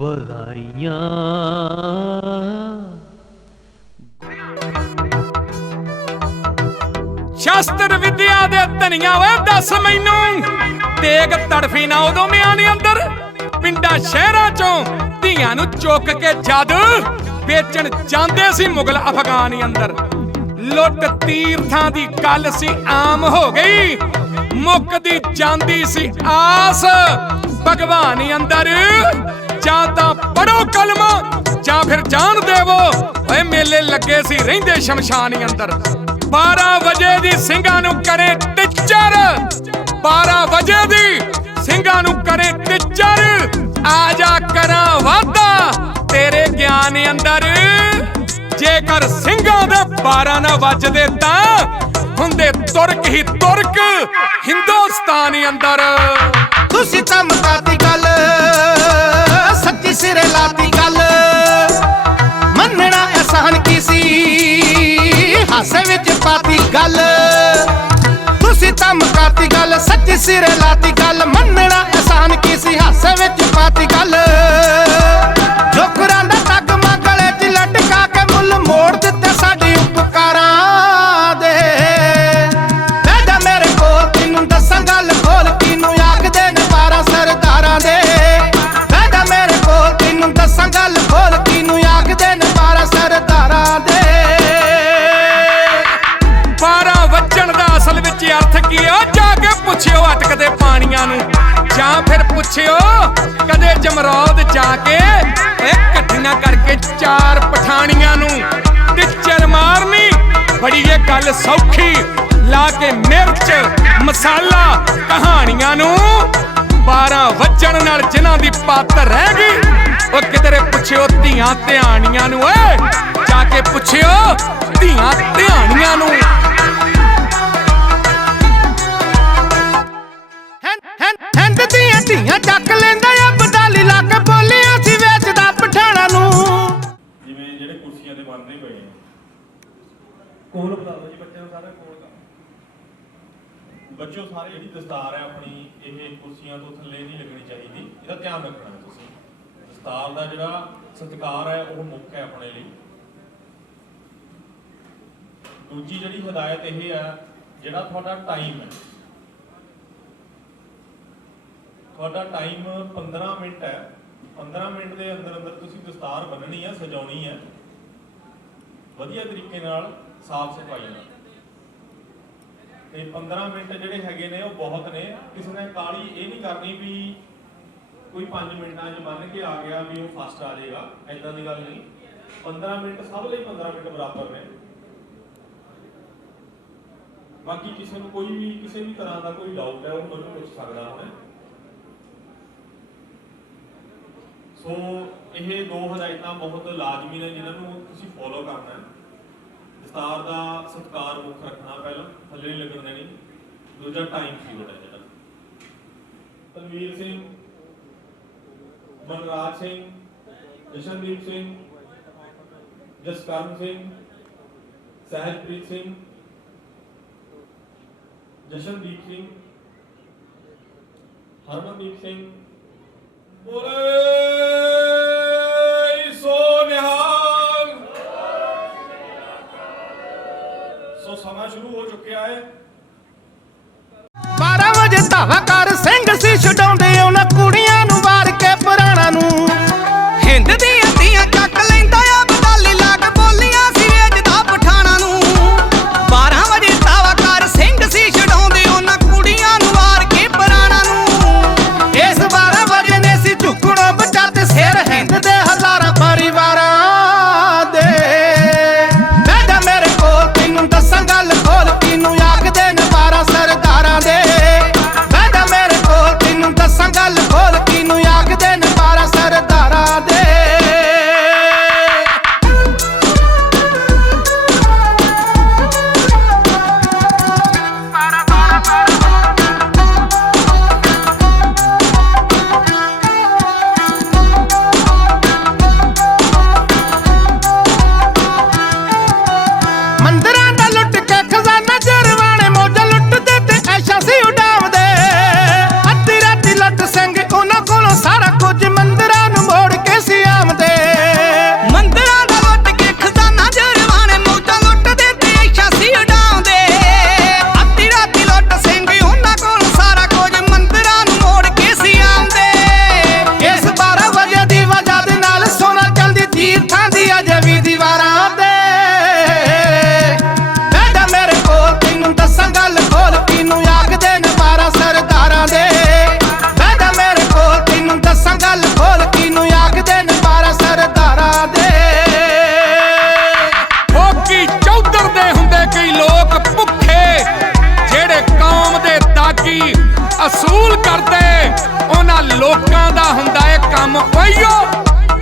ਵਧਾਈਆਂ। ਸ਼ਾਸਤਰ ਵਿਦਿਆ ਦੇ ਧਨੀਆਂ ਵੇ ਦੱਸ ਮੈਨੂੰ, ਤੇਗ ਤੜਫੀ ਨਾ ਉਦੋਂ ਮਿਆਣੇ ਅੰਦਰ। ਪਿੰਡਾਂ ਸ਼ਹਿਰਾਂ ਚੋਂ ਧੀਆਂ ਨੂੰ ਚੁੱਕ ਕੇ ਜਦ ਵੇਚਣ ਜਾਂਦੇ ਸੀ ਮੁਗਲ ਅਫਗਾਨ ਅੰਦਰ। ਲੁੱਟ ਤੀਰਥਾਂ ਦੀ ਗੱਲ ਸੀ ਆਮ ਹੋ ਗਈ, ਮੁੱਕਦੀ ਜਾਂਦੀ ਸੀ ਆਸ ਭਗਵਾਨ ਅੰਦਰ। ਜਾਂ ਤਾਂ ਪੜੋ ਕਲਮਾ ਜਾਂ ਫਿਰ ਜਾਨ ਦੇਵੋ, ਓਏ ਮੇਲੇ ਲੱਗੇ ਸੀ ਰਹਿੰਦੇ ਸ਼ਮਸ਼ਾਨ ਅੰਦਰ। 12 ਵਜੇ ਦੀ ਸਿੰਘਾਂ ਨੂੰ ਕਰੇ ਟਿੱਚਰ, 12 ਵਜੇ ਦੀ ਸਿੰਘਾਂ ਨੂੰ ਕਰੇ ਟਿੱਚਰ। ਆ ਜਾ ਕਰਾਂ ਵਾਦਾ ਤੇਰੇ ਗਿਆਨ ਅੰਦਰ। ਜੇਕਰ ਸਿੰਘਾਂ ਦੇ 12 ਨਾ ਵੱਜਦੇ ਤਾਂ ਹੁੰਦੇ ਤੁਰਕ ਹੀ ਤੁਰਕ ਹਿੰਦੁਸਤਾਨ ਅੰਦਰ। ਤੁਸੀਂ ਤਾਂ ਮੁਕਾਤੀ ਗੱਲ, ਸੱਚੀ ਸਿਰੇ ਲਾਤੀ ਗੱਲ। ਮੰਨਣਾ ਆਸਾਨ ਕੀ ਸੀ, ਹਾਸੇ ਵਿੱਚ ਪਾਤੀ ਗੱਲ। ਤੁਸੀਂ ਤਾਂ ਮੁਕਾਤੀ ਗੱਲ, ਸੱਚੀ ਸਿਰੇ ਲਾਤੀ ਗੱਲ। ਮੰਨਣਾ ਆਸਾਨ ਕੀ ਸੀ, ਹਾਸੇ ਵਿੱਚ ਪਾਤੀ ਗੱਲ। ਜੋਕਰਾਂ ਦਾ ਤਗਮਾ ਗਲੇ 'ਚ ਲਟਕਾ ਕੇ ਮੁੱਲ ਮੋੜ ਦਿੱਤੇ ਸਾਡੇ ਉਪਕਾਰਾਂ ਦੇ। ਬੈਠਾ ਮੇਰੇ ਕੋਲ ਤੈਨੂੰ ਦੱਸਾਂ ਗੱਲ ਖੋਲ, ਕਿਨੂੰ ਆਖਦੇ ਨੇ 12 ਸਰਦਾਰਾਂ ਦੇ। ਬੈਠਾ ਮੇਰੇ ਕੋਲ ਤੈਨੂੰ ਦੱਸਾਂ ਗੱਲ ਖੋਲ, ਕਿਨੂੰ ਆਖਦੇ ਨੇ 12 ਸਰਦਾਰਾਂ ਦੇ। 12 ਵੱਜਣ ਦਾ ਅਸਲ ਵਿੱਚ ਅਰਥ ਕੀ ਆ, ਜਾ ਕੇ ਪੁੱਛਿਓ ਅਟਕਦੇ ਪਾਣੀਆਂ ਨੂੰ। ਜਾਂ ਫਿਰ ਪੁੱਛਿਓ ਕਦੇ ਜਮਰੌਦ ਜਾ ਕੇ ਇਕੱਠੀਆਂ ਕਰਕੇ 4 ਪਠਾਣੀਆਂ ਨੂੰ। ਟਿੱਚਰ ਮਾਰਨੀ ਬੜੀ ਇਹ ਗੱਲ ਸੌਖੀ, ਲਾ ਕੇ ਮਿਰਚ ਮਸਾਲਾ ਕਹਾਣੀਆਂ ਨੂੰ। 12 ਵੱਜਣ ਨਾਲ ਜਿਨ੍ਹਾਂ ਦੀ ਪੱਤ ਰਹਿ ਗਈ, ਉਹ ਕਿਧਰੇ ਪੁੱਛਿਓ ਧੀਆਂ ਧਿਆਣੀਆਂ ਨੂੰ। ਓਏ ਜਾ ਕੇ ਪੁੱਛਿਓ ਧੀਆਂ ਧਿਆਣੀਆਂ ਨੂੰ। ਹੈਂਦ ਦੀਆਂ ਧੀਆਂ ਚੱਕ ਲੈਂਦਾ ਆ ਬਡਾਲੀ ਲਾ ਕੇ, ਬੋਲਿਆ ਸੀ ਵੇਚਦਾ ਪਠਾਣਾ ਨੂੰ। ਜਿਵੇਂ ਜਿਹੜੇ ਕੁਰਸੀਆਂ ਤੇ ਬਣਦੇ ਪਏ ਆ, ਕੋਲ ਬਤਾ ਦਿਓ ਜੀ ਬੱਚਿਆਂ ਨੂੰ ਸਾਰਾ ਕੋਲ ਦਾ। ਬੱਚਿਓ ਸਾਰੇ ਜਿਹੜੀ ਦਸਤਾਰ ਹੈ ਆਪਣੀ, ਇਹ ਕੁਰਸੀਆਂ ਤੋਂ ਥੱਲੇ ਨਹੀਂ ਲੱਗਣੀ ਚਾਹੀਦੀ, ਇਹਦਾ ਧਿਆਨ ਰੱਖਣਾ ਹੈ ਤੁਸੀਂ। ਦਸਤਾਰ ਦਾ ਜਿਹੜਾ ਸਤਿਕਾਰ ਹੈ ਉਹ ਮੁੱਖ ਹੈ ਆਪਣੇ ਲਈ। ਦੂਜੀ ਜਿਹੜੀ ਹਦਾਇਤ ਇਹ ਹੈ, ਜਿਹੜਾ ਤੁਹਾਡਾ ਟਾਈਮ ਹੈ, ਤੁਹਾਡਾ ਟਾਈਮ 15 ਮਿੰਟ ਹੈ। 15 ਮਿੰਟ ਦੇ ਅੰਦਰ ਅੰਦਰ ਤੁਸੀਂ ਦਸਤਾਰ ਬੰਨਣੀ ਹੈ, ਸਜਾਉਣੀ ਹੈ ਵਧੀਆ ਤਰੀਕੇ ਨਾਲ, ਸਾਫ਼ ਸਫਾਈ ਨਾਲ। ਤੇ 15 ਮਿੰਟ ਜਿਹੜੇ ਹੈਗੇ ਨੇ ਉਹ ਬਹੁਤ ਨੇ। ਕਿਸੇ ਨੇ ਕਾਹਲੀ ਇਹ ਨਹੀਂ ਕਰਨੀ ਵੀ ਕੋਈ 5 ਮਿੰਟਾਂ 'ਚ ਬੰਨ ਕੇ ਆ ਗਿਆ ਵੀ ਉਹ ਫਸਟ ਆ ਜਾਏਗਾ, ਐਦਾਂ ਦੀ ਗੱਲ ਨਹੀਂ। 15 ਮਿੰਟ ਸਭ ਲਈ 15 ਮਿੰਟ ਬਰਾਬਰ ਨੇ। ਬਾਕੀ ਕਿਸੇ ਨੂੰ ਕੋਈ ਵੀ ਕਿਸੇ ਵੀ ਤਰ੍ਹਾਂ ਦਾ ਕੋਈ ਡਾਊਟ ਹੈ ਉਹ ਮੈਨੂੰ ਪੁੱਛ ਸਕਦਾ ਹੁਣ। ਸੋ ਇਹ 2 ਹਦਾਇਤਾਂ ਬਹੁਤ ਲਾਜ਼ਮੀ ਨੇ ਜਿਨ੍ਹਾਂ ਨੂੰ ਤੁਸੀਂ ਫੋਲੋ ਕਰਨਾ ਹੈ। ਦਸਤਾਰ ਦਾ ਸਤਿਕਾਰ ਮੁੱਖ ਰੱਖਣਾ, ਪਹਿਲਾਂ ਥੱਲੇ ਨਹੀਂ ਲੱਗਣ ਦੇਣੀ। ਦੂਜਾ ਟਾਈਮ ਪੀਰੀਅਡ ਹੈ ਜਿਹੜਾ। ਤਨਵੀਰ ਸਿੰਘ, ਮਨਰਾਜ ਸਿੰਘ, ਜਸ਼ਨਦੀਪ ਸਿੰਘ, ਜਸਕਰਨ ਸਿੰਘ, ਸਹਿਜਪ੍ਰੀਤ ਸਿੰਘ, ਜਸ਼ਨਦੀਪ ਸਿੰਘ, ਹਰਮਨਦੀਪ ਸਿੰਘ, ਬੋਲੇ ਸੋ ਨਿਹਾਲ। ਸੋ ਸਮਾਂ ਸ਼ੁਰੂ ਹੋ ਚੁੱਕਿਆ ਹੈ। 12 ਵਜੇ ਧਾਵਾ ਕਰ ਸਿੰਘ ਸੀ ਛਡਾਉਂਦੇ ਉਹਨਾਂ ਕੁੜੀਆਂ ਨੂੰ ਵਾਰ ਕੇ ਪੁਰਾਣਾ ਨੂੰ। ਹਿੰਦ ਦੀਆਂ ਧੀਆਂ ਚੱਕ ਲੈਂਦਾ ਆ ਬਡਾਲੀ ਲਾ ਕੇ, ਬੋਲੀਆਂ ਸੀ ਵੇਚਦਾ ਪਠਾਣਾ ਨੂੰ। 12 ਵਜੇ ਧਾਵਾ ਕਰ ਸਿੰਘ ਸੀ ਛਡਾਉਂਦੇ ਉਹਨਾਂ ਕੁੜੀਆਂ ਨੂੰ ਵਾਰ ਕੇ ਪੁਰਾਣਾ ਨੂੰ। ਇਸ 12 ਵਜੇ ਨੇ ਸੀ ਝੁਕਣਾ ਬਚਾ ਤੇ ਸਿਰ ਹਿੰਦ ਦੇ ਹਜ਼ਾਰਾਂ ਪਰਿਵਾਰਾਂ ਦੇ। ਬੈਠਾ ਮੇਰੇ ਕੋਲ ਤੈਨੂੰ ਦੱਸਾਂ ਗੱਲ ਖੋਲ, ਕਿਨੂੰ ਆਖਦੇ ਨੇ 12 ਸਰਦਾਰਾਂ ਦੇ। ਬੈਠਾ ਮੇਰੇ ਕੋਲ ਤੈਨੂੰ ਦੱਸਾਂ ਗੱਲ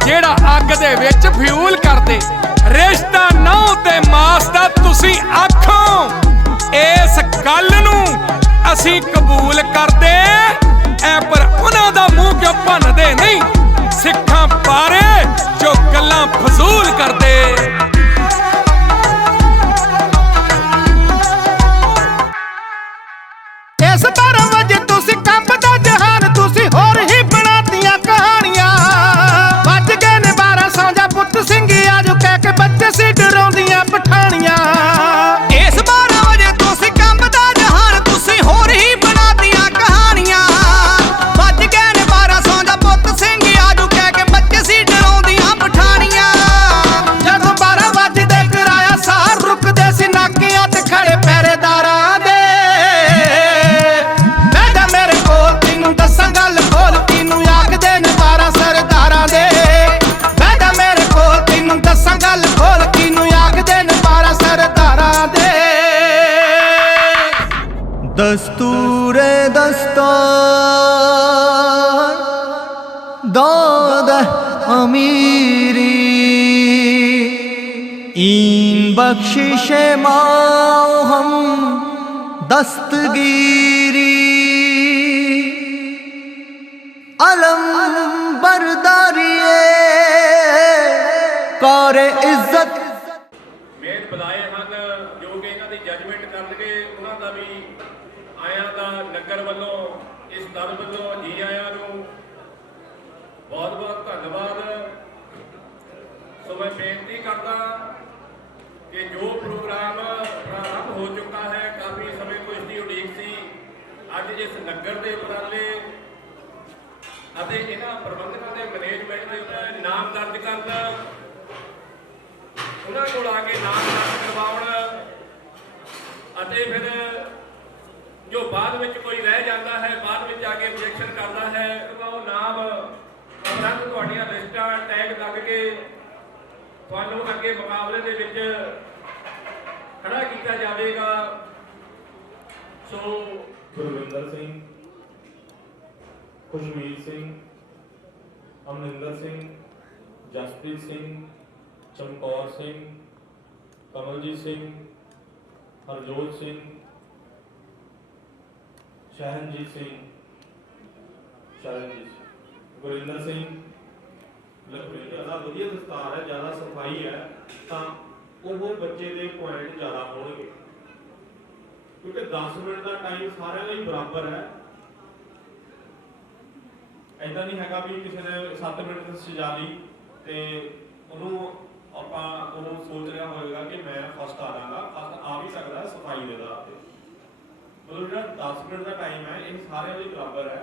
ਜਿਹੜਾ ਅੱਗ ਦੇ ਵਿੱਚ ਫਿਊਲ ਕਰਦੇ। ਰਿਸ਼ਤਾ ਨਹੁੰ ਤੇ ਮਾਸ ਦਾ ਤੁਸੀਂ ਆਖੋ, ਇਸ ਗੱਲ ਨੂੰ ਅਸੀਂ ਕਬੂਲ ਕਰਦੇ ਐ, ਪਰ ਉਹਨਾਂ ਦਾ ਮੂੰਹ ਕਿਉਂ ਭੰਨਦੇ ਨਹੀਂ ਸਿੱਖਾਂ ਬਾਰੇ ਜੋ ਗੱਲਾਂ ਫਜ਼ੂਲ ਕਰਦੇ। ਇਸ 12 ਵਜੇ ਤੁਸੀਂ ਕੰਬਦਾ ਜਹਾਨ, ਤੁਸੀਂ ਹੋਰ ਹੀ ਬਣਾਤੀਆਂ ਕਹਾਣੀਆਂ। ਵੱਜ ਗਏ ਨੇ 12 ਸੌ ਜਾ ਪੁੱਤ ਸਿੰਘ ਆਜੋ ਕਹਿ ਕੇ ਬੱਚੇ ਸੀ ਡਰਾਉਂਦੀਆਂ ਪਠਾਣੀਆਂ। ਇਸ 12 ਵਜੇ ਤੁਸੀਂ ਕੰਬਦਾ ਜਹਾਨ, ਤੁਸੀਂ ਹੋਰ ਹੀ ਬਣਾਤੀਆਂ ਕਹਾਣੀਆਂ। ਵੱਜ ਗਏ ਨੇ 12 ਸੌ ਜਾ ਪੁੱਤ ਸਿੰਘ ਆਜੋ ਕਹਿ ਕੇ ਬੱਚੇ ਸੀ ਡਰਾਉਂਦੀਆਂ ਪਠਾਣੀਆਂ। ਜਦੋਂ 12 ਵਜੇ ਕਰਾਇਆ ਸਾਰ ਰੁਕਦੇ ਸੀ ਨਾਕਿਆਂ ਤੇ ਖੜੇ ਪਹਿਰੇਦਾਰਾਂ ਦੇ। ਦੱਸਾਂ ਗੱਲ ਖੋਲ ਤੈਨੂੰ ਆਖਦੇ ਨੇ 12 ਸਰਦਾਰਾਂ ਦੇ। ਬੈਠਾ ਮੇਰੇ ਕੋਲ ਤੈਨੂੰ ਦੱਸਾਂ ਗੱਲ ਖੋਲ ਤੈਨੂੰ ਆਖਦੇ ਨੇ 12 ਸਰਦਾਰਾਂ ਦੇ। ਦਸਤੂਰੇ ਦਸਤਾਰ ਦਾਦ ਅਮੀਰੀ इन बख्शिशे माओ हम दस्तगीरी अलम बरदारिए कार इज्जत। ਮੇਨ ਬੁਲਾਏ ਹਨ ਜੋ ਕਿ ਇਹਨਾਂ ਦੀ ਜੱਜਮੈਂਟ ਕਰਨਗੇ। ਉਹਨਾਂ ਦਾ ਵੀ ਆਇਆਂ ਦਾ ਨਗਰ ਵੱਲੋਂ ਇਸ ਦਲ ਵੱਲੋਂ ਜੀ ਆਇਆਂ ਨੂੰ ਬਹੁਤ ਬਹੁਤ ਧੰਨਵਾਦ। ਸੋ ਮੈਂ ਬੇਨਤੀ ਕਰਦਾ ਕਿ ਜੋ ਪ੍ਰੋਗਰਾਮ ਪ੍ਰਾਰੰਭ ਹੋ ਚੁੱਕਾ ਹੈ, ਕਾਫੀ ਸਮੇਂ ਤੋਂ ਇਸ ਦੀ ਉਡੀਕ ਸੀ। ਅੱਜ ਇਸ ਨਗਰ ਦੇ ਉਪਰਾਲੇ ਅਤੇ ਇਹਨਾਂ ਪ੍ਰਬੰਧਕਾਂ ਦੇ ਮੈਨੇਜਮੈਂਟ ਦੇ ਉੱਤੇ ਨਾਮ ਦਰਜ ਕਰਨ, ਉਹਨਾਂ ਕੋਲ ਆ ਕੇ ਨਾਮ ਦਰਜ ਕਰਵਾਉਣ ਅਤੇ ਫਿਰ ਜੋ ਬਾਅਦ ਵਿੱਚ ਕੋਈ ਰਹਿ ਜਾਂਦਾ ਹੈ, ਬਾਅਦ ਵਿੱਚ ਆ ਕੇ ਆਬਜੈਕਸ਼ਨ ਕਰਦਾ ਹੈ, ਉਹ ਨਾਮ ਤੁਰੰਤ ਤੁਹਾਡੀਆਂ ਲਿਸਟਾਂ ਟੈਗ ਲੱਗ ਕੇ ਤੁਹਾਨੂੰ ਅੱਗੇ ਮੁਕਾਬਲੇ ਦੇ ਵਿੱਚ ਖੜਾ ਕੀਤਾ ਜਾਵੇਗਾ। ਸੋ ਗੁਰਵਿੰਦਰ ਸਿੰਘ, ਖੁਸ਼ਵੀਰ ਸਿੰਘ, ਅਮਰਿੰਦਰ ਸਿੰਘ, ਜਸਪ੍ਰੀਤ ਸਿੰਘ, ਚਮਕੌਰ ਸਿੰਘ, ਕਮਲਜੀਤ ਸਿੰਘ, ਹਰਜੋਤ ਸਿੰਘ, ਸ਼ਹਿਨਜੀਤ ਸਿੰਘ, ਗੁਰਿੰਦਰ ਸਿੰਘ। ਲਖਵੀਰ ਜ਼ਿਆਦਾ ਵਧੀਆ ਦਸਤਾਰ ਹੈ, ਜ਼ਿਆਦਾ ਸਫਾਈ ਹੈ, ਤਾਂ ਉਹ ਬੱਚੇ ਦੇ ਪੁਆਇੰਟ ਜ਼ਿਆਦਾ ਹੋਣਗੇ, ਕਿਉਂਕਿ 10 ਮਿੰਟ ਦਾ ਟਾਈਮ ਸਾਰਿਆਂ ਲਈ ਬਰਾਬਰ ਹੈ। ऐसा नहीं है भी किसी ने 7 मिनट सजा ली तो उन्होंने ਆਪਾਂ ਉਹ ਸੋਚ ਰਿਹਾ ਹੋਵੇਗਾ ਕਿ ਮੈਂ ਫਸਟ ਆ ਜਾਵਾਂਗਾ। ਫਸਟ ਆ ਵੀ ਸਕਦਾ ਸਫਾਈ ਦੇ ਆਧਾਰ ਤੇ। ਮਤਲਬ ਜਿਹੜਾ 10 ਮਿੰਟ ਦਾ ਟਾਈਮ ਹੈ ਇਹ ਸਾਰਿਆਂ ਲਈ ਬਰਾਬਰ ਹੈ।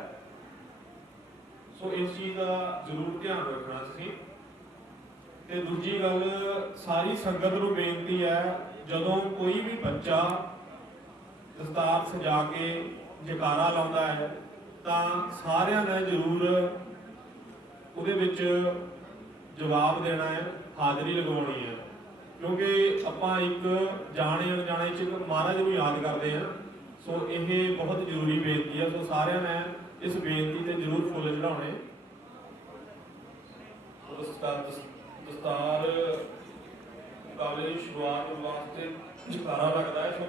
ਸੋ ਇਸ ਚੀਜ਼ ਦਾ ਜ਼ਰੂਰ ਧਿਆਨ ਰੱਖਣਾ ਤੁਸੀਂ। ਤੇ ਦੂਜੀ ਗੱਲ, ਸਾਰੀ ਸੰਗਤ ਨੂੰ ਬੇਨਤੀ ਹੈ, ਜਦੋਂ ਕੋਈ ਵੀ ਬੱਚਾ ਦਸਤਾਰ ਸਜਾ ਕੇ ਜੈਕਾਰਾ ਲਾਉਂਦਾ ਹੈ ਤਾਂ ਸਾਰਿਆਂ ਨੇ ਜ਼ਰੂਰ ਉਹਦੇ ਵਿੱਚ ਜਵਾਬ ਦੇਣਾ ਹੈ, ਹਾਜ਼ਰੀ ਲਗਾਉਣੀ ਹੈ, ਕਿਉਂਕਿ ਆਪਾਂ ਇੱਕ ਜਾਣੇ ਅਣਜਾਣੇ ਚ ਮਹਾਰਾਜ ਨੂੰ ਯਾਦ ਕਰਦੇ ਹਾਂ। ਸੋ ਇਹ ਬਹੁਤ ਜ਼ਰੂਰੀ ਬੇਨਤੀ ਹੈ। ਸੋ ਸਾਰਿਆਂ ਨੇ ਇਸ ਬੇਨਤੀ ਤੇ ਜ਼ਰੂਰ ਫੁੱਲ ਚੜਾਉਣੇ। ਦਸਤਾਰ ਮੁਕਾਬਲੇ ਦੀ ਸ਼ੁਰੂਆਤ ਵਾਸਤੇ ਜੈਕਾਰਾ ਲੱਗਦਾ ਹੈ। ਸੋ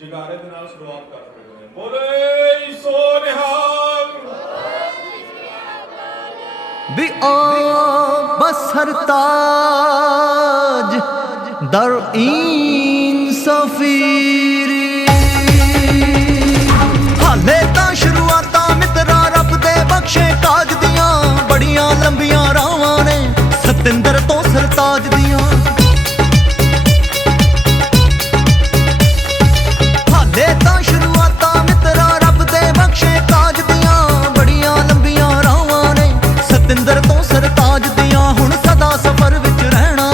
ਜੈਕਾਰੇ ਦੇ ਨਾਲ ਸ਼ੁਰੂਆਤ ਕਰ ਸਕਦੇ ਹਾਂ। ਬੋਲੇ ਸੋ ਨਿਹਾਲ। भी ओ बसर ताज दर इन सफीरी हाले तां शुरुआतां मित्रा रब दे बख्शे काज दियां बड़ियां लंबियां रावां ने सतिंदर तो सरताज दियां। हाले तां शुरुआतां मित्रा रब दे बख्शे काज दियां बड़ियां लंबियां रावां ने सतिंदर तो सरताज दियां। हुण सदा सफर विच रहना,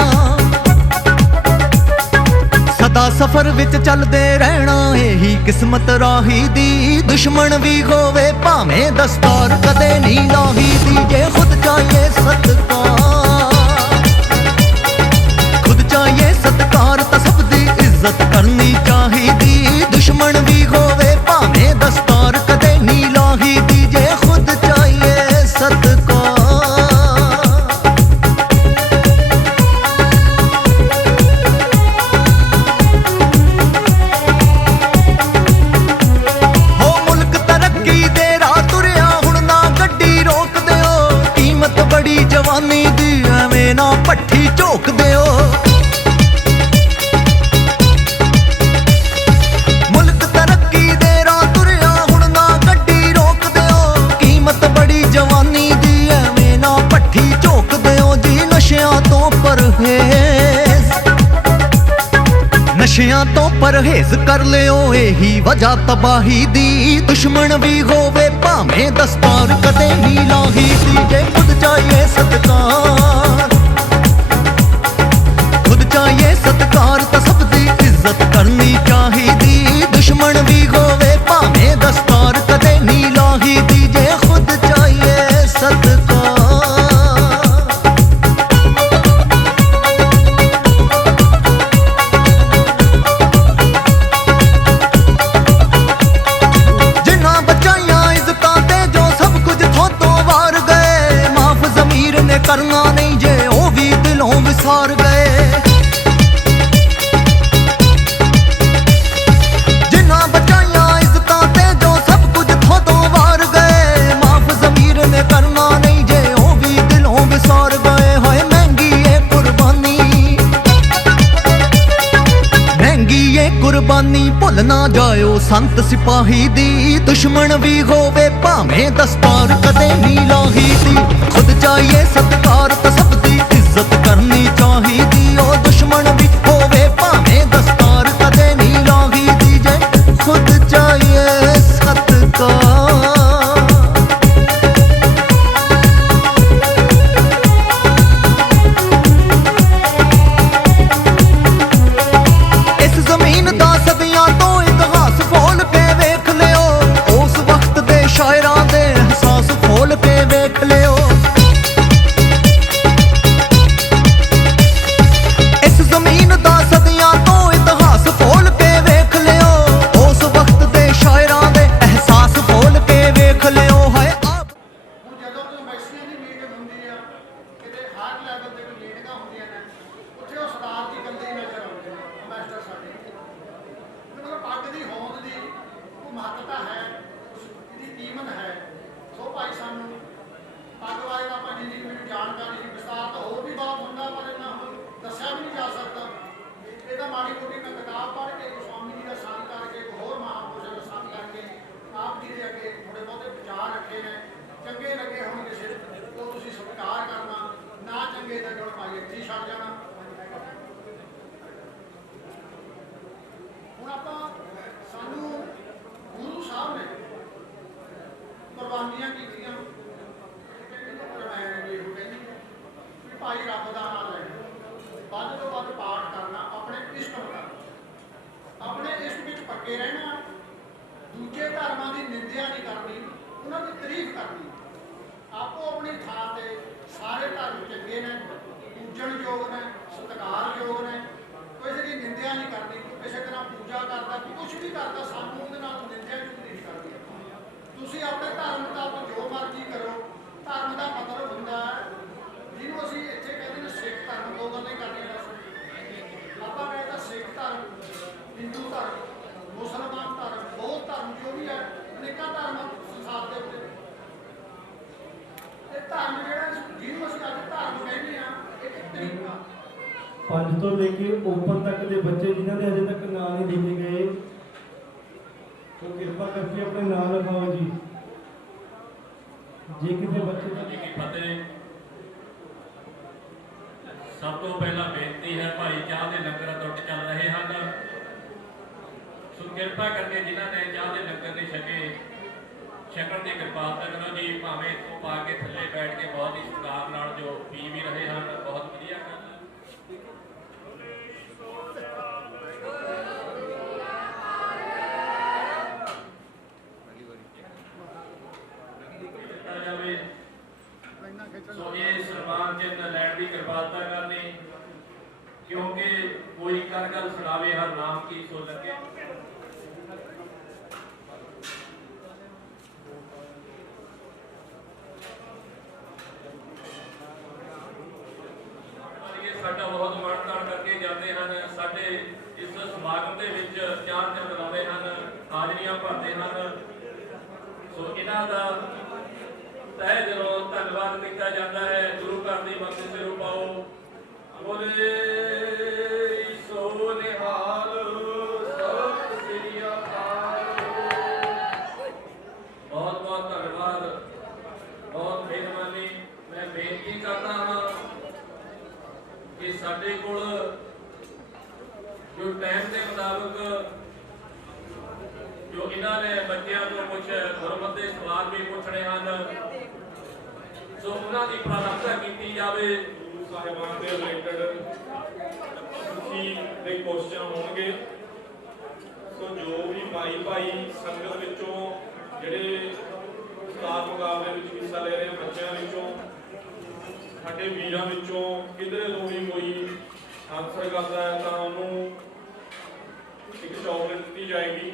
सदा सफर विच चलदे रहना, यही किस्मत राही दी। दुश्मन भी होवे भावें दस्तार कदे नहीं लाही दी। जे खुद चाहिए सत्कार, खुद चाहिए सत्कार तां सब दी इज्जत करनी चाहिदी। दुश्मन भी होवे भावें दस्तार कदे नहीं लाही दी। जे खुद चाहिए सत्कार ਜਵਾਨੀ ਦੀ ਐਵੇਂ ਨਾ ਪੱਠੀ ਝੋਕ ਦਿਓ। ਮੁਲਕ ਤਰੱਕੀ ਦੇ ਰਾਹ ਤੁਰਿਆ ਹੁਣ ਨਾ ਗੱਡੀ ਰੋਕ ਦਿਓ। ਕੀਮਤ ਬੜੀ ਜਵਾਨੀ ਦੀ ਐਵੇਂ ਨਾ ਪੱਠੀ ਝੋਕ ਦਿਓ ਜੀ। ਨਸ਼ਿਆਂ ਤੋਂ ਪਰਹੇਜ਼, ਨਸ਼ਿਆਂ ਤੋਂ ਪਰਹੇਜ਼ ਕਰ ਲਿਓ, ਇਹੀ ਵਜ੍ਹਾ ਤਬਾਹੀ ਦੀ। ਦੁਸ਼ਮਣ ਵੀ ਹੋਵੇ ਭਾਵੇਂ ਦਸਤਾਰ ਕਦੇ ਨਹੀਂ ਲਾਹੀ ਦੀ। ਜੇ ਖੁਦ ਚਾਹੀਏ ਸਤਿਕਾਰ, ਖੁਦ ਚਾਹੀਏ ਸਤਿਕਾਰ ਤਾਂ ਸਭ ਦੀ ਇੱਜ਼ਤ ਕਰਨੀ ਚਾਹੀਦੀ। ਦੁਸ਼ਮਣ ਵੀ ਹੋਵੇ ਭਾਵੇਂ ਦਸਤਾਰ ਕਦੇ ਨਹੀਂ ਲਾਹੀ ਦੀ। ਜੇ ਖੁਦ ਚਾਹੀਏ ਸਤਿਕਾਰ। ਕਰਨਾ ਨਹੀਂ ਜੇ ਉਹ ਵੀ ਦਿਲੋਂ ਵਿਸਾਰ ਗਏ। ਜਿਨ੍ਹਾਂ ਬਚਾਈਆਂ ਇੱਜ਼ਤਾਂ ਤੇ ਜੋ ਸਭ ਕੁਝ ਥੋਦੋਂ ਵਾਰ ਗਏ। ਮਾਫ ਜ਼ਮੀਰ ਨੇ ਕਰਨਾ ਨਹੀਂ ਜੇ ਉਹ ਵੀ ਦਿਲੋਂ ਵਿਸਾਰ ਗਏ। ਹੋਏ ਮਹਿੰਗੀ ਏ ਕੁਰਬਾਨੀ, ਮਹਿੰਗੀ ਏ ਕੁਰਬਾਨੀ, ਭੁੱਲ ਨਾ ਜਾਇਓ ਸੰਤ ਸਿਪਾਹੀ ਦੀ। ਦੁਸ਼ਮਣ ਵੀ ਹੋਵੇ ਭਾਵੇਂ ਦਸਤਾਰ ਕਦੇ ਨਹੀਂ ਲਾਹੀ ਦੀ। ਖੁਦ ਚਾਹੀਏ ਸਤਿਕਾਰ ਤਾਂ ਸਭ ਦੀ ਇੱਜ਼ਤ ਕਰਨੀ ਚਾਹੀਦੀ। ਉਹ ਦੁਸ਼ਮਣ ਵੀ ਹੋਵੇ ਭਾਵੇਂ ਦਸਤਾਰ ਕਦੇ ਨਹੀਂ ਲਾਹੀ ਦੀ। ਜੇ ਖੁਦ ਚਾਹੀਏ ਸਤਿਕਾਰ। ਇਸ ਜ਼ਮੀਨ ਦਾ ਸਦੀਆਂ ਤੋਂ ਇਤਿਹਾਸ ਖੋਲ ਕੇ ਵੇਖ ਲਿਓ। ਉਸ ਵਕਤ ਦੇ ਸ਼ਾਇਰਾਂ ਦੇ ਅਹਿਸਾਸ ਖੋਲ ਕੇ ਵੇਖ ਲਿਓ। ਇਸ ਜ਼ਮੀਨ ਦਾ ਸਦੀਆਂ ਤੋਂ ਇਤਿਹਾਸ ਖੋਲ ਕੇ ਵੇਖ ਲਿਓ। ਉਸ ਵਕਤ ਦੇ ਸ਼ਾਇਰਾਂ ਦੇ ਅਹਿਸਾਸ ਖੋਲ ਕੇ ਵੇਖ ਲਿਓ। ਹੈ ਆਪ ਹੁਣ ਜਦੋਂ ਕੋਈ ਮੈਕਸੀਆਂ ਦੀ ਮੀਟਿੰਗ ਹੁੰਦੀ ਆ, ਕਿਤੇ ਹਾਰ ਲੈਵਲ ਤੇ ਕੋਈ ਮੀਟਿੰਗਾਂ ਹੁੰਦੀਆਂ ਨੇ, ਉੱਥੇ ਉਹ ਸਰਦਾਰ ਦੀ ਗੱਲੇ ਹੀ ਨਜ਼ਰ ਆਉਂਦੇ ਨੇ ਮਾਸਟਰ ਸਾਡੇ। ਮਤਲਬ ਪੱਗ ਦੀ ਹੋਂਦ ਦੀ ਕੋਈ ਮਹੱਤਤਾ ਹੈ, ਇਹਦੀ ਕੀਮਤ ਹੈ। ਸੋ ਭਾਈ ਸਾਨੂੰ ਪੱਗ ਬਾਰੇ ਤਾਂ ਭਾਜੀ ਜੀ ਮੈਨੂੰ ਜਾਣਕਾਰੀ ਸੀ, ਵਿਸਤਾਰ ਤਾਂ ਹੋਰ ਵੀ ਬਹੁਤ ਹੁੰਦਾ ਪਰ ਇੰਨਾ ਹੁਣ ਦੱਸਿਆ ਵੀ ਨਹੀਂ ਜਾ ਸਕਦਾ। ਇਹ ਤਾਂ ਮਾੜੀ ਮੋਟੀ ਮੈਂ ਕਿਤਾਬ ਪੜ੍ਹ ਕੇ ਗੋਸਵਾਮੀ ਜੀ ਦਾ ਸੰਗ ਕਰਕੇ, ਇੱਕ ਹੋਰ ਮਹਾਂਪੁਰਸ਼ ਦਾ ਸੰਗ ਕਰਕੇ ਆਪ ਜੀ ਦੇ ਅੱਗੇ ਥੋੜੇ ਬਹੁਤੇ ਵਿਚਾਰ ਰੱਖੇ ਨੇ। ਚੰਗੇ ਲੱਗੇ ਹੋਣਗੇ ਸਿਰਫ ਉਹ ਤੁਸੀਂ ਸਤਿਕਾਰ ਕਰਨਾ, ਨਾ ਚੰਗੇ ਲੱਗਣ ਭਾਈ ਇੱਥੇ ਹੀ ਛੱਡ ਜਾਣਾ। ਹੁਣ ਆਪਾਂ ਸਾਨੂੰ ਗੁਰੂ ਸਾਹਿਬ ਨੇ ਕੁਰਬਾਨੀਆਂ ਕੀਤੀਆਂ। ਰਮਾਇਣ ਵੀ ਇਹੋ ਕਹਿੰਦੀ ਹੈ ਵੀ ਭਾਈ ਰੱਬ ਦਾ ਨਾਮ ਲੈਣਾ, ਵੱਧ ਤੋਂ ਵੱਧ ਪਾਠ ਕਰਨਾ, ਆਪਣੇ ਇਸ਼ਟ ਨੂੰ ਕਰਨਾ, ਆਪਣੇ ਇਸ਼ਟ ਵਿੱਚ ਪੱਕੇ ਰਹਿਣਾ। ਦੂਜੇ ਧਰਮਾਂ ਦੀ ਨਿੰਦਿਆ ਨਹੀਂ ਕਰਨੀ, ਉਹਨਾਂ ਦੀ ਤਾਰੀਫ ਕਰਨੀ। ਆਪੋ ਆਪਣੀ ਥਾਂ ਤੇ ਸਾਰੇ ਧਰਮ ਚੰਗੇ ਨੇ, ਪੂਜਣਯੋਗ ਨੇ, ਸਤਿਕਾਰਯੋਗ ਨੇ। ਕਿਸੇ ਦੀ ਨਿੰਦਿਆ ਨਹੀਂ ਕਰਨੀ। ਕਿਸੇ ਤਰ੍ਹਾਂ ਪੂਜਾ ਕਰਦਾ, ਕੁਛ ਵੀ ਕਰਦਾ, ਸਾਨੂੰ ਉਹਦੇ ਨਾਲ ਨਿੰਦਿਆ ਨਹੀਂ ਕਰਨੀ। ਤੁਸੀਂ ਆਪਣੇ ਧਰਮ ਮੁਤਾਬਕ ਜੋ ਮਰਜ਼ੀ ਕਰੋ। ਧਰਮ ਦਾ ਮਤਲਬ ਹੁੰਦਾ ਹੈ ਜਿਹਨੂੰ ਅਸੀਂ ਇੱਥੇ ਕਹਿੰਦੇ ਨੇ ਸਿੱਖ ਧਰਮ। ਦੋ ਗੱਲਾਂ ਕਰਨੀਆਂ ਬਸ। ਆਪਾਂ ਕਹਿੰਦੇ ਸਿੱਖ ਧਰਮ, ਹਿੰਦੂ ਧਰਮ, ਮੁਸਲਮਾਨ ਧਰਮ, ਬੌਧ ਧਰਮ, ਜੋ ਵੀ ਹੈ, ਅਨੇਕਾਂ ਧਰਮ ਸੰਸਾਰ ਦੇ ਉੱਤੇ। ਇਹ ਧਰਮ ਜਿਹੜਾ ਜਿਹਨੂੰ ਅਸੀਂ ਅੱਜ ਧਰਮ ਕਹਿੰਦੇ ਆ, ਇੱਕ ਤਰੀਕਾ 5 ਤੋਂ ਲੈ ਕੇ ਓਪਨ ਤੱਕ ਦੇ ਬੱਚੇ ਜਿਨ੍ਹਾਂ ਦੇ ਅਜੇ ਤੱਕ ਨਾਂ ਨਹੀਂ ਲਿਖੇ ਗਏ, ਉਹ ਕਿਰਪਾ ਕਰਕੇ ਆਪਣੇ ਨਾਂ ਲਿਖਾਓ ਜੀ। ਜੇ ਕਿਸੇ ਬੱਚੇ ਦਾ ਜੀ ਕੀ ਫਤਿਹ। ਸਭ ਤੋਂ ਪਹਿਲਾਂ ਬੇਨਤੀ ਹੈ, ਭਾਈ ਚਾਹ ਦੇ ਲੰਗਰ ਟੁੱਟ ਚੱਲ ਰਹੇ ਹਨ, ਸੋ ਕਿਰਪਾ ਕਰਕੇ ਜਿਨ੍ਹਾਂ ਨੇ ਚਾਹ ਦੇ ਲੰਗਰ ਨਹੀਂ ਛਕੇ, ਛਕਣ ਦੀ ਕਿਰਪਾਲਤਾ ਕਰੋ ਜੀ। ਭਾਵੇਂ ਇੱਥੋਂ ਪਾ ਕੇ ਥੱਲੇ ਬੈਠ ਕੇ ਬਹੁਤ ਹੀ ਸਤਿਕਾਰ ਨਾਲ ਜੋ ਪੀ ਵੀ ਰਹੇ ਹਨ, ਬਹੁਤ ਵਧੀਆ ਗੱਲ ਹੈ। ਸੋ ਇਹ ਸਨਮਾਨ ਚਿੰਨ੍ਹ ਲੈਣ ਦੀ ਕਿਰਪਾਲਤਾ ਕਰਨੀ, ਕਿਉਂਕਿ ਕੋਈ ਕਰ ਗੱਲ ਸੁਣਾਵੇ ਹਰ ਨਾਮ ਕੀ ਸੋ ਲੱਗੇ। ਸਾਡਾ ਬਹੁਤ ਮਾਣ-ਤਾਣ ਕਰਕੇ ਜਾਂਦੇ ਹਨ। ਸਾਡੇ ਇਸ ਸਮਾਗਮ ਦੇ ਵਿੱਚ 4 ਦਿਨ ਲਾਉਂਦੇ ਹਨ, ਹਾਜ਼ਰੀਆਂ ਭਰਦੇ ਹਨ। ਸੋ ਇਹਨਾਂ ਦਾ ਤਹਿ ਦਿਲੋਂ ਧੰਨਵਾਦ ਕੀਤਾ ਜਾਂਦਾ ਹੈ। ਗੁਰੂ ਘਰ ਦੀ ਬੋਲੇ ਸੋ ਨਿਹਾਲ ਸਤਿ ਸ੍ਰੀ ਅਕਾਲ। ਬਹੁਤ ਬਹੁਤ ਧੰਨਵਾਦ, ਬਹੁਤ ਮਿਹਰਬਾਨੀ। ਮੈਂ ਬੇਨਤੀ ਕਰਦਾ ਹਾਂ ਕਿ ਸਾਡੇ ਕੋਲ ਜੋ ਟਾਈਮ ਦੇ ਮੁਤਾਬਕ ਜੋ ਇਹਨਾਂ ਨੇ ਬੱਚਿਆਂ ਤੋਂ ਕੁਝ ਗੁਰਮਤਿ ਦੇ ਸਵਾਲ ਵੀ ਪੁੱਛਣੇ ਹਨ, ਸੋ ਉਹਨਾਂ ਦੀ ਪ੍ਰਾਰਥਨਾ ਕੀਤੀ ਜਾਵੇ। ਗੁਰੂ ਸਾਹਿਬਾਨ ਦੇ ਰਿਲੇਟਡ ਤੁਸੀਂ ਦੇ ਕੁਐਸਚਨ ਹੋਣਗੇ। ਸੋ ਜੋ ਵੀ ਭਾਈ ਸੰਗਤ ਵਿੱਚੋਂ ਜਿਹੜੇ ਉਸਤਾਦ ਮੁਕਾਬਲੇ ਵਿੱਚ ਹਿੱਸਾ ਲੈ ਰਹੇ ਬੱਚਿਆਂ ਵਿੱਚੋਂ, ਸਾਡੇ ਵੀਰਾਂ ਵਿੱਚੋਂ ਕਿਧਰੇ ਤੋਂ ਵੀ ਕੋਈ ਆਨਸਰ ਕਰਦਾ ਹੈ ਤਾਂ ਉਹਨੂੰ ਇੱਕ ਚਾਕਲੇਟ ਦਿੱਤੀ ਜਾਏਗੀ।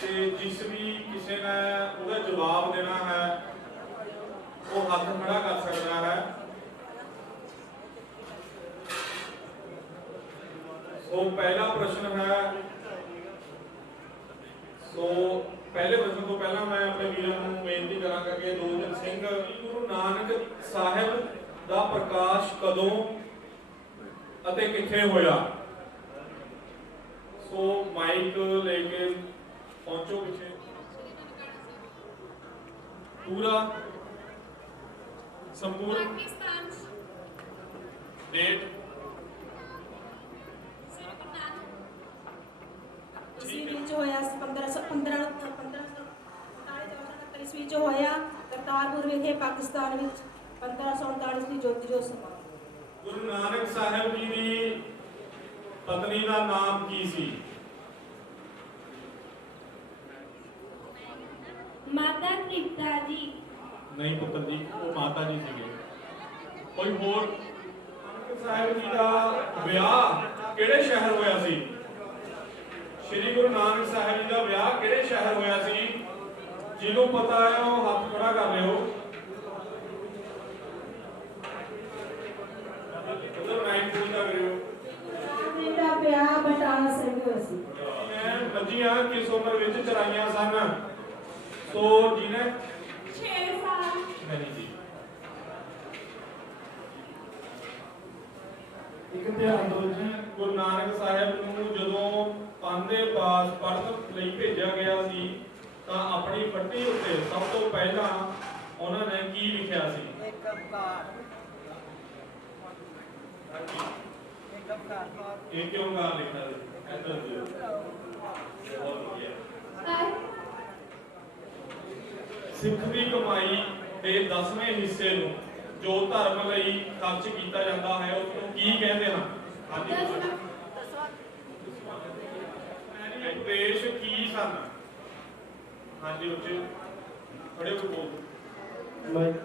ਤੇ ਜਿਸ ਵੀ ਕਿਸੇ ਨੇ ਉਹਦਾ ਜਵਾਬ ਦੇਣਾ ਹੈ ਉਹ ਹੱਥ ਖੜਾ ਕਰ ਸਕਦਾ ਹੈ। ਸੋ ਪਹਿਲਾ ਪ੍ਰਸ਼ਨ ਹੈ। ਸੋ ਪਹਿਲੇ ਪ੍ਰਸ਼ਨ ਤੋਂ ਪਹਿਲਾਂ ਮੈਂ ਆਪਣੇ ਵੀਰਾਂ ਨੂੰ ਬੇਨਤੀ ਕਰਾਂਗਾ ਕਿ ਦੌਲਤ ਸਿੰਘ, ਗੁਰੂ ਨਾਨਕ ਸਾਹਿਬ ਦਾ ਪ੍ਰਕਾਸ਼ ਕਦੋਂ ਅਤੇ ਕਿੱਥੇ ਹੋਇਆ? ਸੋ ਮਾਈਕ ਲੈ ਕੇ ਪਹੁੰਚੋ ਪਿੱਛੇ। ਪੂਰਾ ਸੰਪੂਰਨ ਪਾਕਿਸਤਾਨ ਡੇਟ ਈਸਵੀ ਵਿੱਚ ਹੋਇਆ 1549 ਈਸਵੀ ਚ ਹੋਇਆ। ਕਰਤਾਰਪੁਰ ਵਿਖੇ ਪਾਕਿਸਤਾਨ ਵਿੱਚ 1539 ਦੀ ਜੋਤੀ ਜੋਤ ਸਮਾ। ਗੁਰੂ ਨਾਨਕ ਸਾਹਿਬ ਜੀ ਦੀ ਪਤਨੀ ਦਾ ਨਾਮ ਕੀ ਸੀ? ਮਾਤਾ ਤ੍ਰਿਪਤਾ ਜੀ। ਨਹੀਂ ਪੁੱਤਰ ਜੀ, ਉਹ ਮਾਤਾ ਜੀ ਸੀਗੇ। ਕੋਈ ਹੋਰ? ਨਾਨਕ ਸਾਹਿਬ ਜੀ ਦਾ ਵਿਆਹ ਕਿਹੜੇ ਸ਼ਹਿਰ ਹੋਇਆ ਸੀ? ਸ਼੍ਰੀ ਗੁਰੂ ਨਾਨਕ ਸਾਹਿਬ ਜੀ ਦਾ ਵਿਆਹ ਕਿਹੜੇ ਸ਼ਹਿਰ ਹੋਇਆ ਸੀ? ਜਿਹਨੂੰ ਪਤਾ ਹੈ ਉਹ ਹੱਥ ਖੜਾ ਕਰ ਲਿਓ। ਉਧਰ 9 ਦਾ ਕਰਿਓ। ਮੇਰਾ ਵਿਆਹ ਬਟਾਲਾ ਸਿੰਘ ਹੋਇਆ ਸੀ। ਮੈਂ ਬੱਜੀਆਂ ਕਿਸ ਉਮਰ ਵਿੱਚ ਚਰਾਈਆਂ ਸਨ? ਸੋ ਜਿਹਨੇ 6 ਸਾਲ। ਨਹੀਂ ਜੀ। ਇੱਕ ਧਿਆਨ ਦਿਓ ਜੀ, ਗੁਰੂ ਨਾਨਕ ਸਾਹਿਬ ਨੂੰ ਜਦੋਂ ਪਾਂਦੇ ਪਾਸ ਪੜ੍ਹਨ ਲਈ ਭੇਜਿਆ ਗਿਆ ਸੀ ਤਾਂ ਆਪਣੀ ਫੱਟੀ ਉੱਤੇ ਸਭ ਤੋਂ ਪਹਿਲਾਂ ਉਹਨਾਂ ਨੇ ਕੀ ਲਿਖਿਆ ਸੀ? ਇਹ ਕਿਉਂ ਗਾ ਲਿਖਿਆ ਸੀ? ਇੱਧਰ ਦਿਓ। ਬਹੁਤ ਵਧੀਆ। ਸਿੱਖ ਦੀ ਕਮਾਈ ਦੇ 10ਵੇਂ ਹਿੱਸੇ ਨੂੰ ਜੋ ਧਰਮ ਲਈ ਖਰਚ ਕੀਤਾ ਜਾਂਦਾ ਹੈ ਉਸ ਨੂੰ ਕੀ ਕਹਿੰਦੇ ਹਨ? ਹਾਂਜੀ, ਉਪਦੇਸ਼ ਕੀ ਸਨ? ਹਾਂਜੀ, ਉੱਚੇ ਖੜੇ ਹੋ ਬੋਲ। ਮਾਈਕ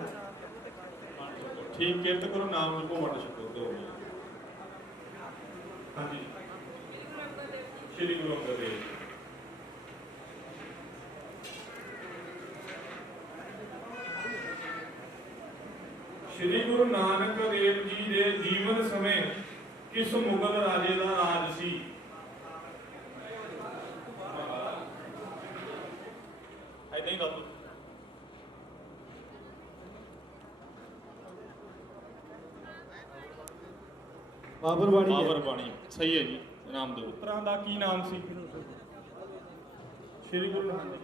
ਠੀਕ, ਕਿਰਤ ਕਰੋ, ਨਾਮ ਲਿਖੋ, ਵੰਡ ਛਕੋ। ਦੋ ਹਾਂਜੀ, ਸ਼੍ਰੀ ਗੁਰੂ ਅੰਗਦ ਦੇਵ। ਸ਼੍ਰੀ ਗੁਰੂ ਨਾਨਕ ਦੇਵ ਜੀ ਦੇ ਜੀਵਨ ਸਮੇਂ ਕਿਸ ਮੁਗਲ ਰਾਜੇ ਦਾ ਰਾਜ ਸੀ? ਐਦਾਂ ਹੀ ਦੱਸੋ। ਬਾਬਰ ਬਾਣੀ ਬਾਬਰ ਬਾਣੀ ਸਹੀ ਹੈ ਜੀ। ਨਾਮ ਦਿਓ। ਪੁੱਤਰਾਂ ਦਾ ਕੀ ਨਾਮ ਸੀ? ਸ਼੍ਰੀ ਗੁਰੂ ਨਾਨਕ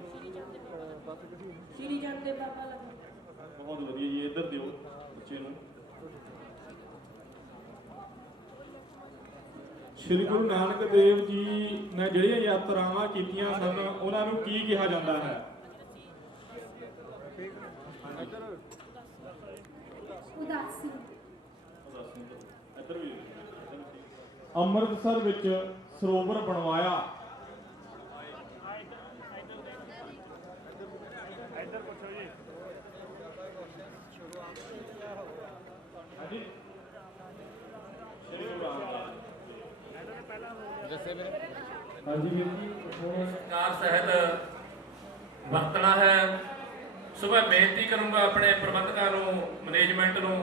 ਸ਼੍ਰੀ ਚੰਦ ਦੇ ਬਾਬਾ ਲਗਾ। ਬਹੁਤ ਵਧੀਆ ਜੀ। ਇੱਧਰ ਦਿਓ ਬੱਚੇ ਨੂੰ। ਸ਼੍ਰੀ ਗੁਰੂ ਨਾਨਕ ਦੇਵ ਜੀ ਨੇ ਜਿਹੜੀਆਂ ਯਾਤਰਾਵਾਂ ਕੀਤੀਆਂ ਸਨ ਉਹਨਾਂ ਨੂੰ ਕੀ ਕਿਹਾ ਜਾਂਦਾ ਹੈ? ਉਦਾਸੀ। ਇੱਧਰ ਵੀ। ਅੰਮ੍ਰਿਤਸਰ ਵਿੱਚ ਸਰੋਵਰ ਬਣਵਾਇਆ। ਇੱਧਰ ਪੁੱਛੋ ਜੀ। ਹਾਂਜੀ, ਸ਼੍ਰੀ ਗੁਰੂ ਰਾਮਦਾਸ। ਹਾਂਜੀ ਵੀਰ ਜੀ, ਹੁਣ ਸਤਿਕਾਰ ਸਹਿਤ ਵਰਤਣਾ ਹੈ। ਸੋ ਮੈਂ ਬੇਨਤੀ ਕਰੂੰਗਾ ਆਪਣੇ ਪ੍ਰਬੰਧਕਾਂ ਨੂੰ, ਮੈਨੇਜਮੈਂਟ ਨੂੰ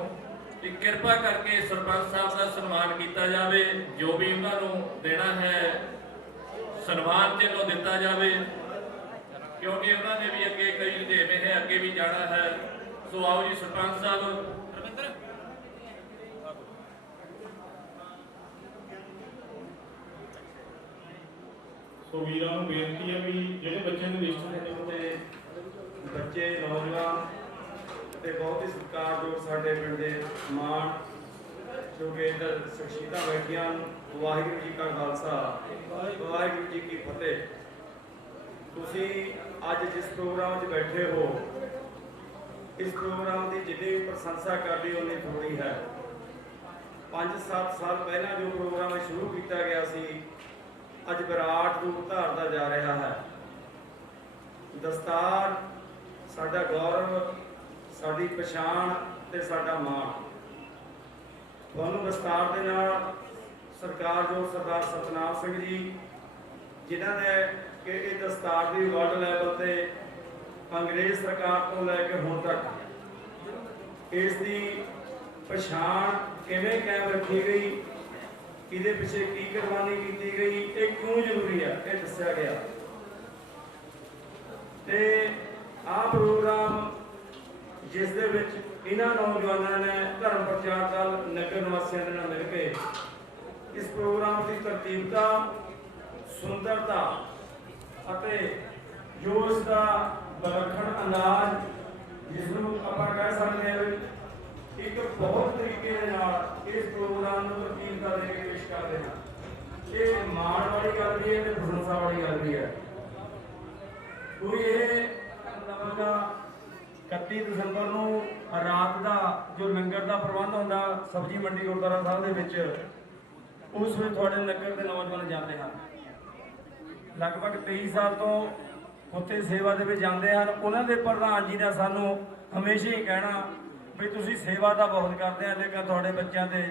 ਕਿ ਕਿਰਪਾ ਕਰਕੇ ਸਰਪੰਚ ਸਾਹਿਬ ਦਾ ਸਨਮਾਨ ਕੀਤਾ ਜਾਵੇ। ਜੋ ਵੀ ਉਹਨਾਂ ਨੂੰ ਦੇਣਾ ਹੈ ਸਨਮਾਨ ਚਿੰਨ੍ਹ ਦਿੱਤਾ ਜਾਵੇ, ਕਿਉਂਕਿ ਉਹਨਾਂ ਨੇ ਵੀ ਅੱਗੇ ਕਈ ਰੁਝੇਵੇਂ ਹੈ, ਅੱਗੇ ਵੀ ਜਾਣਾ ਹੈ। ਸੋ ਆਓ ਜੀ ਸਰਪੰਚ ਸਾਹਿਬ ਰਵਿੰਦਰ। ਸੋ ਵੀਰਾਂ ਨੂੰ ਬੇਨਤੀ ਹੈ ਵੀ ਜਿਹੜੇ ਬੱਚਿਆਂ ਦੇ ਲਿਸਟ ਤੇ ਬੱਚੇ ਨੌਜਵਾਨ ਤੇ ਬਹੁਤ ਹੀ ਸਤਿਕਾਰਯੋਗ ਸਾਡੇ ਪਿੰਡ ਦੇ ਮਾਣ ਜੋ ਕਿ ਇੱਧਰ ਸ਼ਖਸੀਅਤਾਂ ਬੈਠੀਆਂ ਹਨ। ਵਾਹਿਗੁਰੂ ਜੀ ਕਾ ਖਾਲਸਾ ਵਾਹਿਗੁਰੂ ਜੀ ਕੀ ਫਤਿਹ। ਤੁਸੀਂ ਅੱਜ ਜਿਸ ਪ੍ਰੋਗਰਾਮ 'ਚ ਬੈਠੇ ਹੋ, ਇਸ ਪ੍ਰੋਗਰਾਮ ਦੀ ਜਿੰਨੀ ਵੀ ਪ੍ਰਸ਼ੰਸਾ ਕਰਦੀ ਉਨੀ ਥੋੜੀ ਹੈ। 5-7 ਸਾਲ ਪਹਿਲਾਂ ਜੋ ਪ੍ਰੋਗਰਾਮ ਸ਼ੁਰੂ ਕੀਤਾ ਗਿਆ ਸੀ, ਅੱਜ ਵਿਰਾਟ ਰੂਪ ਧਾਰਦਾ ਜਾ ਰਿਹਾ ਹੈ। ਦਸਤਾਰ ਸਾਡਾ ਗੌਰਵ, ਸਾਡੀ ਪਛਾਣ ਤੇ ਸਾਡਾ ਮਾਣ। ਤੁਹਾਨੂੰ ਦਸਤਾਰ ਦੇ ਨਾਲ ਸਰਕਾਰਯੋਗ ਸਰਦਾਰ ਸਤਨਾਮ ਸਿੰਘ ਜੀ, ਜਿਨ੍ਹਾਂ ਨੇ ਕਿ ਇਹ ਦਸਤਾਰ ਦੀ ਵਰਲਡ ਲੈਵਲ ਤੇ ਅੰਗਰੇਜ਼ ਸਰਕਾਰ ਤੋਂ ਲੈ ਕੇ ਹੁਣ ਤੱਕ ਇਸ ਦੀ ਪਛਾਣ ਕਿਵੇਂ ਕਾਇਮ ਰੱਖੀ ਗਈ, ਇਹਦੇ ਪਿੱਛੇ ਕੀ ਕੁਰਬਾਨੀ ਕੀਤੀ ਗਈ, ਇਹ ਕਿਉਂ ਜ਼ਰੂਰੀ ਹੈ, ਇਹ ਦੱਸਿਆ ਗਿਆ। ਤੇ ਆਹ ਪ੍ਰੋਗਰਾਮ ਜਿਸ ਦੇ ਵਿੱਚ ਇਹਨਾਂ ਨੌਜਵਾਨਾਂ ਨੇ ਧਰਮ ਪ੍ਰਚਾਰ ਦਲ ਨਗਰ ਨਿਵਾਸੀਆਂ ਦੇ ਨਾਲ ਮਿਲ ਕੇ ਇਸ ਪ੍ਰੋਗਰਾਮ ਦੀ ਤਰਤੀਬਤਾ, ਸੁੰਦਰਤਾ ਅਤੇ ਜੋ ਇਸ ਦਾ ਵਿਲੱਖਣ ਅੰਦਾਜ਼, ਜਿਸ ਨੂੰ ਆਪਾਂ ਕਹਿ ਸਕਦੇ ਹਾਂ ਇੱਕ ਬਹੁਤ ਤਰੀਕੇ ਦੇ ਨਾਲ ਇਸ ਪ੍ਰੋਗਰਾਮ ਨੂੰ ਤਰਤੀਬਤਾ ਦੇ ਕੇ ਪੇਸ਼ ਕਰਦੇ ਹਾਂ। ਇਹ ਮਾਣ ਵਾਲੀ ਗੱਲ ਵੀ ਹੈ ਤੇ ਪ੍ਰਸ਼ੰਸਾ ਵਾਲੀ ਗੱਲ ਵੀ ਹੈ। ਕੋਈ ਇਹ ਲਵਾਂਗਾ 31 ਦਸੰਬਰ ਨੂੰ ਰਾਤ ਦਾ ਜੋ ਲੰਗਰ ਦਾ ਪ੍ਰਬੰਧ ਹੁੰਦਾ ਸਬਜ਼ੀ ਮੰਡੀ ਗੁਰਦੁਆਰਾ ਸਾਹਿਬ ਦੇ ਵਿੱਚ, ਉਸ ਵਿੱਚ ਤੁਹਾਡੇ ਨਗਰ ਦੇ ਨੌਜਵਾਨ ਜਾਂਦੇ ਹਨ। ਲਗਭਗ 23 ਸਾਲ ਤੋਂ ਉੱਥੇ ਸੇਵਾ ਦੇ ਵਿੱਚ ਜਾਂਦੇ ਹਨ। ਉਹਨਾਂ ਦੇ ਪ੍ਰਧਾਨ ਜੀ ਨੇ ਸਾਨੂੰ ਹਮੇਸ਼ਾ ਹੀ ਕਹਿਣਾ ਵੀ ਤੁਸੀਂ ਸੇਵਾ ਤਾਂ ਬਹੁਤ ਕਰਦੇ ਆ, ਲੇਕਿਨ ਤੁਹਾਡੇ ਬੱਚਿਆਂ ਦੇ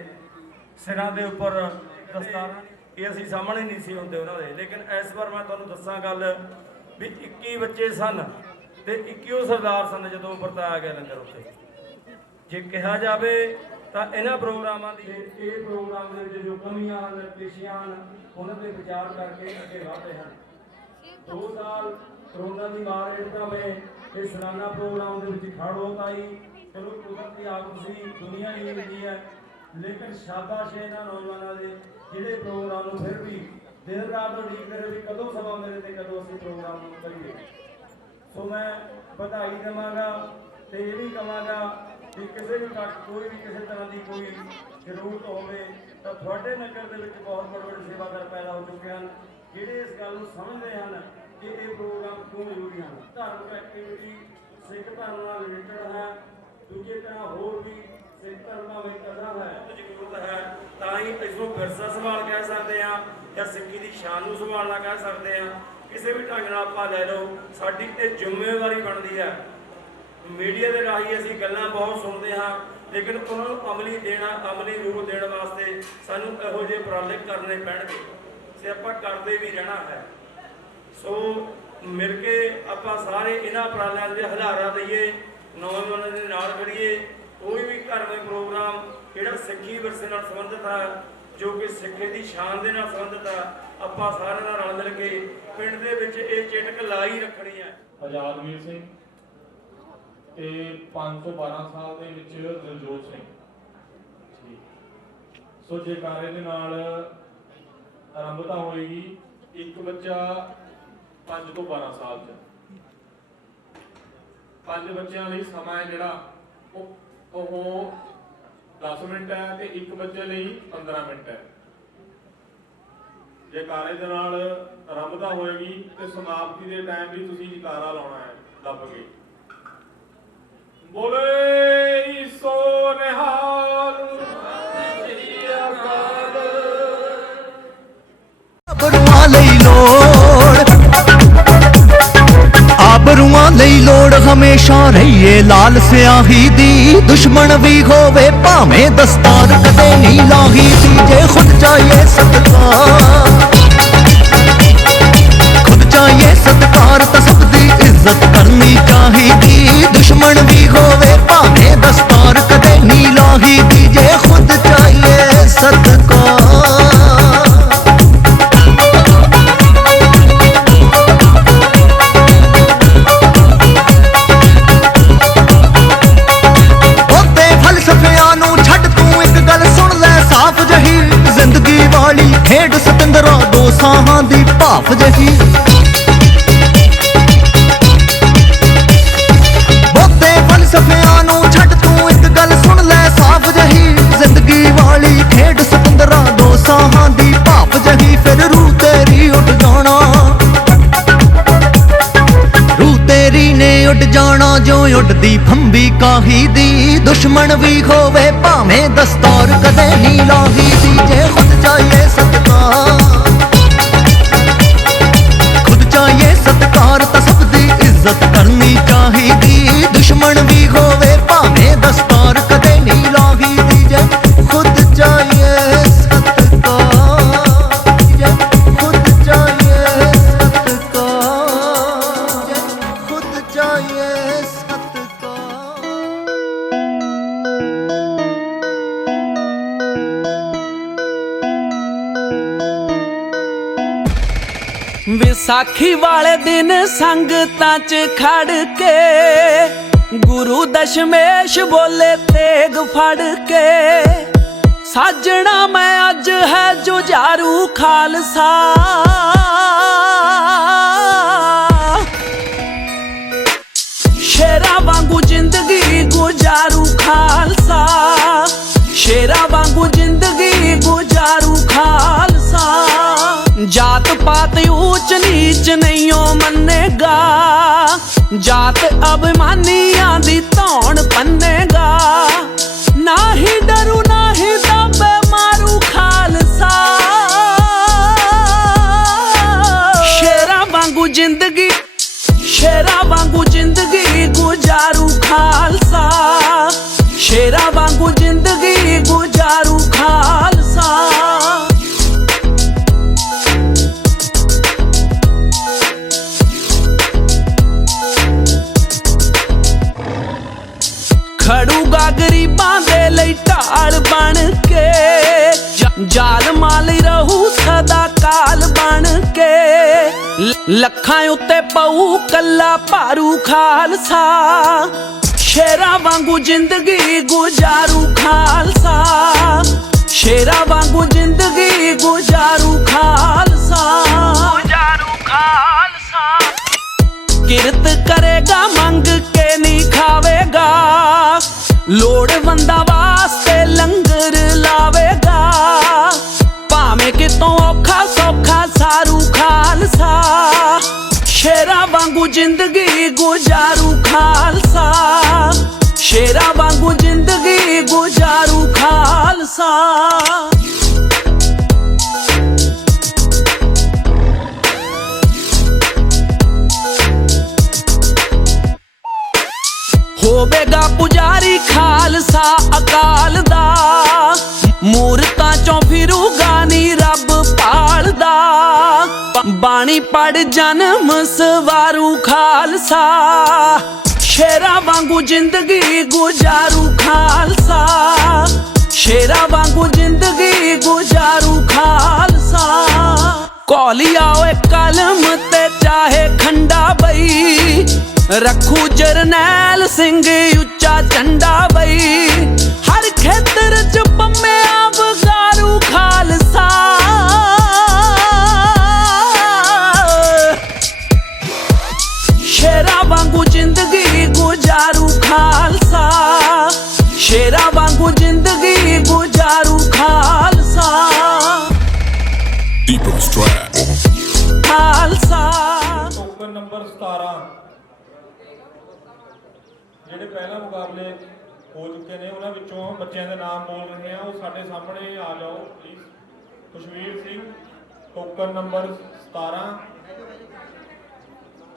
ਸਿਰਾਂ ਦੇ ਉੱਪਰ ਦਸਤਾਰਾਂ ਇਹ ਅਸੀਂ ਸਾਹਮਣੇ ਨਹੀਂ ਸੀ ਹੁੰਦੇ ਉਹਨਾਂ ਦੇ। ਲੇਕਿਨ ਇਸ ਵਾਰ ਮੈਂ ਤੁਹਾਨੂੰ ਦੱਸਾਂ ਗੱਲ ਵੀ 21 ਬੱਚੇ ਸਨ ਤੇ 21 ਸਰਦਾਰ ਸਨ ਜਦੋਂ ਵਰਤਾਇਆ ਗਿਆ ਲੰਗਰ ਉੱਤੇ। ਜੇ ਕਿਹਾ ਜਾਵੇ ਤਾਂ ਇਹਨਾਂ ਪ੍ਰੋਗਰਾਮਾਂ ਦੀ ਇਹ ਪ੍ਰੋਗਰਾਮ ਦੇ ਵਿੱਚ ਜੋ ਕਮੀਆਂ ਹਨ, ਪੇਸ਼ੀਆਂ ਹਨ, ਉਹਨਾਂ ਤੇ ਵਿਚਾਰ ਕਰਕੇ ਅੱਗੇ ਵਧਦੇ ਹਨ। 2 ਸਾਲ ਕਰੋਨਾ ਦੀ ਮਾਰ ਹੇਠਾਂ ਮੈਂ ਇਹ ਸਾਲਾਨਾ ਪ੍ਰੋਗਰਾਮ ਦੇ ਵਿੱਚ ਖੜ ਹੋ ਪਾਈ। ਚਲੋ ਕੁਦਰਤੀ ਆਪ ਸੀ, ਦੁਨੀਆ ਹੀ ਮਿਲਦੀ ਹੈ, ਲੇਕਿਨ ਸ਼ਾਬਾਸ਼ ਇਹਨਾਂ ਨੌਜਵਾਨਾਂ ਦੇ ਜਿਹੜੇ ਪ੍ਰੋਗਰਾਮ ਨੂੰ ਫਿਰ ਵੀ ਦਿਨ ਰਾਤ ਉਡੀਕ ਰਹੇ ਵੀ ਕਦੋਂ ਸਮਾਂ ਮੇਰੇ ਤੇ ਕਦੋਂ ਅਸੀਂ ਪ੍ਰੋਗਰਾਮ ਨੂੰ ਕਰੀਏ। ਸੋ ਮੈਂ ਵਧਾਈ ਦੇਵਾਂਗਾ ਤੇ ਇਹ ਵੀ ਕਹਾਂਗਾ ਕਿ ਕਿਸੇ ਵੀ ਕੋਈ ਵੀ ਕਿਸੇ ਤਰ੍ਹਾਂ ਦੀ ਕੋਈ ਜ਼ਰੂਰਤ ਹੋਵੇ ਤਾਂ ਤੁਹਾਡੇ ਨਗਰ ਦੇ ਵਿੱਚ ਬਹੁਤ ਵੱਡੇ ਸੇਵਾਦਾਰ ਪੈਦਾ ਹੋ ਚੁੱਕੇ ਹਨ, ਜਿਹੜੇ ਇਸ ਗੱਲ ਨੂੰ ਸਮਝਦੇ ਹਨ ਕਿ ਇਹ ਪ੍ਰੋਗਰਾਮ ਕਿਉਂ ਜ਼ਰੂਰੀ ਹਨ। ਧਾਰਮਿਕ ਐਕਟੀਵਿਟੀ ਸਿੱਖ ਧਰਮ ਨਾਲ ਰਿਲੇਟਡ ਹੈ, ਦੂਜੇ ਤਰ੍ਹਾਂ ਹੋਰ ਵੀ ਸਿੱਖ ਧਰਮਾਂ ਵਿੱਚ ਕਰਨਾ ਹੈ, ਜ਼ਰੂਰਤ ਹੈ। ਤਾਂ ਹੀ ਇਸ ਨੂੰ ਵਿਰਸਾ ਸੰਭਾਲ ਕਹਿ ਸਕਦੇ ਹਾਂ ਜਾਂ ਸਿੱਖੀ ਦੀ ਸ਼ਾਨ ਨੂੰ ਸੰਭਾਲਣਾ ਕਹਿ ਸਕਦੇ ਹਾਂ। ਕਿਸੇ ਵੀ ਢੰਗ ਨਾਲ ਆਪਾਂ ਲੈ ਲਓ, ਸਾਡੀ ਇਹ ਜ਼ਿੰਮੇਵਾਰੀ ਬਣਦੀ ਹੈ। ਮੀਡੀਆ ਦੇ ਰਾਹੀਂ ਅਸੀਂ ਗੱਲਾਂ ਬਹੁਤ ਸੁਣਦੇ ਹਾਂ, ਲੇਕਿਨ ਉਹਨਾਂ ਨੂੰ ਅਮਲੀ ਰੂਪ ਦੇਣ ਵਾਸਤੇ ਸਾਨੂੰ ਇਹੋ ਜਿਹੇ ਉਪਰਾਲੇ ਕਰਨੇ ਪੈਣਗੇ ਤੇ ਆਪਾਂ ਕਰਦੇ ਵੀ ਰਹਿਣਾ ਹੈ। ਸੋ ਮਿਲ ਕੇ ਆਪਾਂ ਸਾਰੇ ਇਹਨਾਂ ਉਪਰਾਲਿਆਂ ਦੇ ਹਲਾਰਾ ਦਈਏ, ਨੌਜਵਾਨਾਂ ਦੇ ਨਾਲ ਖੜੀਏ। ਕੋਈ ਵੀ ਧਾਰਮਿਕ ਪ੍ਰੋਗਰਾਮ ਜਿਹੜਾ ਸਿੱਖੀ ਵਿਰਸੇ ਨਾਲ ਸੰਬੰਧਿਤ ਹੈ, ਜੋ ਕਿ ਸਿੱਖੀ ਦੀ ਸ਼ਾਨ ਦੇ ਨਾਲ ਸੰਬੰਧਿਤ ਹੈ, ਆਪਾਂ ਸਾਰਿਆਂ ਨਾਲ ਰਲ ਮਿਲ ਕੇ ਪਿੰਡ ਦੇ ਵਿੱਚ ਇਹ ਚਿਟਕ ਲਾਈ ਰੱਖਣੀ ਹੈ। ਆਜ਼ਾਦਵੀਰ ਸਿੰਘ ਤੇ 512 ਸਾਲ ਦੇ ਵਿੱਚ ਦਿਲਜੋਤ ਸਿੰਘ। ਸੋ ਜੈਕਾਰੇ ਦੇ ਨਾਲ ਆਰੰਭਤਾ ਹੋਏਗੀ। ਇੱਕ ਬੱਚਾ 5 ਤੋਂ 12 ਸਾਲ ਚ, 5 ਬੱਚਿਆਂ ਲਈ ਸਮਾਂ ਹੈ ਜਿਹੜਾ ਉਹ 10 ਮਿੰਟ ਹੈ ਤੇ ਇੱਕ ਬੱਚੇ ਲਈ 15 ਮਿੰਟ ਹੈ। ਜੈਕਾਰੇ ਦੇ ਨਾਲ ਆਰੰਭਤਾ ਹੋਏਗੀ ਤੇ ਸਮਾਪਤੀ ਦੇ ਟਾਈਮ ਵੀ ਤੁਸੀਂ ਜੈਕਾਰਾ ਲਾਉਣਾ ਹੈ ਦੱਬ ਕੇ। ਬੋਲੇ ਸੋ ਨਿਹਾਲ ਸ੍ਰੀ ਅਕਾਲ। ਆਬਰੂਆਂ ਲਈ ਲੋੜ ਹਮੇਸ਼ਾ ਰਹੀਏ ਲਾਲ ਸਿਆਹੀ ਦੀ, ਦੁਸ਼ਮਣ ਵੀ ਹੋਵੇ ਭਾਵੇਂ ਦਸਤਾਰ ਕਦੇ ਨਹੀਂ ਲਾਹੀ ਦੀ। ਜੇ ਖੁਦ ਚਾਹੀਏ ਸਤਿਕਾਰ, ਖੁਦ ਚਾਹੀਏ ਸਤਿਕਾਰ ਤਾਂ ਸਭ ਦੀ ਇੱਜ਼ਤ ਕਰਨੀ ਚਾਹੀਦੀ। ਦੁਸ਼ਮਣ ਵੀ ਹੋਵੇ ਭਾਵੇਂ ਦਸਤਾਰ ਕਦੇ ਨਹੀਂ ਲਾਹੀ ਦੀ। ਜੇ ਖੁਦ ਚਾਹੀਏ ਸਤਿਕਾਰ। ਭਾਫ ਜਹੀ। ਬਹੁਤੇ ਫਲਸਫਿਆਂ ਨੂੰ ਛੱਡ ਤੂੰ ਇੱਕ ਗੱਲ ਸੁਣ ਲੈ ਸਾਫ਼ ਜਹੀ। ਜ਼ਿੰਦਗੀ ਵਾਲੀ ਖੇਡ ਸਮੁੰਦਰਾਂ ਦੋ ਸਾਹਾਂ ਦੀ ਭਾਫ ਜਹੀ। ਫਿਰ ਰੂਹ ਤੇਰੀ ਉੱਡ ਜਾਣਾ, ਰੂਹ ਤੇਰੀ ਨੇ ਉੱਡ ਜਾਣਾ ਜਿਉਂ ਉੱਡਦੀ ਫੰਬੀ ਕਾਹੀ ਦੀ। ਦੁਸ਼ਮਣ ਵੀ ਹੋਵੇ ਭਾਵੇਂ ਦਸਤਾਰ ਕਦੇ ਨਹੀਂ ਲਾਹੀ ਦੀ। ਜੇ ਖੁਦ ਚਾਹੀਏ ਸਤਿਕਾਰ, ਖੁਦ ਚਾਹੀਏ ਸਤਿਕਾਰ ਤਾਂ ਸਭ ਦੀ ਇੱਜ਼ਤ ਕਰਨੀ ਚਾਹੀਦੀ। ਦੁਸ਼ਮਣ ਵੀ ਹੋਵੇ ਭਾਵੇਂ ਦਸਤਾਰ ਕਦੇ ਨਹੀਂ ਲਾਹੀ ਦੀ। ਜੇ ਖੁਦ ਚਾਹੀਏ ਸਤਿਕਾਰ, ਜੇ ਖੁਦ ਚਾਹੀਏ ਸਤਿਕਾਰ, ਜੇ ਖੁਦ ਚਾਹੀਏ ਸਤਿਕਾਰ। ਵਿਸਾਖੀ ਵਾਲੇ ਦਿਨ ਸੰਗਤਾਂ 'ਚ ਖੜ ਕੇ ਗੁਰੂ ਦਸ਼ਮੇਸ਼ ਬੋਲੇ ਤੇਗ ਫੜ ਕੇ। ਸਾਜਣਾ ਮੈਂ ਅੱਜ ਹੈ ਜੁਝਾਰੂ ਖਾਲਸਾ, ਸ਼ੇਰਾਂ ਵਾਂਗੂ ਜ਼ਿੰਦਗੀ ਗੁਜ਼ਾਰੂ ਖਾਲਸਾ, ਸ਼ੇਰਾਂ ਵਾਂਗੂ ਜ਼ਿੰਦਗੀ ਗੁਜ਼ਾਰੂ ਖਾਲਸਾ। ਜਾਤ ਪਾਤ ਊਚ ਨੀਚ ਨਹੀਂ ਓ ਮੰਨੇਗਾ, ਜਾਤ ਅਭਿਮਾਨੀਆਂ ਦੀ ਧੌਣ ਪੰਨੇਗਾ। ਨਾ ਹੀ ਡਰੂ ਨਾ ਹੀ ਦਬੇ ਮਾਰੂ ਖਾਲਸਾ, ਸ਼ੇਰਾਂ ਵਾਂਗੂ ਜ਼ਿੰਦਗੀ, ਸ਼ੇਰਾਂ ਵਾਂਗੂ ਜ਼ਿੰਦਗੀ ਗੁਜ਼ਾਰੂ ਖਾਲਸਾ, ਸ਼ੇਰਾਂ ਵਾਂਗੂ ਜ਼ਿੰਦਗੀ ਗੁਜ਼ਾਰੂ ਖਾਲਸਾ। ਖੜੂਗਾ ਗਰੀਬਾਂ ਦੇ ਲਈ ਢਾਲ ਬਣ ਕੇ, ਜ਼ਾਲਮਾਂ ਲਈ ਰਹੂ ਸਦਾ ਕਾਲ ਬਣ ਕੇ। ਲੱਖਾਂ ਉੱਤੇ ਪਊ ਕੱਲਾ ਭਾਰੂ ਖਾਲਸਾ, ਸ਼ੇਰਾਂ ਵਾਂਗੂ ਜ਼ਿੰਦਗੀ ਗੁਜ਼ਾਰੂ ਖਾਲਸਾ, ਸ਼ੇਰਾਂ ਵਾਂਗੂ ਜ਼ਿੰਦਗੀ ਗੁਜ਼ਾਰੂ ਖਾਲਸਾ, ਗੁਜ਼ਾਰੂ ਖਾਲਸਾ। ਕਿਰਤ ਕਰੇਗਾ ਮੰਗ ਕੇ ਨਹੀਂ ਖਾਵੇਗਾ, ਲੋੜਵੰਦਾਂ ਵਾਸਤੇ ਲੰਗਰ ਲਾਵੇਗਾ। ਭਾਵੇਂ ਕਿਤੋਂ ਔਖਾ ਸੌਖਾ ਸਾਰੂ ਖਾਲਸਾ, ਸ਼ੇਰਾਂ ਵਾਂਗੂ ਜ਼ਿੰਦਗੀ ਗੁਜ਼ਾਰੂ ਖਾਲਸਾ, ਸ਼ੇਰਾਂ ਵਾਂਗੂ ਜ਼ਿੰਦਗੀ ਗੁਜ਼ਾਰੂ ਖਾਲਸਾ। ਹੋਵੇਗਾ ਪੁਜਾਰੀ ਖਾਲਸਾ ਅਕਾਲ ਦਾ, ਮੂਰਤਾਂ ਚੋਂ ਫਿਰੂਗਾ ਨੀ ਰੱਬ ਭਾਲਦਾ। ਬਾਣੀ ਪੜ ਜਨਮ ਸਵਾਰੂ ਖਾਲਸਾ, ਸ਼ੇਰਾਂ ਵਾਂਗੂ ਜ਼ਿੰਦਗੀ ਗੁਜ਼ਾਰੂ ਖਾਲਸਾ, ਸ਼ੇਰਾਂ ਵਾਂਗੂ ਜ਼ਿੰਦਗੀ ਗੁਜ਼ਾਰੂ ਖਾਲਸਾ। ਕੌਲੀਆ ਓਏ ਕਲਮ ਤੇ ਚਾਹੇ ਖੰਡਾ ਬਈ, ਰੱਖੂ ਜਰਨੈਲ ਸਿੰਘ ਉੱਚਾ ਝੰਡਾ ਬਈ। ਹਰ ਖੇਤਰ 'ਚ ਪੰਮਿਆ ਵਗਾਰੂ ਖਾਲਸਾ, ਸ਼ੇਰਾਂ ਵਾਂਗੂ ਜ਼ਿੰਦਗੀ ਗੁਜ਼ਾਰੂ ਖਾਲਸਾ, ਸ਼ੇਰਾਂ ਵਾਂਗੂ ਜ਼ਿੰਦਗੀ ਗੁਜ਼ਾਰੂ ਖਾਲਸਾ, ਖਾਲਸਾ। ਟੋਕਨ ਨੰਬਰ 17 ਜਿਹੜੇ ਪਹਿਲਾ ਮੁਕਾਬਲੇ ਹੋ ਚੁੱਕੇ ਨੇ ਉਹਨਾਂ ਵਿੱਚੋਂ ਬੱਚਿਆਂ ਦੇ ਨਾਮ ਬੋਲ ਰਹੇ ਆ, ਉਹ ਸਾਡੇ ਸਾਹਮਣੇ ਆ ਜਾਓ please. Khushvir Singh token number 17,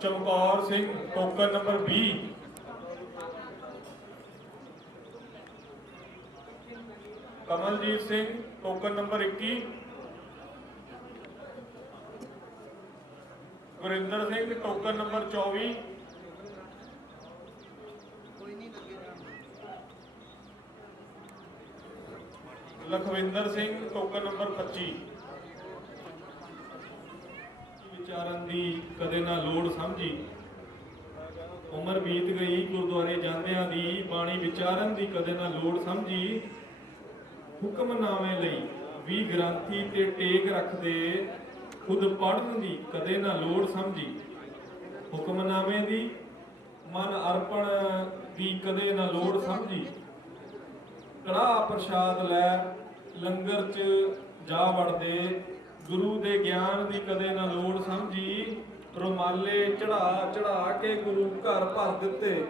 Chamkaur Singh token number 20, Kamaljit Singh token number 21, Gurinder Singh token number 24, Lakhwinder Singh token number 25। ਵਿਚਾਰਨ ਦੀ ਕਦੇ ਨਾ ਲੋੜ ਸਮਝੀ, ਉਮਰ ਬੀਤ ਗਈ ਗੁਰਦੁਆਰੇ ਜਾਂਦਿਆਂ ਦੀ। ਬਾਣੀ ਵਿਚਾਰਨ ਦੀ ਕਦੇ ਨਾ ਲੋੜ ਸਮਝੀ, ਹੁਕਮਨਾਮੇ ਲਈ 20 ਗ੍ਰੰਥੀ ਤੇ ਟੇਕ ਰੱਖਦੇ ਖੁਦ ਪੜ੍ਹਨ ਦੀ ਕਦੇ ਨਾ ਲੋੜ ਸਮਝੀ, ਹੁਕਮਨਾਮੇ ਦੀ ਮਨ ਅਰਪਣ ਦੀ ਕਦੇ ਨਾ ਲੋੜ ਸਮਝੀ। ਕੜਾਹ ਪ੍ਰਸ਼ਾਦ ਲੈ ਲੰਗਰ 'ਚ ਜਾ ਵੜਦੇ, ਗੁਰੂ ਦੇ ਗਿਆਨ ਦੀ ਕਦੇ ਨਾ ਲੋੜ ਸਮਝੀ। ਰੁਮਾਲੇ ਚੜਾ ਚੜਾ ਕੇ ਗੁਰੂ ਘਰ ਭਰ ਦਿੱਤੇ,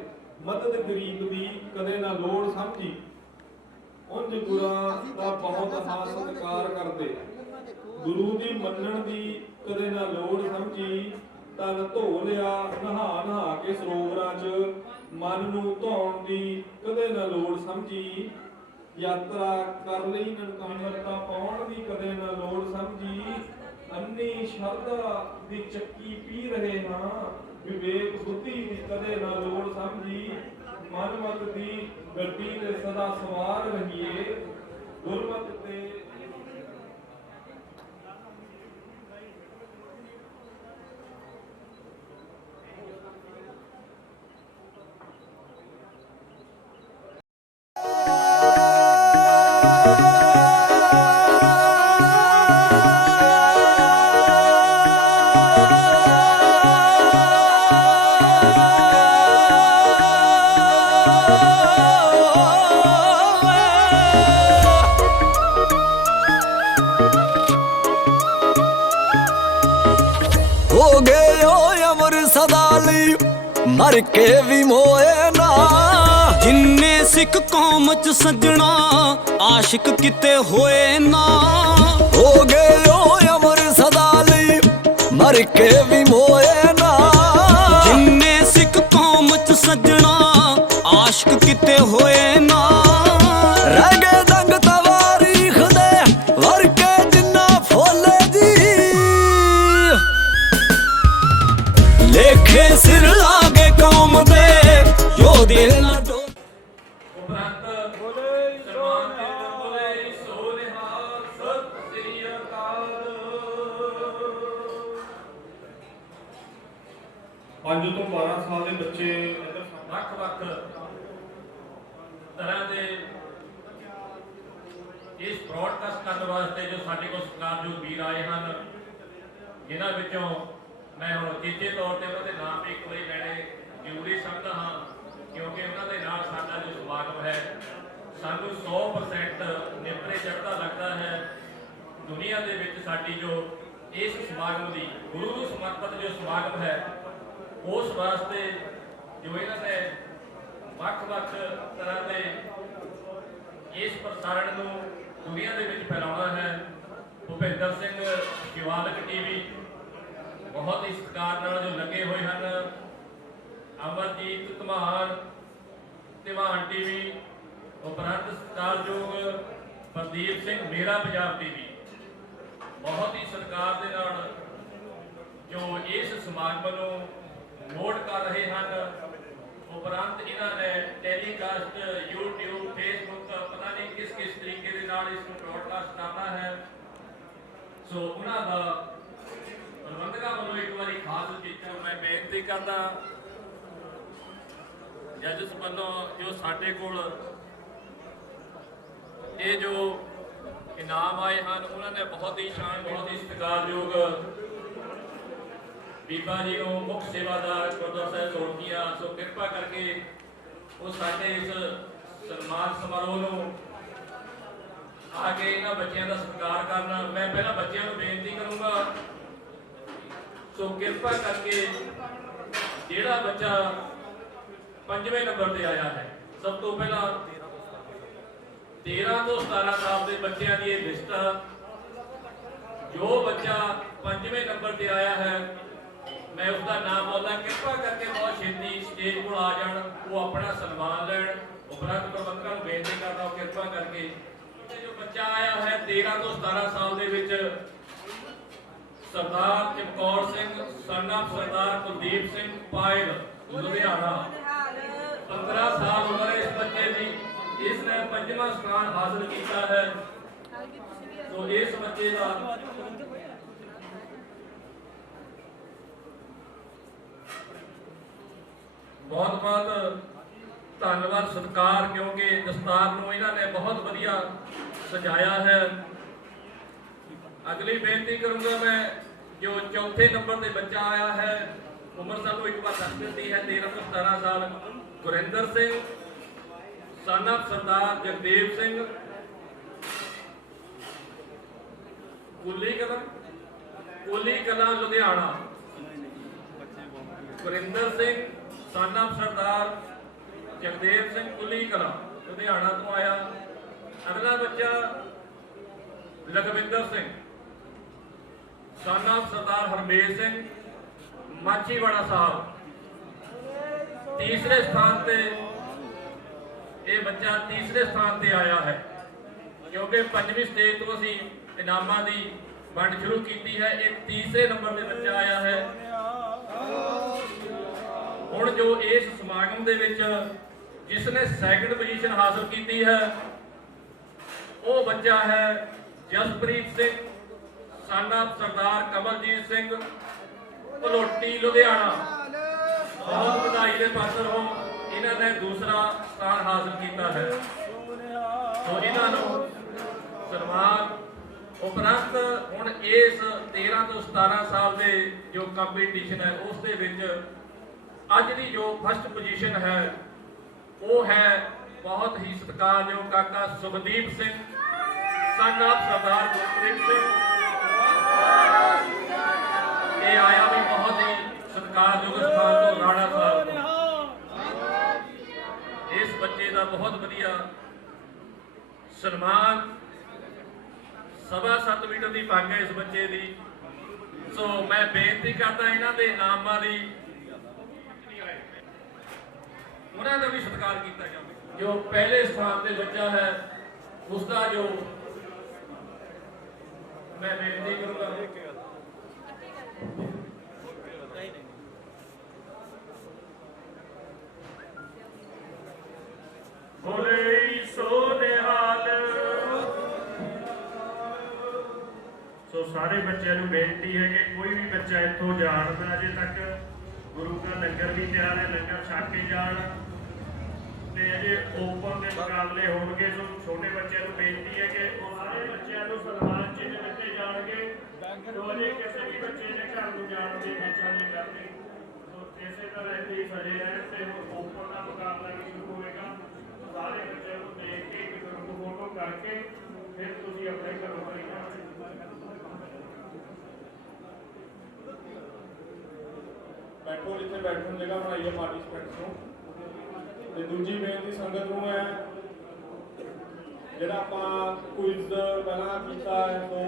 ਮਦਦ ਗਰੀਬ ਦੀ ਕਦੇ ਨਾ ਲੋੜ ਸਮਝੀ। ਉਂਝ ਗੁਰਾਂ ਦਾ ਬਹੁਤ ਹਾਂ ਸਤਿਕਾਰ ਕਰਦੇ, ਗੁਰੂ ਦੀ ਮੰਨਣ ਦੀ ਕਦੇ ਨਾ ਲੋੜ ਸਮਝੀ। ਤਨ ਧੋ ਲਿਆ ਨਹਾ ਨਹਾ ਕੇ ਸਰੋਵਰਾਂ 'ਚ, ਮਨ ਨੂੰ ਧੋਣ ਦੀ ਕਦੇ ਨਾ ਲੋੜ ਸਮਝੀ। ਯਾਤਰਾ ਕਰ ਲਈ ਨਨਕਾਮਰਤਾ ਪਾਉਣ ਦੀ ਕਦੇ ਨਾ ਲੋੜ ਸਮਝੀ। ਅੰਨੀ ਸ਼ਰਧਾ ਦੀ ਚੱਕੀ ਪੀ ਰਹੇ ਹਾਂ, ਵਿਵੇਕ ਬੁੱਧੀ ਦੀ ਕਦੇ ਨਾ ਲੋੜ ਸਮਝੀ। ਮਨਮਤ ਦੀ ਗੱਡੀ ਤੇ ਸਦਾ ਸਵਾਰ ਰਹੀਏ, ਗੁਰਮਤ ਤੇ ਹੋ ਗਏ ਓ ਅਮਰ ਸਦਾ ਲਈ, ਮਰ ਕੇ ਵੀ ਮੋਏ ਨਾ। ਜਿੰਨੇ ਸਿੱਖ ਕੌਮ ਚ ਸੱਜਣਾ, ਆਸ਼ਿਕ ਕਿਤੇ ਹੋਏ ਨਾ। ਹੋ ਗਏ ਓ ਅਮਰ ਸਦਾ ਲਈ, ਮਰ ਕੇ ਵੀ ਮੋਏ ਨਾ। ਜਿੰਨੇ ਸਿੱਖ ਕੌਮ ਚ ਸੱਜਣਾ, ਆਸ਼ਿਕ ਕਿਤੇ ਹੋਏ ਨਾ। ਰਹਿ ਗਏ ਦੰਗ ਤਵਾਰੀਖ ਦੇ ਵਰਕੇ ਜਿੰਨਾ ਫੋਲੇ ਜੀ, ਲੇਖੇ ਸਿਰ ਲਾਗੇ ਕੌਮ ਦੇ ਯੋਧੇ ਨਾ ਡੋ। ਉਪਰੰਤ ਸਨਮਾਨ ਦੇ ਬੋਲੇ ਸੋ ਨਿਹਾਲ ਸਤਿ ਸ੍ਰੀ ਅਕਾਲ। 5 ਤੋਂ 12 ਸਾਲ ਦੇ ਬੱਚੇ ਵੱਖ-ਵੱਖ ਤਰ੍ਹਾਂ ਦੇ ਇਸ ਬ੍ਰੌਡਕਾਸਟ ਕਰਨ ਵਾਸਤੇ ਜੋ ਸਾਡੇ ਕੋਲ ਸਤਿਕਾਰਯੋਗ ਵੀਰ ਆਏ ਹਨ, ਜਿਨ੍ਹਾਂ ਵਿੱਚੋਂ ਮੈਂ ਹੁਣ ਤੀਜੇ ਤੌਰ ਤੇ ਉਹਨਾਂ ਦੇ ਨਾਮ ਵੀ ਇੱਕ ਵਾਰੀ ਲੈਣੇ ਜ਼ਰੂਰੀ ਸਮਝਦਾ ਹਾਂ, ਕਿਉਂਕਿ ਉਹਨਾਂ ਦੇ ਨਾਲ ਸਾਡਾ ਜੋ ਸਮਾਗਮ ਹੈ ਸਾਨੂੰ 100% ਨਿਪਰੇ ਚੜ੍ਹਦਾ ਲੱਗਦਾ ਹੈ। ਦੁਨੀਆ ਦੇ ਵਿੱਚ ਸਾਡੀ ਜੋ ਇਸ ਸਮਾਗਮ ਦੀ ਗੁਰੂ ਨੂੰ ਸਮਰਪਿਤ ਜੋ ਸਮਾਗਮ ਹੈ, ਉਸ ਵਾਸਤੇ ਜੋ ਇਹਨਾਂ ਨੇ ਵੱਖ-ਵੱਖ ਤਰ੍ਹਾਂ ਦੇ ਇਸ ਪ੍ਰਸਾਰਣ ਨੂੰ ਦੁਨੀਆ ਦੇ ਵਿੱਚ ਫੈਲਾਉਣਾ ਹੈ। ਭੁਪਿੰਦਰ ਸਿੰਘ ਸ਼ਿਵਾਲਕ ਟੀਵੀ ਬਹੁਤ ਹੀ ਸਤਿਕਾਰ ਨਾਲ ਜੋ ਲੱਗੇ ਹੋਏ ਹਨ। ਅਮਰਜੀਤ ਧਮਾਨ ਟੀਵੀ, ਉਪਰੰਤ ਸਤਿਕਾਰਯੋਗ ਪ੍ਰਦੀਪ ਸਿੰਘ ਮੇਰਾ ਪੰਜਾਬ ਟੀਵੀ ਬਹੁਤ ਹੀ ਸਤਿਕਾਰ ਦੇ ਨਾਲ ਜੋ ਇਸ ਸਮਾਗਮ ਨੂੰ ਨੋਟ ਕਰ ਰਹੇ ਹਨ। ਉਪਰੰਤ ਇਹਨਾਂ ਨੇ ਟੈਲੀਕਾਸਟ YouTube, Facebook ਪਤਾ ਨਹੀਂ ਕਿਸ ਤਰੀਕੇ ਦੇ ਨਾਲ ਇਸ ਨੂੰ ਬ੍ਰੌਡਕਾਸਟ ਕਰਨਾ ਹੈ। ਸੋ ਉਹਨਾਂ ਦਾ ਪ੍ਰਬੰਧਕਾਂ ਵੱਲੋਂ ਇੱਕ ਵਾਰੀ ਖਾਸ ਉਚੇਚਾ ਮੈਂ ਬੇਨਤੀ ਕਰਦਾ, ਜੱਜਸ ਵੱਲੋਂ ਜੋ ਸਾਡੇ ਕੋਲ ਇਹ ਜੋ ਇਨਾਮ ਆਏ ਹਨ, ਉਹਨਾਂ ਨੇ ਬਹੁਤ ਹੀ ਸਤਿਕਾਰਯੋਗ ਬੀਬਾ ਜੀ ਨੂੰ ਮੁੱਖ ਸੇਵਾਦਾਰ ਗੁਰਦੁਆਰਾ ਸਾਹਿਬ ਧੌਲਕੀਆਂ, ਸੋ ਕਿਰਪਾ ਕਰਕੇ ਉਹ ਸਾਡੇ ਇਸ ਸਨਮਾਨ ਸਮਾਰੋਹ ਨੂੰ ਆ ਕੇ ਇਹਨਾਂ ਬੱਚਿਆਂ ਦਾ ਸਤਿਕਾਰ ਕਰਨਾ। ਮੈਂ ਪਹਿਲਾਂ ਬੱਚਿਆਂ ਨੂੰ ਬੇਨਤੀ ਕਰੂੰਗਾ, ਸੋ ਕਿਰਪਾ ਕਰਕੇ ਜਿਹੜਾ ਬੱਚਾ 5ਵੇਂ ਨੰਬਰ ਤੇ ਆਇਆ ਹੈ, ਸਭ ਤੋਂ ਪਹਿਲਾਂ 13 ਤੋਂ 17 ਸਾਲ ਦੇ ਬੱਚਿਆਂ ਦੀ ਇਹ ਲਿਸਟ ਆ। ਜੋ ਬੱਚਾ 5ਵੇਂ ਨੰਬਰ ਤੇ ਆਇਆ ਹੈ, ਮੈਂ ਉਸਦਾ ਨਾਮ ਬੋਲਦਾ, ਕਿਰਪਾ ਕਰਕੇ ਬਹੁਤ ਛੇਤੀ ਸਟੇਜ ਕੋਲ ਆ ਜਾਣ, ਉਹ ਆਪਣਾ ਸਨਮਾਨ ਲੈਣ। ਉਪਰੰਤ ਪ੍ਰਬੰਧਕਾਂ ਨੂੰ ਬੇਨਤੀ ਕਰਦਾ ਉਹ ਕਿਰਪਾ ਕਰਕੇ ਜੋ ਬੱਚਾ ਆਇਆ ਹੈ 13 ਤੋਂ 17 ਸਾਲ ਦੇ ਵਿੱਚ, ਸਰਦਾਰ ਚਮਕੌਰ ਸਿੰਘ son of ਸਰਦਾਰ ਕੁਲਦੀਪ ਸਿੰਘ ਪਾਇਲ, ਲੁਧਿਆਣਾ। 15 ਸਾਲ ਉਮਰ ਹੈ ਇਸ ਬੱਚੇ ਦੀ, ਇਸ ਨੇ 5ਵਾਂ ਸਥਾਨ ਹਾਸਲ ਕੀਤਾ ਹੈ। ਸੋ ਇਸ ਬੱਚੇ ਦਾ ਬਹੁਤ ਧੰਨਵਾਦ, ਸਤਿਕਾਰ, ਕਿਉਂਕਿ ਦਸਤਾਰ ਨੂੰ ਇਹਨਾਂ ਨੇ ਬਹੁਤ ਵਧੀਆ ਸਜਾਇਆ ਹੈ। ਅਗਲੀ ਬੇਨਤੀ ਕਰੂੰਗਾ ਮੈਂ जो चौथे नंबर ते बच्चा आया है, उम्र सानू एक बार दस दिती है 13 ਤੋਂ 17 साल, गुरिंदर सिंह सन ऑफ सरदार जगदेव सिंह कुली कला लुधियाना। गुरिंदर सिंह सन ऑफ सरदार जगदेव सिंह कुली कला लुधियाना तो आया। अगला बच्चा लखविंदर सिंह सन ऑफ सरदार हरमेश सिंह माछीवाड़ा साहब। तीसरे स्थान पे ये बच्चा तीसरे स्थान पे आया है, क्योंकि 5वीं स्टेज तो असी इनामां दी वंड शुरू की है। एक तीसरे नंबर पे बच्चा आया है। हुण जो इस समागम दे विच जिसने सैकंड पोजीशन हासिल की है, वो बच्चा है जसप्रीत सिंह सन ऑफ सरदार कमलजीत सिंह भलोटी लुधियाना। बहुत बधाई के पात्र हो, इन्होंने दूसरा स्थान हासिल किया है। तो इन्हों सन्मान उपरंत हुण इस 13 ਤੋਂ 17 साल के जो कंपीटिशन है उस दे विच अज की जो फर्स्ट पोजीशन है वो है बहुत ही सत्कारयोग काका सुखदीप सिंह सन ऑफ सरदार गुरप्रीत सिंह। ये आया भी बहुत ही सत्कारयोग स्थान तो राणा साहब तो। इस बच्चे का बहुत वधिया सन्मान। 7.25 मीटर की पग है इस बच्चे की। सो मैं बेनती करता इन्हों के नामां दी उन्होंने भी सत्कार किया जाए। जो पहले स्थान पे बच्चा है उसका जो मैं बेनती करूँगा बोले सो निहाल। सो सारे बच्चों को बेनती है कि कोई भी बच्चा इतों जाणदा अजे तक गुरु का लंगर भी तैयार है, लंगर छक के जाण ते अजे ओपन के मुकाबले होणगे। सो छोटे बच्चों को बेनती है कि सारे बच्चों को सन्मान चिन्ह दिते जाणगे। तो अजे किसी भी बच्चे ने घर को जाण की इच्छा नहीं करते, तो इसे तरह ही सजे रहन ते ओपन का मुकाबला भी शुरू होएगा। सारे बच्चों को देख के एक ग्रुप फोटो करके फिर तुसीं अपने घरों घरी जाओ। बैठो जिथे बैठने जगह बनाई है पार्टिसिपेंट्स को। ते दूजी बेनती संगत नूं है जिहड़ा आपां क्विज पहला कीता है तो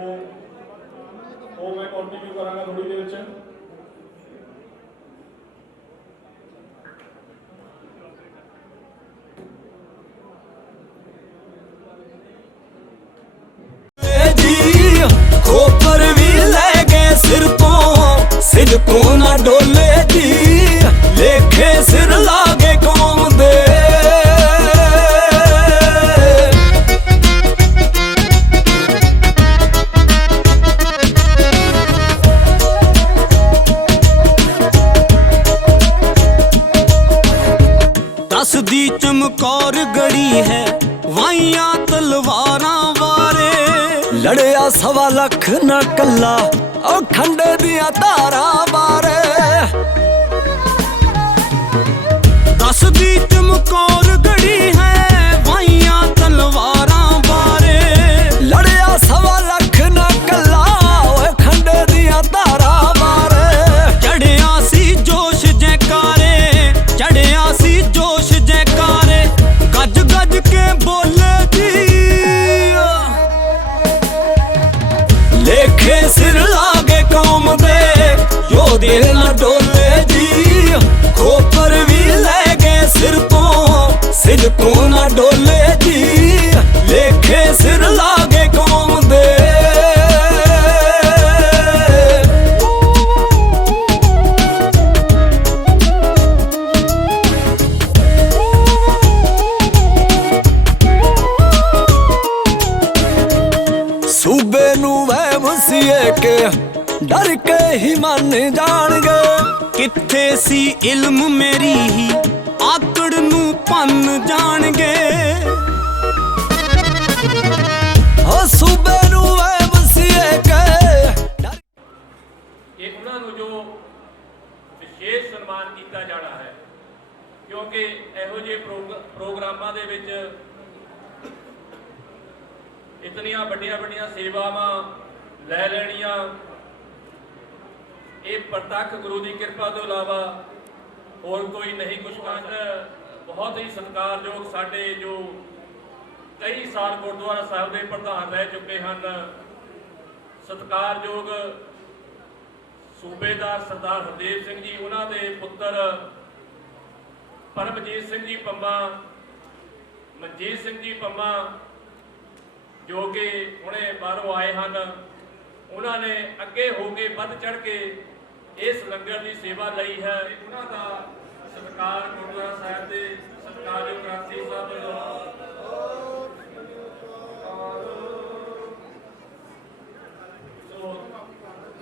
वो मैं कंटिन्यू करांगा थोड़ी देर च। खोपर भी ले गए सिर तो सिर को ना डोले जी, लेखे सिर लागे कौम दे। दस दी चमकौर गड़ी है वाइया तलवारां वारे, लड़िया 1.25 लाख न कला और खंडे दिया तारा बारे। 10 दी चमकौर गड़ी है वाइया तलवारां बारे, लड़िया 1.25 लाख न कला और खंडे दिया तारा बारे। चढ़िया सी जोश जयकारे, चढ़िया सी जोश जयकारे, गज गज के बोले जी, लेखे सिर लागे कौम दे योधे न डोले जी। खोपर भी ले गए सिर तो सिर को न डोले जी, लेखे सिर लागे कौम दे। सूबे नू वह मुसीए के डर के ही मन जाणगे, किथे सी इल्म मेरी ही आकड़ नू भन जाणगे। सूबे नू वह मुसीए के ਨੂੰ ਜੋ ਵਿਸ਼ੇਸ਼ ਸਨਮਾਨ ਕੀਤਾ ਜਾਣਾ ਹੈ, ਕਿਉਂਕਿ ਇਹੋ ਜਿਹੇ ਪ੍ਰੋਗਰਾਮਾਂ ਦੇ ਵਿੱਚ ਇਤਨੀਆਂ ਵੱਡੀਆਂ ਸੇਵਾਵਾਂ ਲੈ ਲੈਣੀਆਂ, ਇਹ ਪ੍ਰਤੱਖ ਗੁਰੂ ਦੀ ਕਿਰਪਾ ਤੋਂ ਇਲਾਵਾ ਹੋਰ ਕੋਈ ਨਹੀਂ ਕੁਛ ਕਰ। ਬਹੁਤ ਹੀ ਸਤਿਕਾਰਯੋਗ ਸਾਡੇ ਜੋ ਕਈ ਸਾਲ ਗੁਰਦੁਆਰਾ ਸਾਹਿਬ ਦੇ ਪ੍ਰਧਾਨ ਰਹਿ ਚੁੱਕੇ ਹਨ, ਸਤਿਕਾਰਯੋਗ ਸੂਬੇਦਾਰ ਸਰਦਾਰ ਹਰਦੇਵ ਸਿੰਘ ਜੀ, ਉਹਨਾਂ ਦੇ ਪੁੱਤਰ ਪਰਮਜੀਤ ਸਿੰਘ ਜੀ ਪੰਮਾ, ਮਨਜੀਤ ਸਿੰਘ ਜੀ ਪੰਮਾ, ਜੋ ਕਿ ਹੁਣੇ ਬਾਹਰੋਂ ਆਏ ਹਨ, ਉਹਨਾਂ ਨੇ ਅੱਗੇ ਹੋ ਕੇ ਵੱਧ ਚੜ ਕੇ ਇਸ ਲੰਗਰ ਦੀ ਸੇਵਾ ਲਈ ਹੈ। ਉਹਨਾਂ ਦਾ ਸਤਿਕਾਰ ਗੁਰਦੁਆਰਾ ਸਾਹਿਬ ਦੇ ਸਤਿਕਾਰਯੋਗ ਗ੍ਰੰਥੀ ਸਾਹਿਬ ਵੱਲੋਂ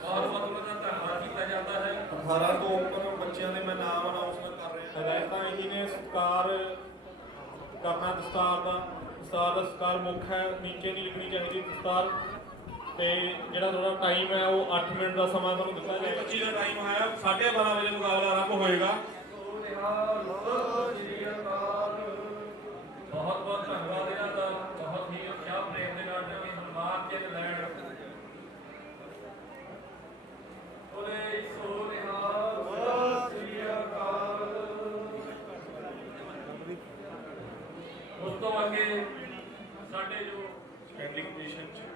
ਬਹੁਤ ਉਹਨਾਂ ਦਾ ਧੰਨਵਾਦ ਕੀਤਾ ਜਾਂਦਾ ਹੈ। 18 ਤੋਂ ਉੱਪਰ ਬੱਚਿਆਂ ਦੇ ਮੈਂ ਨਾਮ ਅਨਾਉਂਸਮੈਂਟ ਕਰ ਰਿਹਾ। ਹਦਾਇਤਾਂ ਇਹੀ ਨੇ, ਸਤਿਕਾਰ ਕਰਨਾ ਦਸਤਾਰ ਦਾ ਸਤਿਕਾਰ ਮੁੱਖ ਹੈ, ਨੀਚੇ ਨਹੀਂ ਲਿਖਣੀ ਚਾਹੀਦੀ ਦਸਤਾਰ। ਤੇ ਜਿਹੜਾ ਤੁਹਾਡਾ ਟਾਈਮ ਹੈ ਉਹ 8 ਮਿੰਟ ਦਾ ਸਮਾਂ ਤੁਹਾਨੂੰ ਦਿੱਤਾ ਜਾਏਗਾ। 25 ਦਾ ਟਾਈਮ ਹੈ, 12:30 ਵਜੇ ਮੁਕਾਬਲਾ ਆਰੰਭ ਹੋਏਗਾ। ਬਹੁਤ ਬਹੁਤ ਧੰਨਵਾਦ ਇਹਨਾਂ ਦਾ, ਬਹੁਤ ਹੀ ਉਤਸ਼ਾਹ ਪ੍ਰੇਮ ਦੇ ਨਾਲ ਜਿਹੜੇ ਸਨਮਾਨ ਚਿੰਨ੍ਹ ਲੈਣ। ਬੋਲੇ ਸੋ ਨਿਹਾਲ ਸਤਿ ਸ੍ਰੀ ਅਕਾਲ। ਉਸ ਤੋਂ ਅੱਗੇ ਸਾਡੇ ਜੋ ਸਟੈਂਡਿੰਗ ਪੋਜੀਸ਼ਨ 'ਚ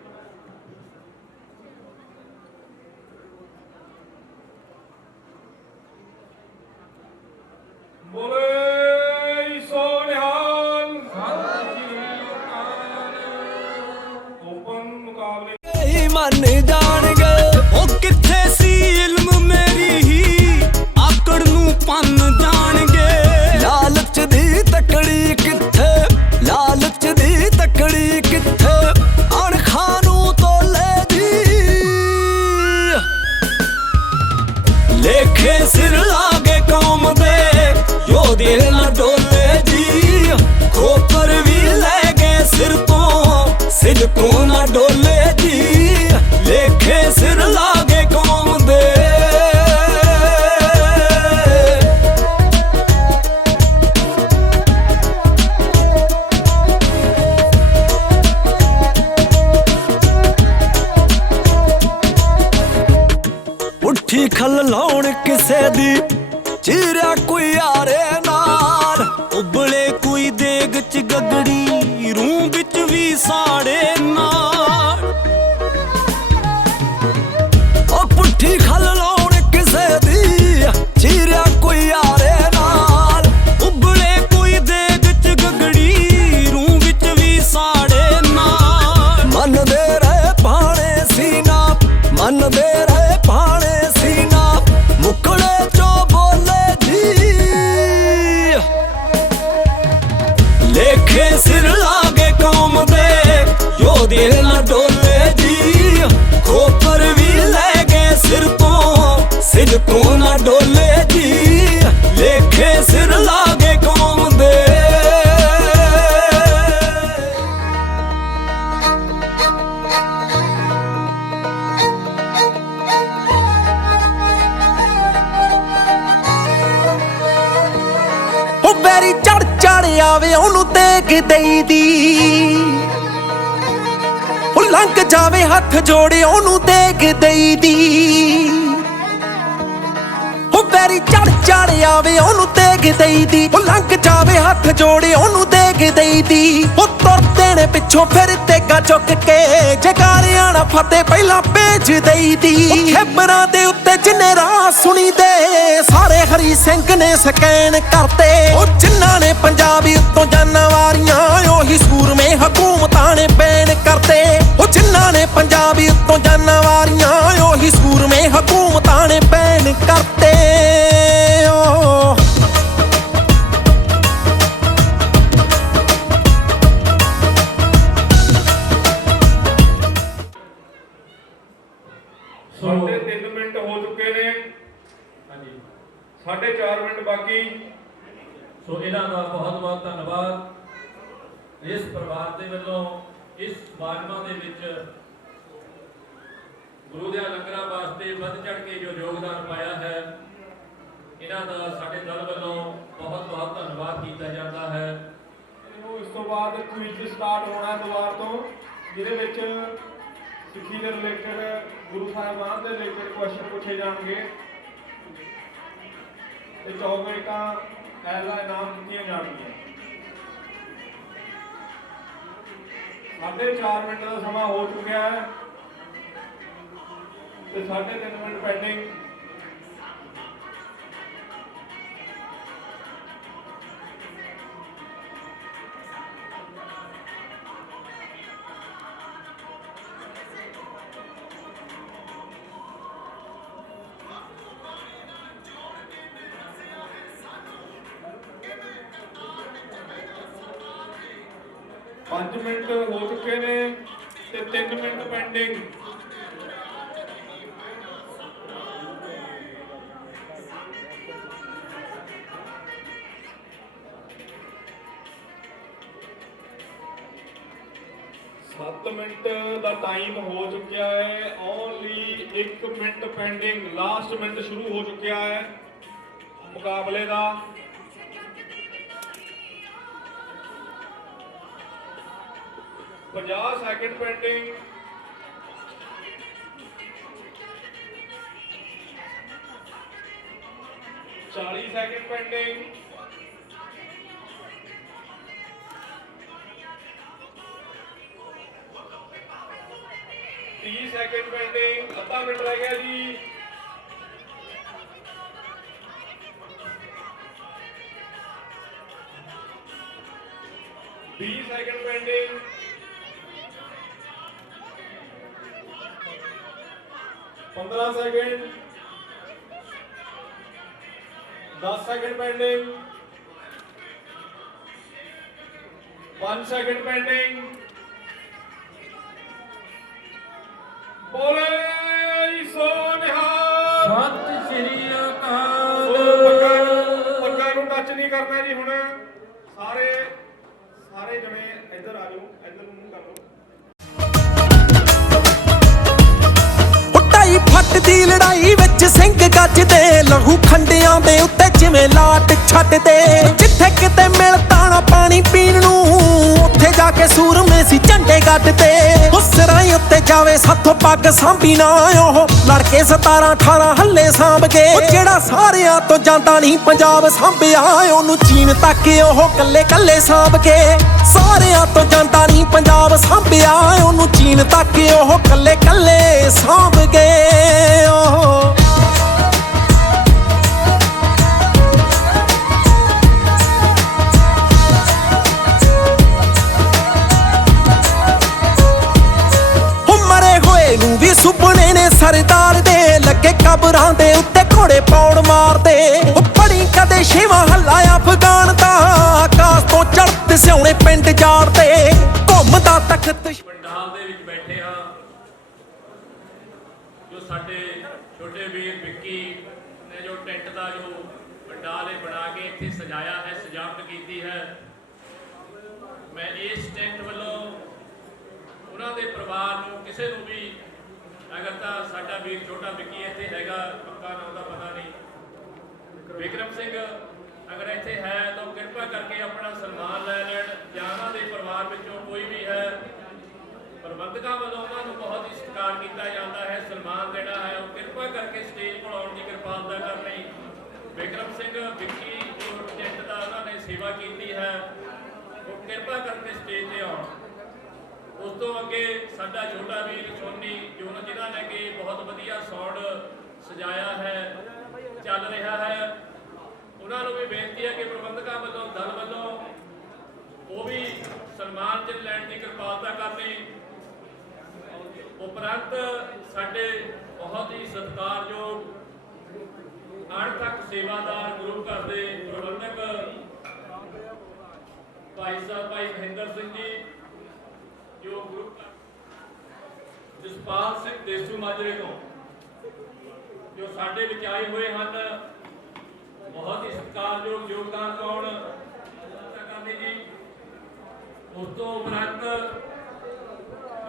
ਬੋਲੇ ਸੋ ਨਿਹਾਲ ਸਤਿ ਸ੍ਰੀ ਅਕਾਲ। ਓਪਨ ਮੁਕਾਬਲੇ ਹੀ ਮੰਨ ਜਾਣਗੇ ਉਹ ਕਿੱਥੇ ਸੀ ਇਲਮ ਮੇਰੀ ਹੀ ਆਕੜ ਨੂੰ ਪੰਨ ਜਾਣਗੇ। ਲਾਲਚ ਦੀ ਤਕੜੀ ਕਿੱਥੇ, ਲਾਲਚ ਦੀ ਤਕੜੀ ਕਿੱਥੇ, ਅਣਖਾਂ ਨੂੰ ਤੋਲੇ ਦੀ ਲੇਖੇ ਸਿਰ ਲਾਗੇ ਕੌਮ ਦੇ ਯੋਧੇ ਨਾ ਡੋਲੇ ਜੀ। ਖੋਪਰ ਵੀ ਲੈ ਗਏ ਸਿਰ ਤੋਂ ਸਿਦਕੋਂ ਨਾ ਡੋਲੇ ਜੀ। ਲੇਖੇ ਸਿਰ ਲਾਗੇ ਕੌਮ ਦੇ ਉੱਠੀ ਖਲ ਲਾਉਣ ਕਿਸੇ ਦੀ ਚੀਰਿਆ ਕੋਈ ਯਾਰੇ ਨਾਲ। ਉਬਲੇ ਕੋਈ ਦੇਗ ਚ ਗਗੜੀ ਰੂਹ ਵਿੱਚ ਵੀ ਸਾੜੇ ਨਾਲ। ਉਹ ਪੁੱਠੀ ਖਲ ਲਾਉਣ ਕਿਸੇ ਦੀ ਚੀਰਿਆ ਕੋਈ ਯਾਰੇ ਨਾਲ। ਉਬਲੇ ਕੋਈ ਦੇਗ ਚ ਗਗੜੀ ਰੂਹ ਵਿੱਚ ਵੀ ਸਾੜੇ ਨਾਲ। ਮੰਨਦੇ ਰਹੇ ਭਾਣੇ ਸੀਨਾ, ਮੰਨਦੇ ਰਹੇ ਭਾਣੇ ਸੀਨਾ, ਮੁਕੜੇ ਚੋਂ ਬੋਲੇ ਜੀ। ਲੇਖੇ ਸਿਰ ਲਾਗੇ ਕੌਮ ਦੇ ਯੋਧੇ ਨਾ ਡੋਲੇ ਜੀ। ਖੋਪਰ ਵੀ ਲੈ ਗਏ ਸਿਰ ਤੋਂ ਸਿਦਕੋਂ ਨਾ ਡੋਲੇ ਜੀ। ਲੇਖੇ ਸਿਰ ਲਾਗੇ ਕੌਮ ਦੇ ਬੈਰੀ ਚੜ ਆਵੇ ਉਹਨੂੰ ਦੇਖ ਦੇਈਦੀ। ਉਹ ਲੰਘ ਜਾਵੇ ਹੱਥ ਜੋੜੇ ਉਹਨੂੰ ਦੇਖ ਦੇਈਦੀ। ਉਹ ਬੈਰੀ ਚੜ ਆਵੇ ਉਹਨੂੰ ਦੇਖ ਦੇਈਦੀ। ਉਹ ਲੰਘ ਜਾਵੇ ਹੱਥ ਜੋੜੇ ਉਹਨੂੰ ਦੇਖ ਦੇਈਦੀ। ਉਹ ਤੁਰਦੇ ਨੇ ਪਿੱਛੋਂ ਫਿਰ ਤੇਗਾ ਚੁੱਕ ਕੇ ਜਗਾਰਿਆਂ ਨਾ ਫਤਿਹ ਪਹਿਲਾਂ ਭੇਜ ਦੇਈਦੀ। ਖੇਬਰਾਂ ਦੇ ਉੱਤੇ ਜਿੰਨੇ ਰਾਹ ਸੁਣੀ ਦੇ ਸਾਰੇ ਹਰੀ ਸਿੰਘ ਨੇ ਸਕੈਨ ਕਰਤੇ। ਉਹ ਜਿਨ੍ਹਾਂ ਨੇ ਪੰਜਾਬੀ ਉੱਤੋਂ ਜਾਨਾਂ ਵਾਰੀਆਂ ਉਹੀ ਸੂਰਮੇ ਹਕੂਮਤਾਂ ਨੇ ਬੈਨ ਕਰਤੇ। ਉਹ ਜਿਨ੍ਹਾਂ ਨੇ ਪੰਜਾਬੀ ਉੱਤੋਂ ਜਾਨਾਂ ਵਾਰੀਆਂ ਉਹੀ ਸੂਰਮੇ ਹਕੂਮਤਾਂ ਨੇ ਬੈਨ ਕਰਤੇ। ਸਾਢੇ 3 ਮਿੰਟ ਹੋ ਚੁੱਕੇ ਨੇ। ਹਾਂਜੀ, 4.5 ਮਿੰਟ ਬਾਕੀ। ਸੋ ਇਹਨਾਂ ਦਾ ਬਹੁਤ ਬਹੁਤ ਧੰਨਵਾਦ। ਇਸ ਪਰਿਵਾਰ ਦੇ ਵੱਲੋਂ ਇਸ ਸਮਾਗਮਾਂ ਦੇ ਵਿੱਚ ਗੁਰੂ ਦੇ ਲੰਗਰਾਂ ਵਾਸਤੇ ਵੱਧ ਚੜ ਕੇ ਜੋ ਯੋਗਦਾਨ ਪਾਇਆ ਹੈ, ਇਹਨਾਂ ਦਾ ਸਾਡੇ ਦਲ ਵੱਲੋਂ ਬਹੁਤ ਬਹੁਤ ਧੰਨਵਾਦ ਕੀਤਾ ਜਾਂਦਾ ਹੈ। ਇਸ ਤੋਂ ਬਾਅਦ ਕੁਇਜ਼ ਸਟਾਰਟ ਹੋਣਾ ਦੁਬਾਰਾ ਤੋਂ, ਜਿਹਦੇ ਵਿੱਚ ਸਿੱਖੀ ਦੇ ਰਿਲੇਟਡ, ਗੁਰੂ ਸਾਹਿਬਾਨ ਦੇ ਰਿਲੇਟਡ ਕੁਐਸਚਨ ਪੁੱਛੇ ਜਾਣਗੇ ਤੇ ਚੌਕਲੇਟਾਂ ਐਜ਼ ਆ ਇਨਾਮ ਦਿੱਤੀਆਂ ਜਾਣਗੀਆਂ। 4.5 ਮਿੰਟ ਦਾ ਸਮਾਂ ਹੋ ਚੁੱਕਿਆ ਹੈ ਤੇ 3.5 ਮਿੰਟ ਪੈਂਡਿੰਗ। ਪੰਜ ਮਿੰਟ ਹੋ ਚੁੱਕੇ ਨੇ ਤੇ 3 ਮਿੰਟ ਪੈਂਡਿੰਗ। ਸੱਤ ਮਿੰਟ ਦਾ ਟਾਈਮ ਹੋ ਚੁੱਕਿਆ ਹੈ। Only 1 minute pending. Last minute ਸ਼ੁਰੂ ਹੋ ਚੁੱਕਿਆ ਹੈ ਮੁਕਾਬਲੇ ਦਾ। 50 ਸੈਕਿੰਡ ਪੈਂਡਿੰਗ। ਚਾਲੀ ਸੈਕਿੰਡ ਪੈਂਡਿੰਗ। 30 second pending. ਅੱਧਾ ਮਿੰਟ ਰਹਿ ਗਿਆ ਜੀ। Second pending. 15 second. 10 second pending. 1 second pending. ਬੋਲੇ ਸੋ ਨਿਹਾਲ। ਸਤਿ ਸ਼੍ਰੀ ਅਕਾਲ। ਪੱਗਾਂ ਨੂੰ ਟੱਚ ਨਹੀਂ ਕਰਨਾ ਜੀ। ਹੁਣ ਸਾਰੇ ਜਣੇ ਇੱਧਰ ਆ ਜਾਓ, ਇੱਧਰ ਨੂੰ ਮੂੰਹ ਕਰ ਲਓ। ਢਾਈ ਫੱਟ ਦੀ ਲੜਾਈ ਵਿੱਚ ਸਿੰਘ ਗੱਜਦੇ, ਲਹੂ ਖੰਡਿਆਂ ਦੇ ਉੱਤੇ ਜਿਵੇਂ ਲਾਟ ਛੱਡਦੇ। ਜਿੱਥੇ ਕਿਤੇ ਮਿਲਦਾ ਨਾ ਪਾਣੀ ਪੀਣ ਨੂੰ, ਉੱਥੇ ਜਾ ਕੇ ਸੂਰਮੇ ਸੀ ਝੰਡੇ ਗੱਡਦੇ। ਗੁੱਸਰਾਈ ਉੱਤੇ ਜਾਵੇ ਸਾਥੋਂ ਪੱਗ ਸਾਂਭੀ ਨਾ, ਉਹ ਲੜਕੇ 17 18 ਹੱਲੇ ਸਾਂਭ ਗਏ। ਜਿਹੜਾ ਸਾਰਿਆਂ ਤੋਂ ਜਾਂਦਾ ਨਹੀਂ ਪੰਜਾਬ ਸਾਂਭਿਆ, ਉਹਨੂੰ ਚੀਨ ਤੱਕ ਉਹ ਕੱਲੇ ਕੱਲੇ ਸਾਂਭ ਕੇ। ਸਾਰਿਆਂ ਤੋਂ ਜਾਂਦਾ ਨਹੀਂ ਪੰਜਾਬ ਸਾਂਭਿਆ, ਉਹਨੂੰ ਚੀਨ ਤੱਕ ਉਹ ਕੱਲੇ ਕੱਲੇ ਸਾਂਭ ਗਏ। ਮਰੇ ਹੋਏ ਨੂੰ ਵੀ ਸੁਪਨੇ ਨੇ ਸਰਦਾਰ ਦੇ, ਲੱਗੇ ਕਬਰਾਂ ਦੇ ਉੱਤੇ ਘੋੜੇ ਪੌੜ ਮਾਰਦੇ। ਬੜੀ ਕਦੇ ਸ਼ੇਵਾ ਹੱਲਾ ਅਫਗਾਨ ਦਾ, ਆਕਾਸ਼ ਤੋਂ ਚੜ੍ਹਦੇ ਸਿਉਣੇ ਪਿੰਡ ਜਾੜਦੇ। ਘੁੰਮਦਾ ਤਖਤ ਪੰਡਾਲ ਦੇ ਵਿੱਚ ਬੈਠੇ ਹਾਂ, ਜੋ ਸਾਡੇ ਛੋਟੇ ਵੀਰ ਵਿੱਕੀ ਨੇ ਜੋ ਟੈਂਟ ਦਾ ਜੋ ਪੰਡਾਲ ਬਣਾ ਕੇ ਇੱਥੇ ਸਜਾਇਆ ਹੈ, ਸਜਾਵਟ ਕੀਤੀ ਹੈ। ਮੈਂ ਇਸ ਟੈਂਟ ਵੱਲੋਂ ਉਹਨਾਂ ਦੇ ਪਰਿਵਾਰ ਨੂੰ, ਕਿਸੇ ਨੂੰ ਵੀ, ਅਗਰ ਤਾਂ ਸਾਡਾ ਵੀਰ ਛੋਟਾ ਵਿੱਕੀ ਇੱਥੇ ਹੈਗਾ, ਪੱਕਾ ਨਾਮ ਦਾ ਪਤਾ ਨਹੀਂ, ਵਿਕਰਮ ਸਿੰਘ ਅਗਰ ਇੱਥੇ ਹੈ ਤਾਂ ਕਿਰਪਾ ਕਰਕੇ ਆਪਣਾ ਸਨਮਾਨ ਲੈ ਲੈਣ, ਜਾਂ ਉਹਨਾਂ ਦੇ ਪਰਿਵਾਰ ਵਿੱਚੋਂ ਕੋਈ ਵੀ ਹੈ। ਪ੍ਰਬੰਧਕਾਂ ਵੱਲੋਂ ਉਹਨਾਂ ਨੂੰ ਬਹੁਤ ਹੀ ਸਤਿਕਾਰ ਕੀਤਾ ਜਾਂਦਾ ਹੈ, ਸਨਮਾਨ ਦੇਣਾ ਹੈ, ਉਹ ਕਿਰਪਾ ਕਰਕੇ ਸਟੇਜ ਕੋਲ ਆਉਣ ਦੀ ਕਿਰਪਾਲਤਾ ਕਰਨੀ। ਵਿਕਰਮ ਸਿੰਘ ਵਿੱਕੀ ਜੋ ਟੈਂਟ ਦਾ ਉਹਨਾਂ ਨੇ ਸੇਵਾ ਕੀਤੀ ਹੈ, ਉਹ ਕਿਰਪਾ ਕਰਕੇ ਸਟੇਜ ਤੇ ਆਉਣ। ਉਸ ਤੋਂ ਅੱਗੇ ਸਾਡਾ ਛੋਟਾ ਵੀਰ ਸੋਨੀ, ਜਿਨ੍ਹਾਂ ਨੇ ਕਿ ਬਹੁਤ ਵਧੀਆ ਸਾਊਂਡ ਸਜਾਇਆ ਹੈ, ਚੱਲ ਰਿਹਾ ਹੈ, ਉਹਨਾਂ ਨੂੰ ਵੀ ਬੇਨਤੀ ਹੈ ਕਿ ਪ੍ਰਬੰਧਕਾਂ ਵੱਲੋਂ, ਦਲ ਵੱਲੋਂ ਉਹ ਵੀ ਸਨਮਾਨ ਚ ਲੈਣ ਦੀ ਕਿਰਪਾਲਤਾ ਕਰਨੀ। ਉਪਰੰਤ ਸਾਡੇ ਬਹੁਤ ਹੀ ਸਤਿਕਾਰਯੋਗ ਅਣਥੱਕ ਸੇਵਾਦਾਰ ਗੁਰੂ ਘਰ ਦੇ ਪ੍ਰਬੰਧਕ ਭਾਈ ਸਾਹਿਬ, ਭਾਈ ਮਹਿੰਦਰ ਸਿੰਘ ਜੀ, ਜੋ ਗੁਰੂ ਜਸਪਾਲ ਸਿੰਘ ਦੇਸੂ ਮਾਜਰੇ ਤੋਂ ਜੋ ਸਾਡੇ ਵਿੱਚ ਆਏ ਹੋਏ ਹਨ, ਬਹੁਤ ਹੀ ਸਤਿਕਾਰਯੋਗ ਯੋਗਦਾਨ ਪਾਉਣ ਕਰਨੀ ਜੀ। ਉਸ ਤੋਂ ਉਪਰੰਤ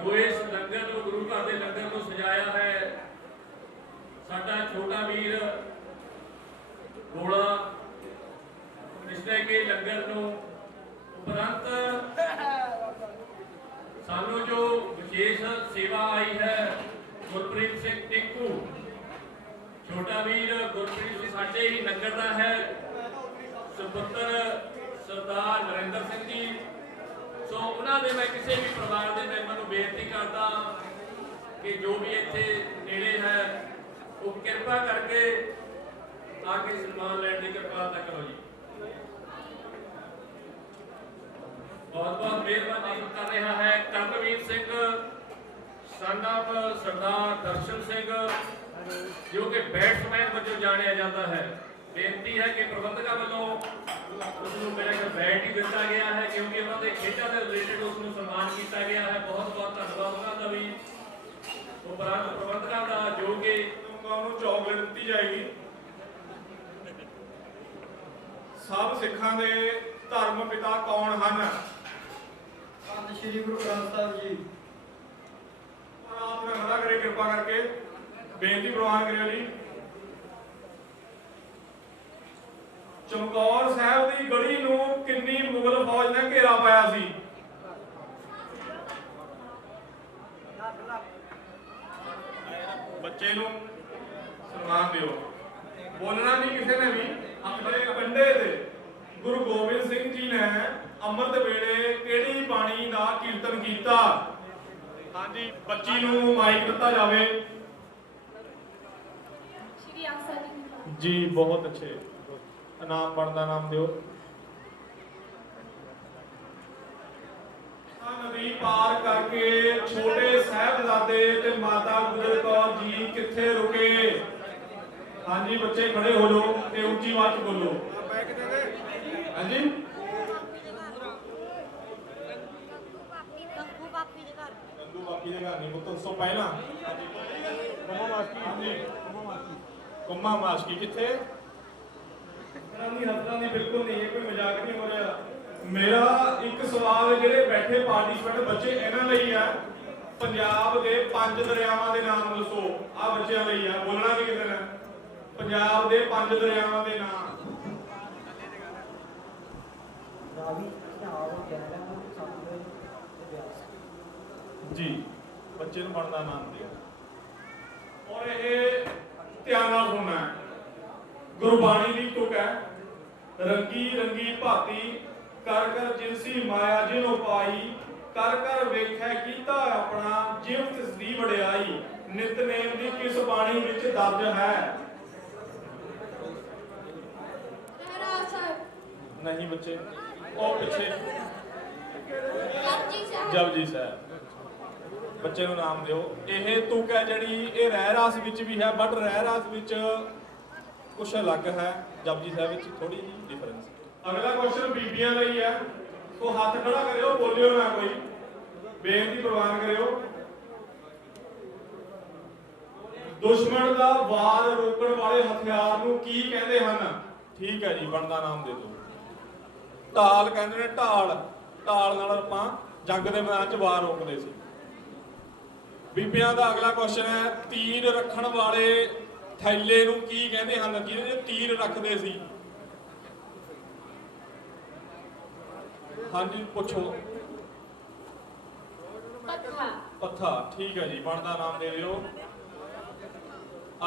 ਜੋ ਇਸ ਲੰਗਰ ਨੂੰ ਗੁਰੂ ਘਰ ਦੇ ਲੰਗਰ ਨੂੰ ਸਜਾਇਆ ਹੈ, ਸਾਡਾ ਛੋਟਾ ਵੀਰ ਗੋਲਾ, ਜਿਸਨੇ ਕਿ ਲੰਗਰ ਨੂੰ ਉਪਰੰਤ ਸਾਨੂੰ ਜੋ ਵਿਸ਼ੇਸ਼ ਸੇਵਾ ਆਈ ਹੈ, ਗੁਰਪ੍ਰੀਤ ਸਿੰਘ ਟਿੰਕੂ, ਛੋਟਾ ਵੀਰ ਗੁਰਪ੍ਰੀਤ ਸਿੰਘ ਸਾਡੇ ਹੀ ਲੰਗਰ ਦਾ ਹੈ, ਸੁਪੁੱਤਰ ਸਰਦਾਰ ਨਰਿੰਦਰ ਸਿੰਘ ਜੀ। ਸੋ ਉਹਨਾਂ ਦੇ ਮੈਂ ਕਿਸੇ ਵੀ ਪਰਿਵਾਰ ਦੇ ਮੈਂਬਰ ਨੂੰ ਬੇਨਤੀ ਕਰਦਾ ਕਿ ਜੋ ਵੀ ਇੱਥੇ ਨੇੜੇ ਹੈ ਉਹ ਕਿਰਪਾ ਕਰਕੇ ਆ ਕੇ ਸਨਮਾਨ ਲੈਣ ਦੀ ਕਿਰਪਾਲਤਾ ਕਰੋ ਜੀ। ਬਹੁਤ ਬਹੁਤ ਮਿਹਰਬਾਨੀ ਕਰ ਰਿਹਾ ਹੈ ਕਰਮਵੀਰ ਸਿੰਘ son of ਸਰਦਾਰ ਦਰਸ਼ਨ ਸਿੰਘ, ਜੋ ਕਿ ਬੈਟਸਮੈਨ ਵਜੋਂ ਜਾਣਿਆ ਜਾਂਦਾ ਹੈ। ਬੇਨਤੀ ਹੈ ਕਿ ਪ੍ਰਬੰਧਕਾਂ ਵੱਲੋਂ ਉਸ ਨੂੰ ਮੇਰੇ ਕੋਲ ਬੈਟ ਹੀ ਦਿੱਤਾ ਗਿਆ ਹੈ, ਕਿਉਂਕਿ ਉਹਨਾਂ ਦੇ ਖੇਡਾਂ ਦੇ ਰਿਲੇਟਡ ਉਸ ਨੂੰ ਸਨਮਾਨ ਕੀਤਾ ਗਿਆ ਹੈ। ਬਹੁਤ ਬਹੁਤ ਧੰਨਵਾਦ ਉਹਨਾਂ ਦਾ ਵੀ, ਉਪਰੰਤ ਪ੍ਰਬੰਧਕਾਂ ਦਾ, ਜੋ ਕਿ ਉਹਨੂੰ ਚਾਕਲੇਟ ਦਿੱਤੀ ਜਾਏਗੀ। ਸਭ ਸਿੱਖਾਂ ਦੇ ਧਰਮ ਪਿਤਾ ਕੌਣ ਹਨ? ਪੰਥ ਸ੍ਰੀ ਗੁਰੂ ਗ੍ਰੰਥ ਸਾਹਿਬ ਜੀ। ਆਪ ਨੇ ਖੜਾ ਕਰੇ ਕਿਰਪਾ ਕਰਕੇ, ਬੇਨਤੀ ਪ੍ਰਵਾਨ ਕਰਿਓ ਜੀ। ਚਮਕੌਰ ਸਾਹਿਬ ਦੀ ਗੜੀ ਨੂੰ ਕਿੰਨੀ ਮੁਗਲ ਫੌਜ ਨੇ ਘੇਰਾ ਪਾਇਆ ਸੀ? ਬੱਚੇ ਨੂੰ ਸਨਮਾਨ ਦਿਓ। ਬੋਲਣਾ ਨਹੀਂ ਕਿਸੇ ਨੇ ਵੀ। ਆਪਣੇ ਕੰਢੇ ਤੇ ਗੁਰੂ ਗੋਬਿੰਦ ਸਿੰਘ ਜੀ ਨੇ ਅੰਮ੍ਰਿਤ ਵੇਲੇ ਕਿਹੜੀ ਬਾਣੀ ਦਾ ਕੀਰਤਨ ਕੀਤਾ? ਹਾਂਜੀ, ਬੱਚੀ ਨੂੰ ਮਾਈਕ ਦਿੱਤਾ ਜਾਵੇ। ਸ਼੍ਰੀ ਆਸਾ ਜੀ ਬਹੁਤ ਅੱਛੇ, ਇਨਾਮ ਬਣਦਾ ਨਾਮ ਦਿਓ। ਨਦੀ ਪਾਰ ਕਰਕੇ ਛੋਟੇ ਸਾਹਿਬਜ਼ਾਦੇ ਤੇ ਮਾਤਾ ਗੁਜਰ ਕੌਰ ਜੀ ਕਿੱਥੇ ਰੁਕੇ? ਹਾਂਜੀ ਬੱਚੇ ਖੜੇ ਹੋ ਜਾਓ ਤੇ ਉੱਚੀ ਆਵਾਜ਼ ਬੋਲੋ। ਹਾਂਜੀ ਗੰਗੂ ਬਾਪੀ ਦੇ ਘਰ। ਗੰਗੂ ਬਾਪੀ ਦੇ ਘਰ ਨਹੀਂ ਪੁੱਤ, ਉਸ ਤੋਂ ਪਹਿਲਾਂ ਕੁੰਮਾ ਮਾਸਕੀ। ਹਾਂਜੀ ਕੁੰਮਾ ਮਾਸਕੀ ਕਿੱਥੇ? ਹੱਸਣਾ ਨਹੀਂ, ਬਿਲਕੁਲ ਨਹੀਂ, ਇਹ ਕੋਈ ਮਜ਼ਾਕ ਨਹੀਂ ਹੋ ਰਿਹਾ। ਮੇਰਾ ਇੱਕ ਸਵਾਲ ਜਿਹੜੇ ਬੈਠੇ ਪਾਰਟਿਸਪੈਂਟ ਬੱਚੇ ਇਹਨਾਂ ਲਈ ਹੈ, ਪੰਜਾਬ ਦੇ 5 ਦਰਿਆਵਾਂ ਦੇ ਨਾਮ ਦੱਸੋ। ਆ ਬੱਚਿਆਂ ਲਈ ਹੈ, ਬੋਲਣਾ ਨਹੀਂ ਕਿਸੇ ਨੇ। ਪੰਜਾਬ ਦੇ 5 ਦਰਿਆਵਾਂ ਦੇ ਨਾਮ। ਰਾਵੀ, ਝਾਲ, ਜੈਲਮ, ਸਤਲੁਜ ਤੇ ਬਿਆਸ। ਜੀ ਬੱਚੇ ਨੂੰ ਬਣਦਾ ਨਾਮ ਦਿਓ। ਔਰ ਇਹ ਧਿਆਨ ਨਾਲ ਸੁਣਨਾ ਹੈ। ਗੁਰਬਾਣੀ ਦੀ ਤੁਕ ਹੈ, ਰੰਗੀ ਰੰਗੀ ਭਾਤੀ ਕਰ ਕਰ ਜਿਨਸੀ ਮਾਇਆ ਜਿਨੋ ਪਾਈ, ਕਰ ਕਰ ਵੇਖੈ ਕੀਤਾ ਆਪਣਾ ਜਿਵ ਤਿਸ ਦੀ ਵਡਿਆਈ। ਨਿਤਨੇਮ ਦੀ ਕਿਸ ਬਾਣੀ ਵਿੱਚ ਦਰਜ ਹੈ? ਰਹਿਰਾਸ ਸਾਹਿਬ। ਨਹੀਂ ਬੱਚੇ, ਉਹ ਪਿੱਛੇ ਜਪਜੀ ਸਾਹਿਬ। ਜਪਜੀ ਸਾਹਿਬ। ਬੱਚੇ ਨੂੰ ਨਾਮ ਦਿਓ। ਇਹ ਤੁਕ ਹੈ ਜਿਹੜੀ, ਇਹ ਰਹਿ ਰਾਸ ਵਿੱਚ ਵੀ ਹੈ, ਬਟ ਰਹਿ ਰਾਸ ਵਿੱਚ ਕੁਛ ਅਲੱਗ ਹੈ, ਜਪਜੀ ਸਾਹਿਬ ਵਿੱਚ ਥੋੜੀ ਜਿਹੀ ਡਿਫਰੈਂਸ। ਅਗਲਾ ਕੁਐਸਚਨ ਬੀਬੀਆਂ ਲਈ ਹੈ, ਸੋ ਹੱਥ ਖੜਾ ਕਰਿਓ, ਬੋਲਿਓ ਨਾ ਕੋਈ, ਬੇਨਤੀ ਪ੍ਰਵਾਨ ਕਰਿਓ। ਦੁਸ਼ਮਣ ਦਾ ਵਾਰ ਰੋਕਣ ਵਾਲੇ ਹਥਿਆਰ ਨੂੰ ਕੀ ਕਹਿੰਦੇ ਹਨ? ਠੀਕ ਹੈ ਜੀ, ਬਣਦਾ ਨਾਮ ਦੇ ਦਿਓ। ਢਾਲ ਕਹਿੰਦੇ ਨੇ, ਢਾਲ। ਢਾਲ ਨਾਲ ਆਪਾਂ ਜੰਗ ਦੇ ਮੈਦਾਨ 'ਚ ਵਾਰ ਰੋਕਦੇ ਸੀ। ਬੀਬੀਆਂ ਦਾ ਅਗਲਾ ਕੁਐਸਚਨ ਹੈ, ਤੀਰ ਰੱਖਣ ਵਾਲੇ ਥੈਲੇ ਨੂੰ ਕੀ ਕਹਿੰਦੇ ਹਨ, ਜਿਹਦੇ 'ਚ ਤੀਰ ਰੱਖਦੇ ਸੀ? ਹਾਂਜੀ ਪੁੱਛੋ। ਪੱਥਾ। ਪੱਥਾ, ਠੀਕ ਹੈ ਜੀ, ਬਣਦਾ ਨਾਮ ਦੇ ਦਿਓ।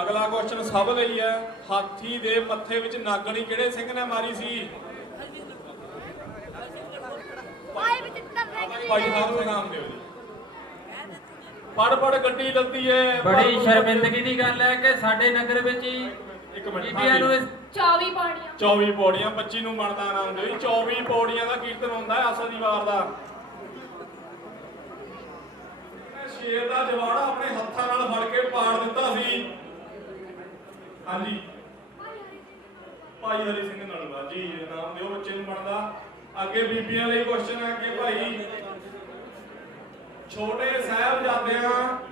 ਅਗਲਾ ਕੁਐਸਚਨ ਸਭ ਲਈ ਹੈ, ਹਾਥੀ ਦੇ ਮੱਥੇ ਵਿੱਚ ਨਾਗਣੀ ਕਿਹੜੇ ਸਿੰਘ ਨੇ ਮਾਰੀ ਸੀ? ਭਾਈ ਸਾਹਿਬ ਦਾ ਨਾਮ ਦਿਓ ਜੀ। ਪੜ ਪੜ ਗੱਡੀ ਲੱਦੀ ਏ। ਬੜੀ ਸ਼ਰਮਿੰਦਗੀ ਦੀ ਗੱਲ ਹੈ ਕਿ ਸਾਡੇ ਨਗਰ ਵਿੱਚ ਹੀ ਇੱਕ ਮਿੰਟ, ਬੀਬੀਆਂ ਨੂੰ 24 ਪੌੜੀਆਂ। 24 ਪੌੜੀਆਂ। ਬੱਚੀ ਨੂੰ ਬਣਦਾ ਨਾਮ ਦਿਓ ਜੀ। 24 ਪੌੜੀਆਂ ਦਾ ਕੀਰਤਨ ਹੁੰਦਾ ਹੈ ਆਸਾ ਦੀ ਵਾਰ ਦਾ। ਸ਼ੇਰ ਦਾ ਜਵਾੜਾ ਆਪਣੇ ਹੱਥਾਂ ਨਾਲ ਫੜ ਕੇ ਪਾੜ ਦਿੱਤਾ ਸੀ। ਹਾਂਜੀ ਭਾਈ ਹਰੀ ਸਿੰਘ ਨਲਵਾ ਜੀ, ਨਾਮ ਦਿਓ ਬੱਚੇ ਨੂੰ ਬਣਦਾ। ਅੱਗੇ ਬੀਬੀਆਂ ਲਈ ਕੁਐਸਚਨ ਹੈ ਕਿ ਭਾਈ ਛੋਟੇ ਸਾਹਿਬਜ਼ਾਦਿਆਂ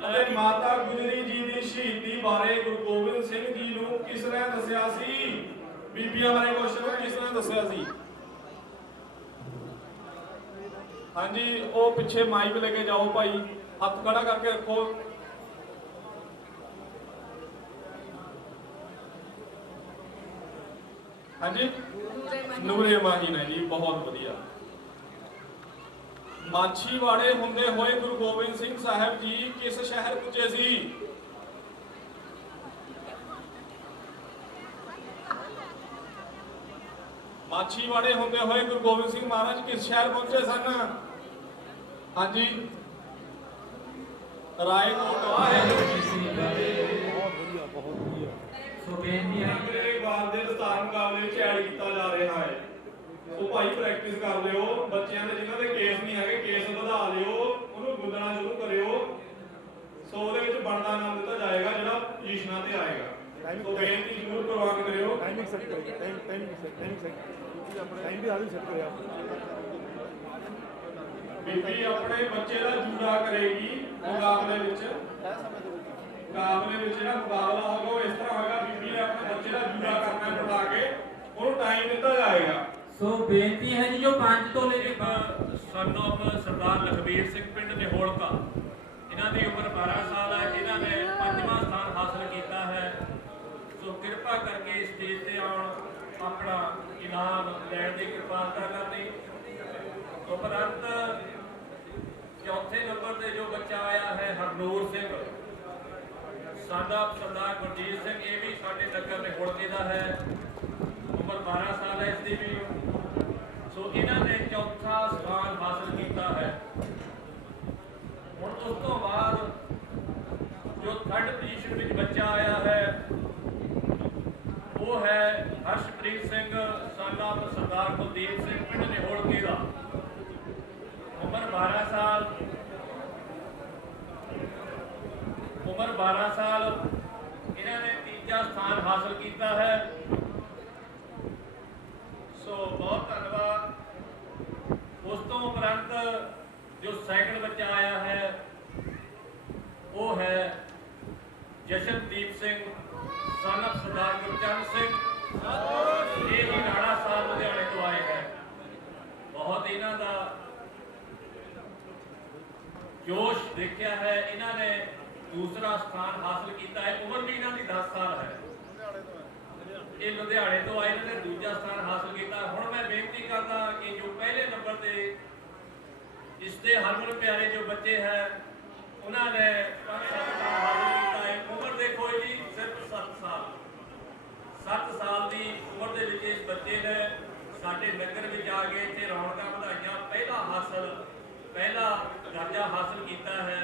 ਅਤੇ ਮਾਤਾ ਗੁਜਰੀ ਜੀ ਦੀ ਸ਼ਹੀਦੀ ਬਾਰੇ ਗੁਰੂ ਗੋਬਿੰਦ ਸਿੰਘ ਜੀ ਨੂੰ ਕਿਸ ਨੇ ਦੱਸਿਆ ਸੀ? ਬੀਬੀਆਂ ਬਾਰੇ ਕੁਐਸਚਨ, ਕਿਸ ਨੇ ਦੱਸਿਆ ਸੀ? ਹਾਂਜੀ ਉਹ ਪਿੱਛੇ ਮਾਈਕ ਲੈ ਕੇ ਜਾਓ ਭਾਈ। ਹੱਥ ਖੜਾ ਕਰਕੇ ਰੱਖੋ। ਹਾਂਜੀ, ਨੂਰੇ ਮਾਹੀਨ ਹੈ ਜੀ, ਬਹੁਤ ਵਧੀਆ। ਮਾਛੀਵਾੜੇ ਹੁੰਦੇ ਹੋਏ ਗੁਰੂ ਗੋਬਿੰਦ ਸਿੰਘ ਸਾਹਿਬ ਜੀ ਕਿਸ ਸ਼ਹਿਰ ਪੁੱਜੇ ਸੀ? ਮਾਛੀਵਾੜੇ ਹੁੰਦੇ ਹੋਏ ਗੁਰੂ ਗੋਬਿੰਦ ਸਿੰਘ ਮਹਾਰਾਜ ਕਿਸ ਸ਼ਹਿਰ ਪਹੁੰਚੇ ਸਨ? ਹਾਂਜੀ, ਰਾਏਕੋਟ। ਸੋ ਬੇਨਤੀ ਹੈ ਅੰਗਰੇਜ਼ਵਾਦ ਦੇ ਦਸਤਾਰ ਮੁਕਾਬਲੇ ਵਿੱਚ ਐਡ ਕੀਤਾ ਜਾ ਰਿਹਾ ਹੈ। ਸੋ ਭਾਈ ਪ੍ਰੈਕਟਿਸ ਕਰ ਲਿਓ। ਬੱਚਿਆਂ ਦੇ ਜਿਨ੍ਹਾਂ ਦੇ ਕੇਸ ਨਹੀਂ ਹੈਗੇ, ਕੇਸ ਵਧਾ ਲਿਓ, ਉਹਨੂੰ ਗੁੰਦਣਾ ਸ਼ੁਰੂ ਕਰਿਓ। ਸੋ ਉਹਦੇ ਵਿੱਚ ਬਣਦਾ ਨਾਮ ਦਿੱਤਾ ਜਾਏਗਾ ਜਿਹੜਾ ਪੋਜੀਸ਼ਨਾਂ ਤੇ ਆਏਗਾ। ਸੋ ਬੇਨਤੀ ਜ਼ਰੂਰ ਪ੍ਰਵਾਨ ਕਰਿਓ। ਟਾਈਮਿੰਗ ਸੈੱਟ ਕਰਿਓ, ਟਾਈਮਿੰਗ ਸੈੱਟ ਟਾਈਮ ਵੀ ਆਦੀ ਸੈੱਟ ਕਰਿਆ। ਬੀਬੀ ਆਪਣੇ ਬੱਚੇ ਦਾ ਜੂੜਾ ਕਰੇਗੀ ਮੁਕਾਬਲੇ ਵਿੱਚ। ਮੁਕਾਬਲੇ ਵਿੱਚ ਜਿਹੜਾ ਮੁਕਾਬਲਾ ਹੋਗਾ ਉਹ ਇਸ ਤਰ੍ਹਾਂ ਹੋਏਗਾ, ਬੀਬੀ ਨੇ ਆਪਣੇ ਬੱਚੇ ਦਾ ਜੂੜਾ ਕਰਨਾ ਬਣਾ ਕੇ ਉਹਨੂੰ ਟਾਈਮ ਦਿੱਤਾ ਜਾਏਗਾ। ਸੋ ਬੇਨਤੀ ਹੈ ਜੀ ਜੋ 5 ਤੋਂ ਲੈ ਕੇ ਸਨ ਆਫ ਸਰਦਾਰ ਲਖਬੀਰ ਸਿੰਘ ਪਿੰਡ ਨਿਹੋਲਕਾ, ਇਹਨਾਂ ਦੀ ਉਮਰ 12 ਸਾਲ ਹੈ। ਇਹਨਾਂ ਨੇ 5ਵਾਂ ਸਥਾਨ ਹਾਸਲ ਕੀਤਾ ਹੈ। ਸੋ ਕਿਰਪਾ ਕਰਕੇ ਸਟੇਜ ਤੇ ਆਉਣ, ਆਪਣਾ ਇਨਾਮ ਲੈਣ ਦੀ ਕਿਰਪਾਲਤਾ ਕਰਨੀ। ਉਪਰੰਤ ਚੌਥੇ ਨੰਬਰ ਤੇ ਜੋ ਬੱਚਾ ਆਇਆ ਹੈ ਹਰਨੂਰ ਸਿੰਘ ਸਨ ਆਫ ਸਰਦਾਰ ਗੁਰਜੀਤ ਸਿੰਘ, ਇਹ ਵੀ ਸਾਡੇ ਨਗਰ ਨਿਹੋਲਕੇ ਦਾ ਹੈ। ਉਮਰ 12 ਸਾਲ ਹੈ ਇਸ ਦੀ ਵੀ। ਸੋ ਇਹਨਾਂ ਨੇ ਚੌਥਾ ਸਥਾਨ ਹਾਸਲ ਕੀਤਾ ਹੈ। ਹੁਣ ਉਸ ਤੋਂ ਬਾਅਦ ਜੋ 3rd ਪੋਜੀਸ਼ਨ ਵਿੱਚ ਬੱਚਾ ਆਇਆ ਹੈ ਉਹ ਹੈ ਹਰਸ਼ਪ੍ਰੀਤ ਸਿੰਘ ਸਨ ਆਫ ਸਰਦਾਰ ਕੁਲਦੀਪ ਸਿੰਘ ਪਿੰਡ ਨਿਹੋਲਕੇ ਦਾ। ਉਮਰ 12 ਸਾਲ। ਇਹਨਾਂ ਨੇ 3ਜਾ ਸਥਾਨ ਹਾਸਲ ਕੀਤਾ ਹੈ। ਸੋ ਬਹੁਤ ਧੰਨਵਾਦ। ਉਸ ਤੋਂ ਉਪਰੰਤ ਜੋ 2nd ਬੱਚਾ ਆਇਆ ਹੈ ਉਹ ਹੈ ਜਸ਼ਨਦੀਪ ਸਿੰਘ ਸਨ ਆਫ ਸਰਦਾਰ ਗੁਰਚਰਨ ਸਿੰਘ। ਇਹ ਵੀ ਰਾਣਾ ਸਾਹਿਬ ਲੁਧਿਆਣੇ ਤੋਂ ਆਏ ਹੈ। ਬਹੁਤ ਇਹਨਾਂ ਦਾ ਜੋਸ਼ ਦੇਖਿਆ ਹੈ। ਇਹਨਾਂ ਨੇ ਦੂਸਰਾ ਸਥਾਨ ਹਾਸਲ ਕੀਤਾ ਹੈ। ਉਮਰ ਵੀ ਇਹਨਾਂ ਦੀ 10 ਸਾਲ ਹੈ। ਇਹ ਲੁਧਿਆਣੇ ਤੋਂ ਆਏ, ਇਹਨਾਂ ਨੇ ਦੂਜਾ ਸਥਾਨ ਹਾਸਲ ਕੀਤਾ। ਹੁਣ ਮੈਂ ਬੇਨਤੀ ਕਰਦਾ ਕਿ ਜੋ ਪਹਿਲੇ ਨੰਬਰ ਤੇ ਇਸ ਦੇ ਹਰਮਨ ਪਿਆਰੇ ਜੋ ਬੱਚੇ ਹੈ ਉਹਨਾਂ ਨੇ 5 ਸਥਾਨ ਹਾਸਲ ਕੀਤਾ ਹੈ। ਉਮਰ ਦੇਖੋ ਜੀ ਸਿਰਫ 7 ਸਾਲ। 7 ਸਾਲ ਦੀ ਉਮਰ ਦੇ ਵਿੱਚ ਇਸ ਬੱਚੇ ਨੇ ਸਾਡੇ ਨਗਰ ਵਿੱਚ ਆ ਕੇ ਇੱਥੇ ਰੌਣਕਾਂ ਵਧਾਈਆਂ। ਪਹਿਲਾ ਦਰਜਾ ਹਾਸਲ ਕੀਤਾ ਹੈ।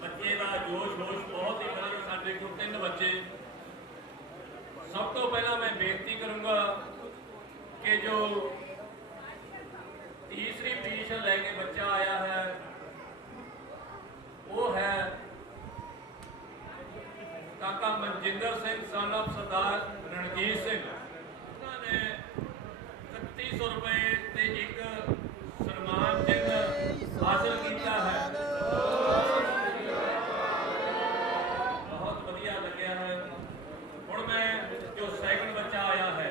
ਬੱਚੇ ਦਾ ਜੋਸ਼ ਬਹੁਤ ਹੀ ਵਧੀਆ। ਸਾਡੇ ਕੋਲ 3 ਬੱਚੇ। ਸਭ ਤੋਂ ਪਹਿਲਾਂ ਮੈਂ ਬੇਨਤੀ ਕਰੂੰਗਾ ਕਿ ਜੋ ਤੀਸਰੀ ਪੋਜੀਸ਼ਨ ਲੈ ਕੇ ਬੱਚਾ ਆਇਆ ਹੈ ਉਹ ਹੈ ਕਾਕਾ ਮਨਜਿੰਦਰ ਸਿੰਘ ਸਨ ਆਫ ਸਰਦਾਰ ਰਣਜੀਤ ਸਿੰਘ। ਉਹਨਾਂ ਨੇ 3100 ਰੁਪਏ ਤੇ ਇੱਕ ਸਨਮਾਨ ਚਿੰਨ੍ਹ ਹਾਸਲ ਕੀਤਾ ਹੈ। ਬਹੁਤ ਵਧੀਆ ਲੱਗਿਆ ਹੈ। ਹੁਣ ਮੈਂ ਜੋ 2nd ਬੱਚਾ ਆਇਆ ਹੈ,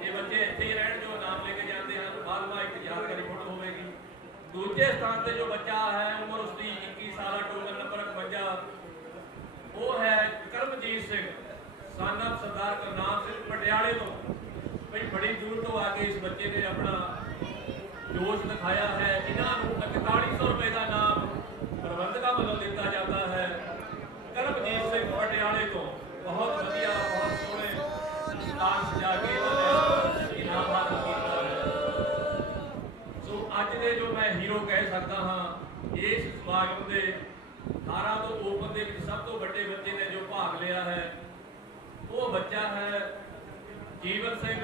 ਇਹ ਬੱਚੇ ਇੱਥੇ ਹੀ ਰਹਿਣ ਜੋ ਨਾਮ ਲੈ ਕੇ ਜਾਂਦੇ ਹਨ। ਬਾਅਦ ਇੱਕ ਯਾਦਗਾਰੀ ਫੋਟੋ ਹੋਵੇਗੀ। ਦੂਜੇ ਸਥਾਨ ਤੇ ਜੋ ਬੱਚਾ ਹੈ ਉਮਰ ਉਸਦੀ 21 ਸਾਲ, ਟੋਟਲ ਨੰਬਰ 51, ਉਹ ਹੈ ਕਰਮਜੀਤ ਸਿੰਘ ਸਨ ਆਫ ਸਰਦਾਰ ਕਰਨਾਮ ਸਿੰਘ ਪਟਿਆਲੇ ਤੋਂ। ਬਈ ਬੜੀ ਦੂਰ ਤੋਂ ਆ ਕੇ ਇਸ ਬੱਚੇ ਨੇ ਆਪਣਾ ਜੋਸ਼ ਦਿਖਾਇਆ ਹੈ। ਇਹਨਾਂ ਨੂੰ 4100 ਰੁਪਏ ਦਾ ਨਾਮ ਪ੍ਰਬੰਧਕਾਂ ਵੱਲੋਂ ਦਿੱਤਾ ਜਾਂਦਾ ਹੈ। ਕਰਮਜੀਤ ਸਿੰਘ ਪਟਿਆਲੇ ਤੋਂ ਬਹੁਤ ਵਧੀਆ, ਬਹੁਤ ਸੋਹਣੇ ਸਥਾਨ ਸਜਾ ਕੇ ਇਹਨਾਂ ਨੇ ਇਨਾਮ ਹਾਸਲ ਕੀਤਾ ਹੈ। ਸੋ ਅੱਜ ਦੇ ਜੋ ਮੈਂ ਹੀਰੋ ਕਹਿ ਸਕਦਾ ਹਾਂ ਇਸ ਸਮਾਗਮ ਦੇ 18 ਤੋਂ ਓਪਨ ਦੇ ਵਿੱਚ ਸਭ ਤੋਂ ਵੱਡੇ ਬੱਚੇ ਨੇ ਜੋ ਭਾਗ ਲਿਆ ਹੈ ਉਹ ਬੱਚਾ ਹੈ ਜੀਵਨ ਸਿੰਘ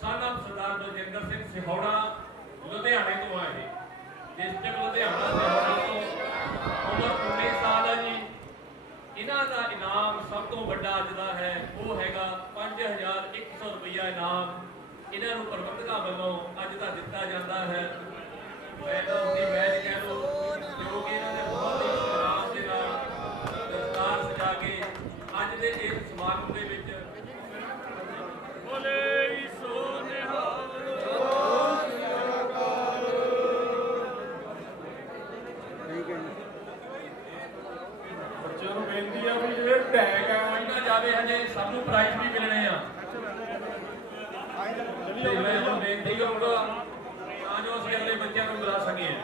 ਸਨ ਆਫ ਸਰਦਾਰ ਬਲਜਿੰਦਰ ਸਿੰਘ ਸਿਹੌੜਾ, ਲੁਧਿਆਣੇ ਤੋਂ ਆਏ। ਡਿਸਟ੍ਰਿਕਟ ਲੁਧਿਆਣਾ ਸਿਹੌੜਾ ਤੋਂ। ਉਮਰ 19 ਸਾਲ ਹੈ ਜੀ। ਇਹਨਾਂ ਦਾ ਇਨਾਮ ਸਭ ਤੋਂ ਵੱਡਾ ਅੱਜ ਦਾ ਹੈ ਉਹ ਹੈਗਾ 5100 ਰੁਪਇਆ ਇਨਾਮ ਇਹਨਾਂ ਨੂੰ ਪ੍ਰਬੰਧਕਾਂ ਵੱਲੋਂ ਅੱਜ ਦਾ ਦਿੱਤਾ ਜਾਂਦਾ ਹੈ। ਮੈਂ ਤਾਂ ਉਹਦੀ ਮੈਚ ਕਹਿ ਲਓ ਜੋ ਕਿ ਇਹਨਾਂ ਨੇ ਬਹੁਤ ਹੀ ਆਰਾਮ ਦੇ ਨਾਲ ਦਸਤਾਰ ਸਜਾ ਕੇ ਅੱਜ ਦੇ ਇਸ ਸਮਾਗਮ ਦੇ ਵਿੱਚ ਬੋਲੇ ਸੋ ਨਿਹਾਲ। ਠੀਕ ਹੈ ਜੀ। ਜਾਊਗਾ ਤਾਂ ਜੋ ਅਸੀਂ ਅਗਲੇ ਬੱਚਿਆਂ ਨੂੰ ਬੁਲਾ ਸਕੀਏ।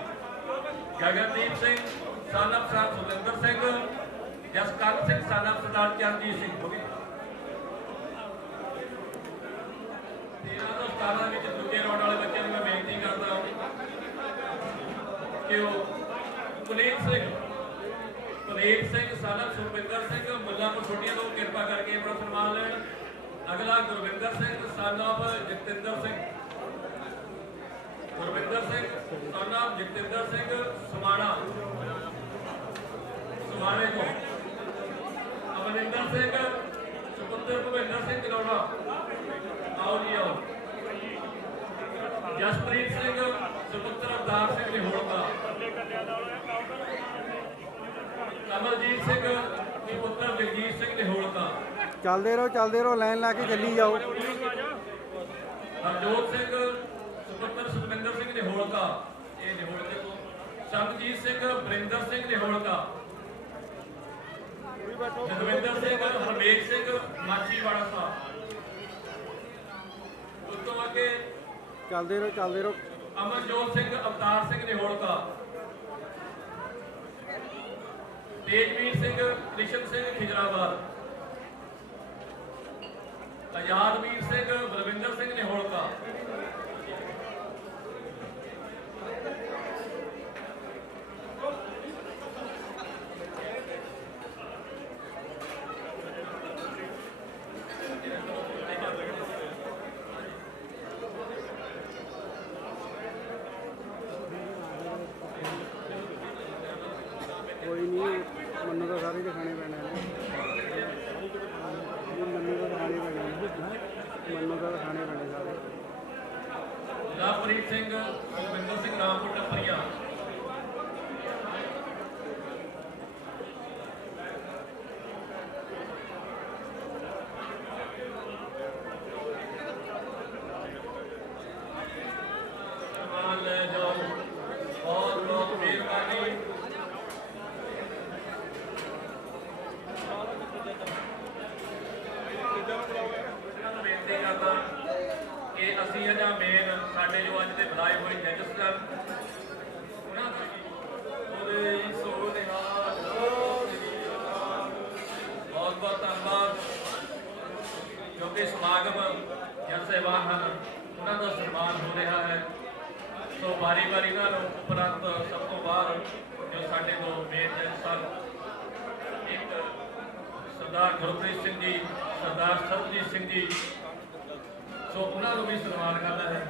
Gagandeep Singh son of sir Surinder Singh, Jaskaran Singh son of Sardar Charanjit Singh ਹੋ ਗਏ। 13 ਤੋਂ 17 ਵਿੱਚ ਦੂਜੇ ਰਾਉਂਡ ਵਾਲੇ ਬੱਚਿਆਂ ਨੂੰ ਮੈਂ ਬੇਨਤੀ ਕਰਦਾ ਕਿ ਉਹ ਪੁਨੀਤ ਸਿੰਘ son of ਸੁਰਵਿੰਦਰ ਸਿੰਘ ਮੁੱਲਾਂਪੁਰ ਛੋਟੀਆਂ ਤੋਂ ਕਿਰਪਾ ਕਰਕੇ ਆਪਣਾ ਸਨਮਾਨ ਲੈਣ। ਅਗਲਾ Gurvinder Singh son of ਜਗਤਿੰਦਰ Singh, Gurvinder Singh son of ਜਗਤਿੰਦਰ Singh ਸਮਾਣੇ ਤੋਂ। ਅਮਰਿੰਦਰ ਸਿੰਘ ਸੁਪੁੱਤਰ ਭੁਪਿੰਦਰ ਸਿੰਘ ਜਨੌੜਾ, ਆਓ ਜੀ ਆਓ। ਜਸਪ੍ਰੀਤ ਸਿੰਘ ਸੁਪੁੱਤਰ ਅਵਤਾਰ ਸਿੰਘ ਨਿਹੋਲਕਾ, ਕਮਲਜੀਤ ਸਿੰਘ ਸੁਪੁੱਤਰ ਜਗਜੀਤ ਸਿੰਘ ਨਿਹੋਲਕਾ। ਚੱਲਦੇ ਰਹੋ ਲਾਈਨ ਲਾ ਕੇ ਚੱਲੀ ਜਾਓ। ਹਰਜੋਤ ਸਿੰਘ ਸੁਪੁੱਤਰ ਸੁਖਵਿੰਦਰ ਸਿੰਘ ਨਿਹੋਲਕਾ, ਇਹ ਨਿਹੋਲਕੇ ਤੋਂ। ਸੰਗਜੀਤ ਸਿੰਘ ਬਰਿੰਦਰ ਸਿੰਘ ਨਿਹੋਲਕਾ, ਜਗਵਿੰਦਰ ਸਿੰਘ ਹਰਮੇਕ ਸਿੰਘ ਮਾਛੀਵਾੜਾ ਸਾਹਿਬ। ਉਸ ਤੋਂ ਅੱਗੇ ਚੱਲਦੇ ਰਹੋ। ਅਮਨਜੋਤ ਸਿੰਘ ਅਵਤਾਰ ਸਿੰਘ ਨਿਹੋਲਕਾ, ਤੇਜਵੀਰ ਸਿੰਘ ਕ੍ਰਿਸ਼ਨ ਸਿੰਘ ਖਿਜਰਾਬਾਦ, ਆਜ਼ਾਦਵੀਰ ਸਿੰਘ ਬਲਵਿੰਦਰ ਸਿੰਘ ਨਿਹੋਲਕਾ। ਕੋਈ ਨਹੀਂ, ਮੈਨੂੰ ਤਾਂ ਸਾਰੇ ਦਿਖਾਣੇ ਪੈਣੇ ਨੇ। ਸਾਰੇ। ਲਵਪ੍ਰੀਤ ਸਿੰਘ ਸੁਖਵਿੰਦਰ ਸਿੰਘ ਰਾਮਪੁਰ ਟੱਪਰੀਆ, ਸਨਮਾਨ ਲੈ ਜਾਓ। ਬਹੁਤ ਬਹੁਤ ਮਿਹਰਬਾਨੀ। ਬੇਨਤੀ ਕਰਦਾ ਕਿ ਅਸੀਂ ਇਹਦਾ ਮੇਨ ਸਾਡੇ ਜੋ ਅੱਜ ਦੇ ਬੁਲਾਏ ਹੋਏ ਜੱਜਸ ਸਨ ਉਹਨਾਂ ਦਾ ਉਹਦੇ ਬਹੁਤ ਬਹੁਤ ਧੰਨਵਾਦ। ਕਿਉਂਕਿ ਸਮਾਗਮ ਜਨ ਸੇਵਾਨ ਹਨ, ਉਹਨਾਂ ਦਾ ਸਨਮਾਨ ਹੋ ਰਿਹਾ ਹੈ। ਸੋ ਵਾਰੀ ਨਾਲ ਉਪਰੰਤ ਸਭ ਤੋਂ ਬਾਅਦ ਜੋ ਸਾਡੇ ਦੋ ਮੇਨ ਜੱਜ ਸਨ, ਇੱਕ ਸਰਦਾਰ ਗੁਰਪ੍ਰੀਤ ਸਿੰਘ ਜੀ, ਸਰਦਾਰ ਸਰਬਜੀਤ ਸਿੰਘ ਜੀ, ਸੋ ਉਹਨਾਂ ਨੂੰ ਵੀ ਸਨਮਾਨ ਕਰਨਾ ਹੈ।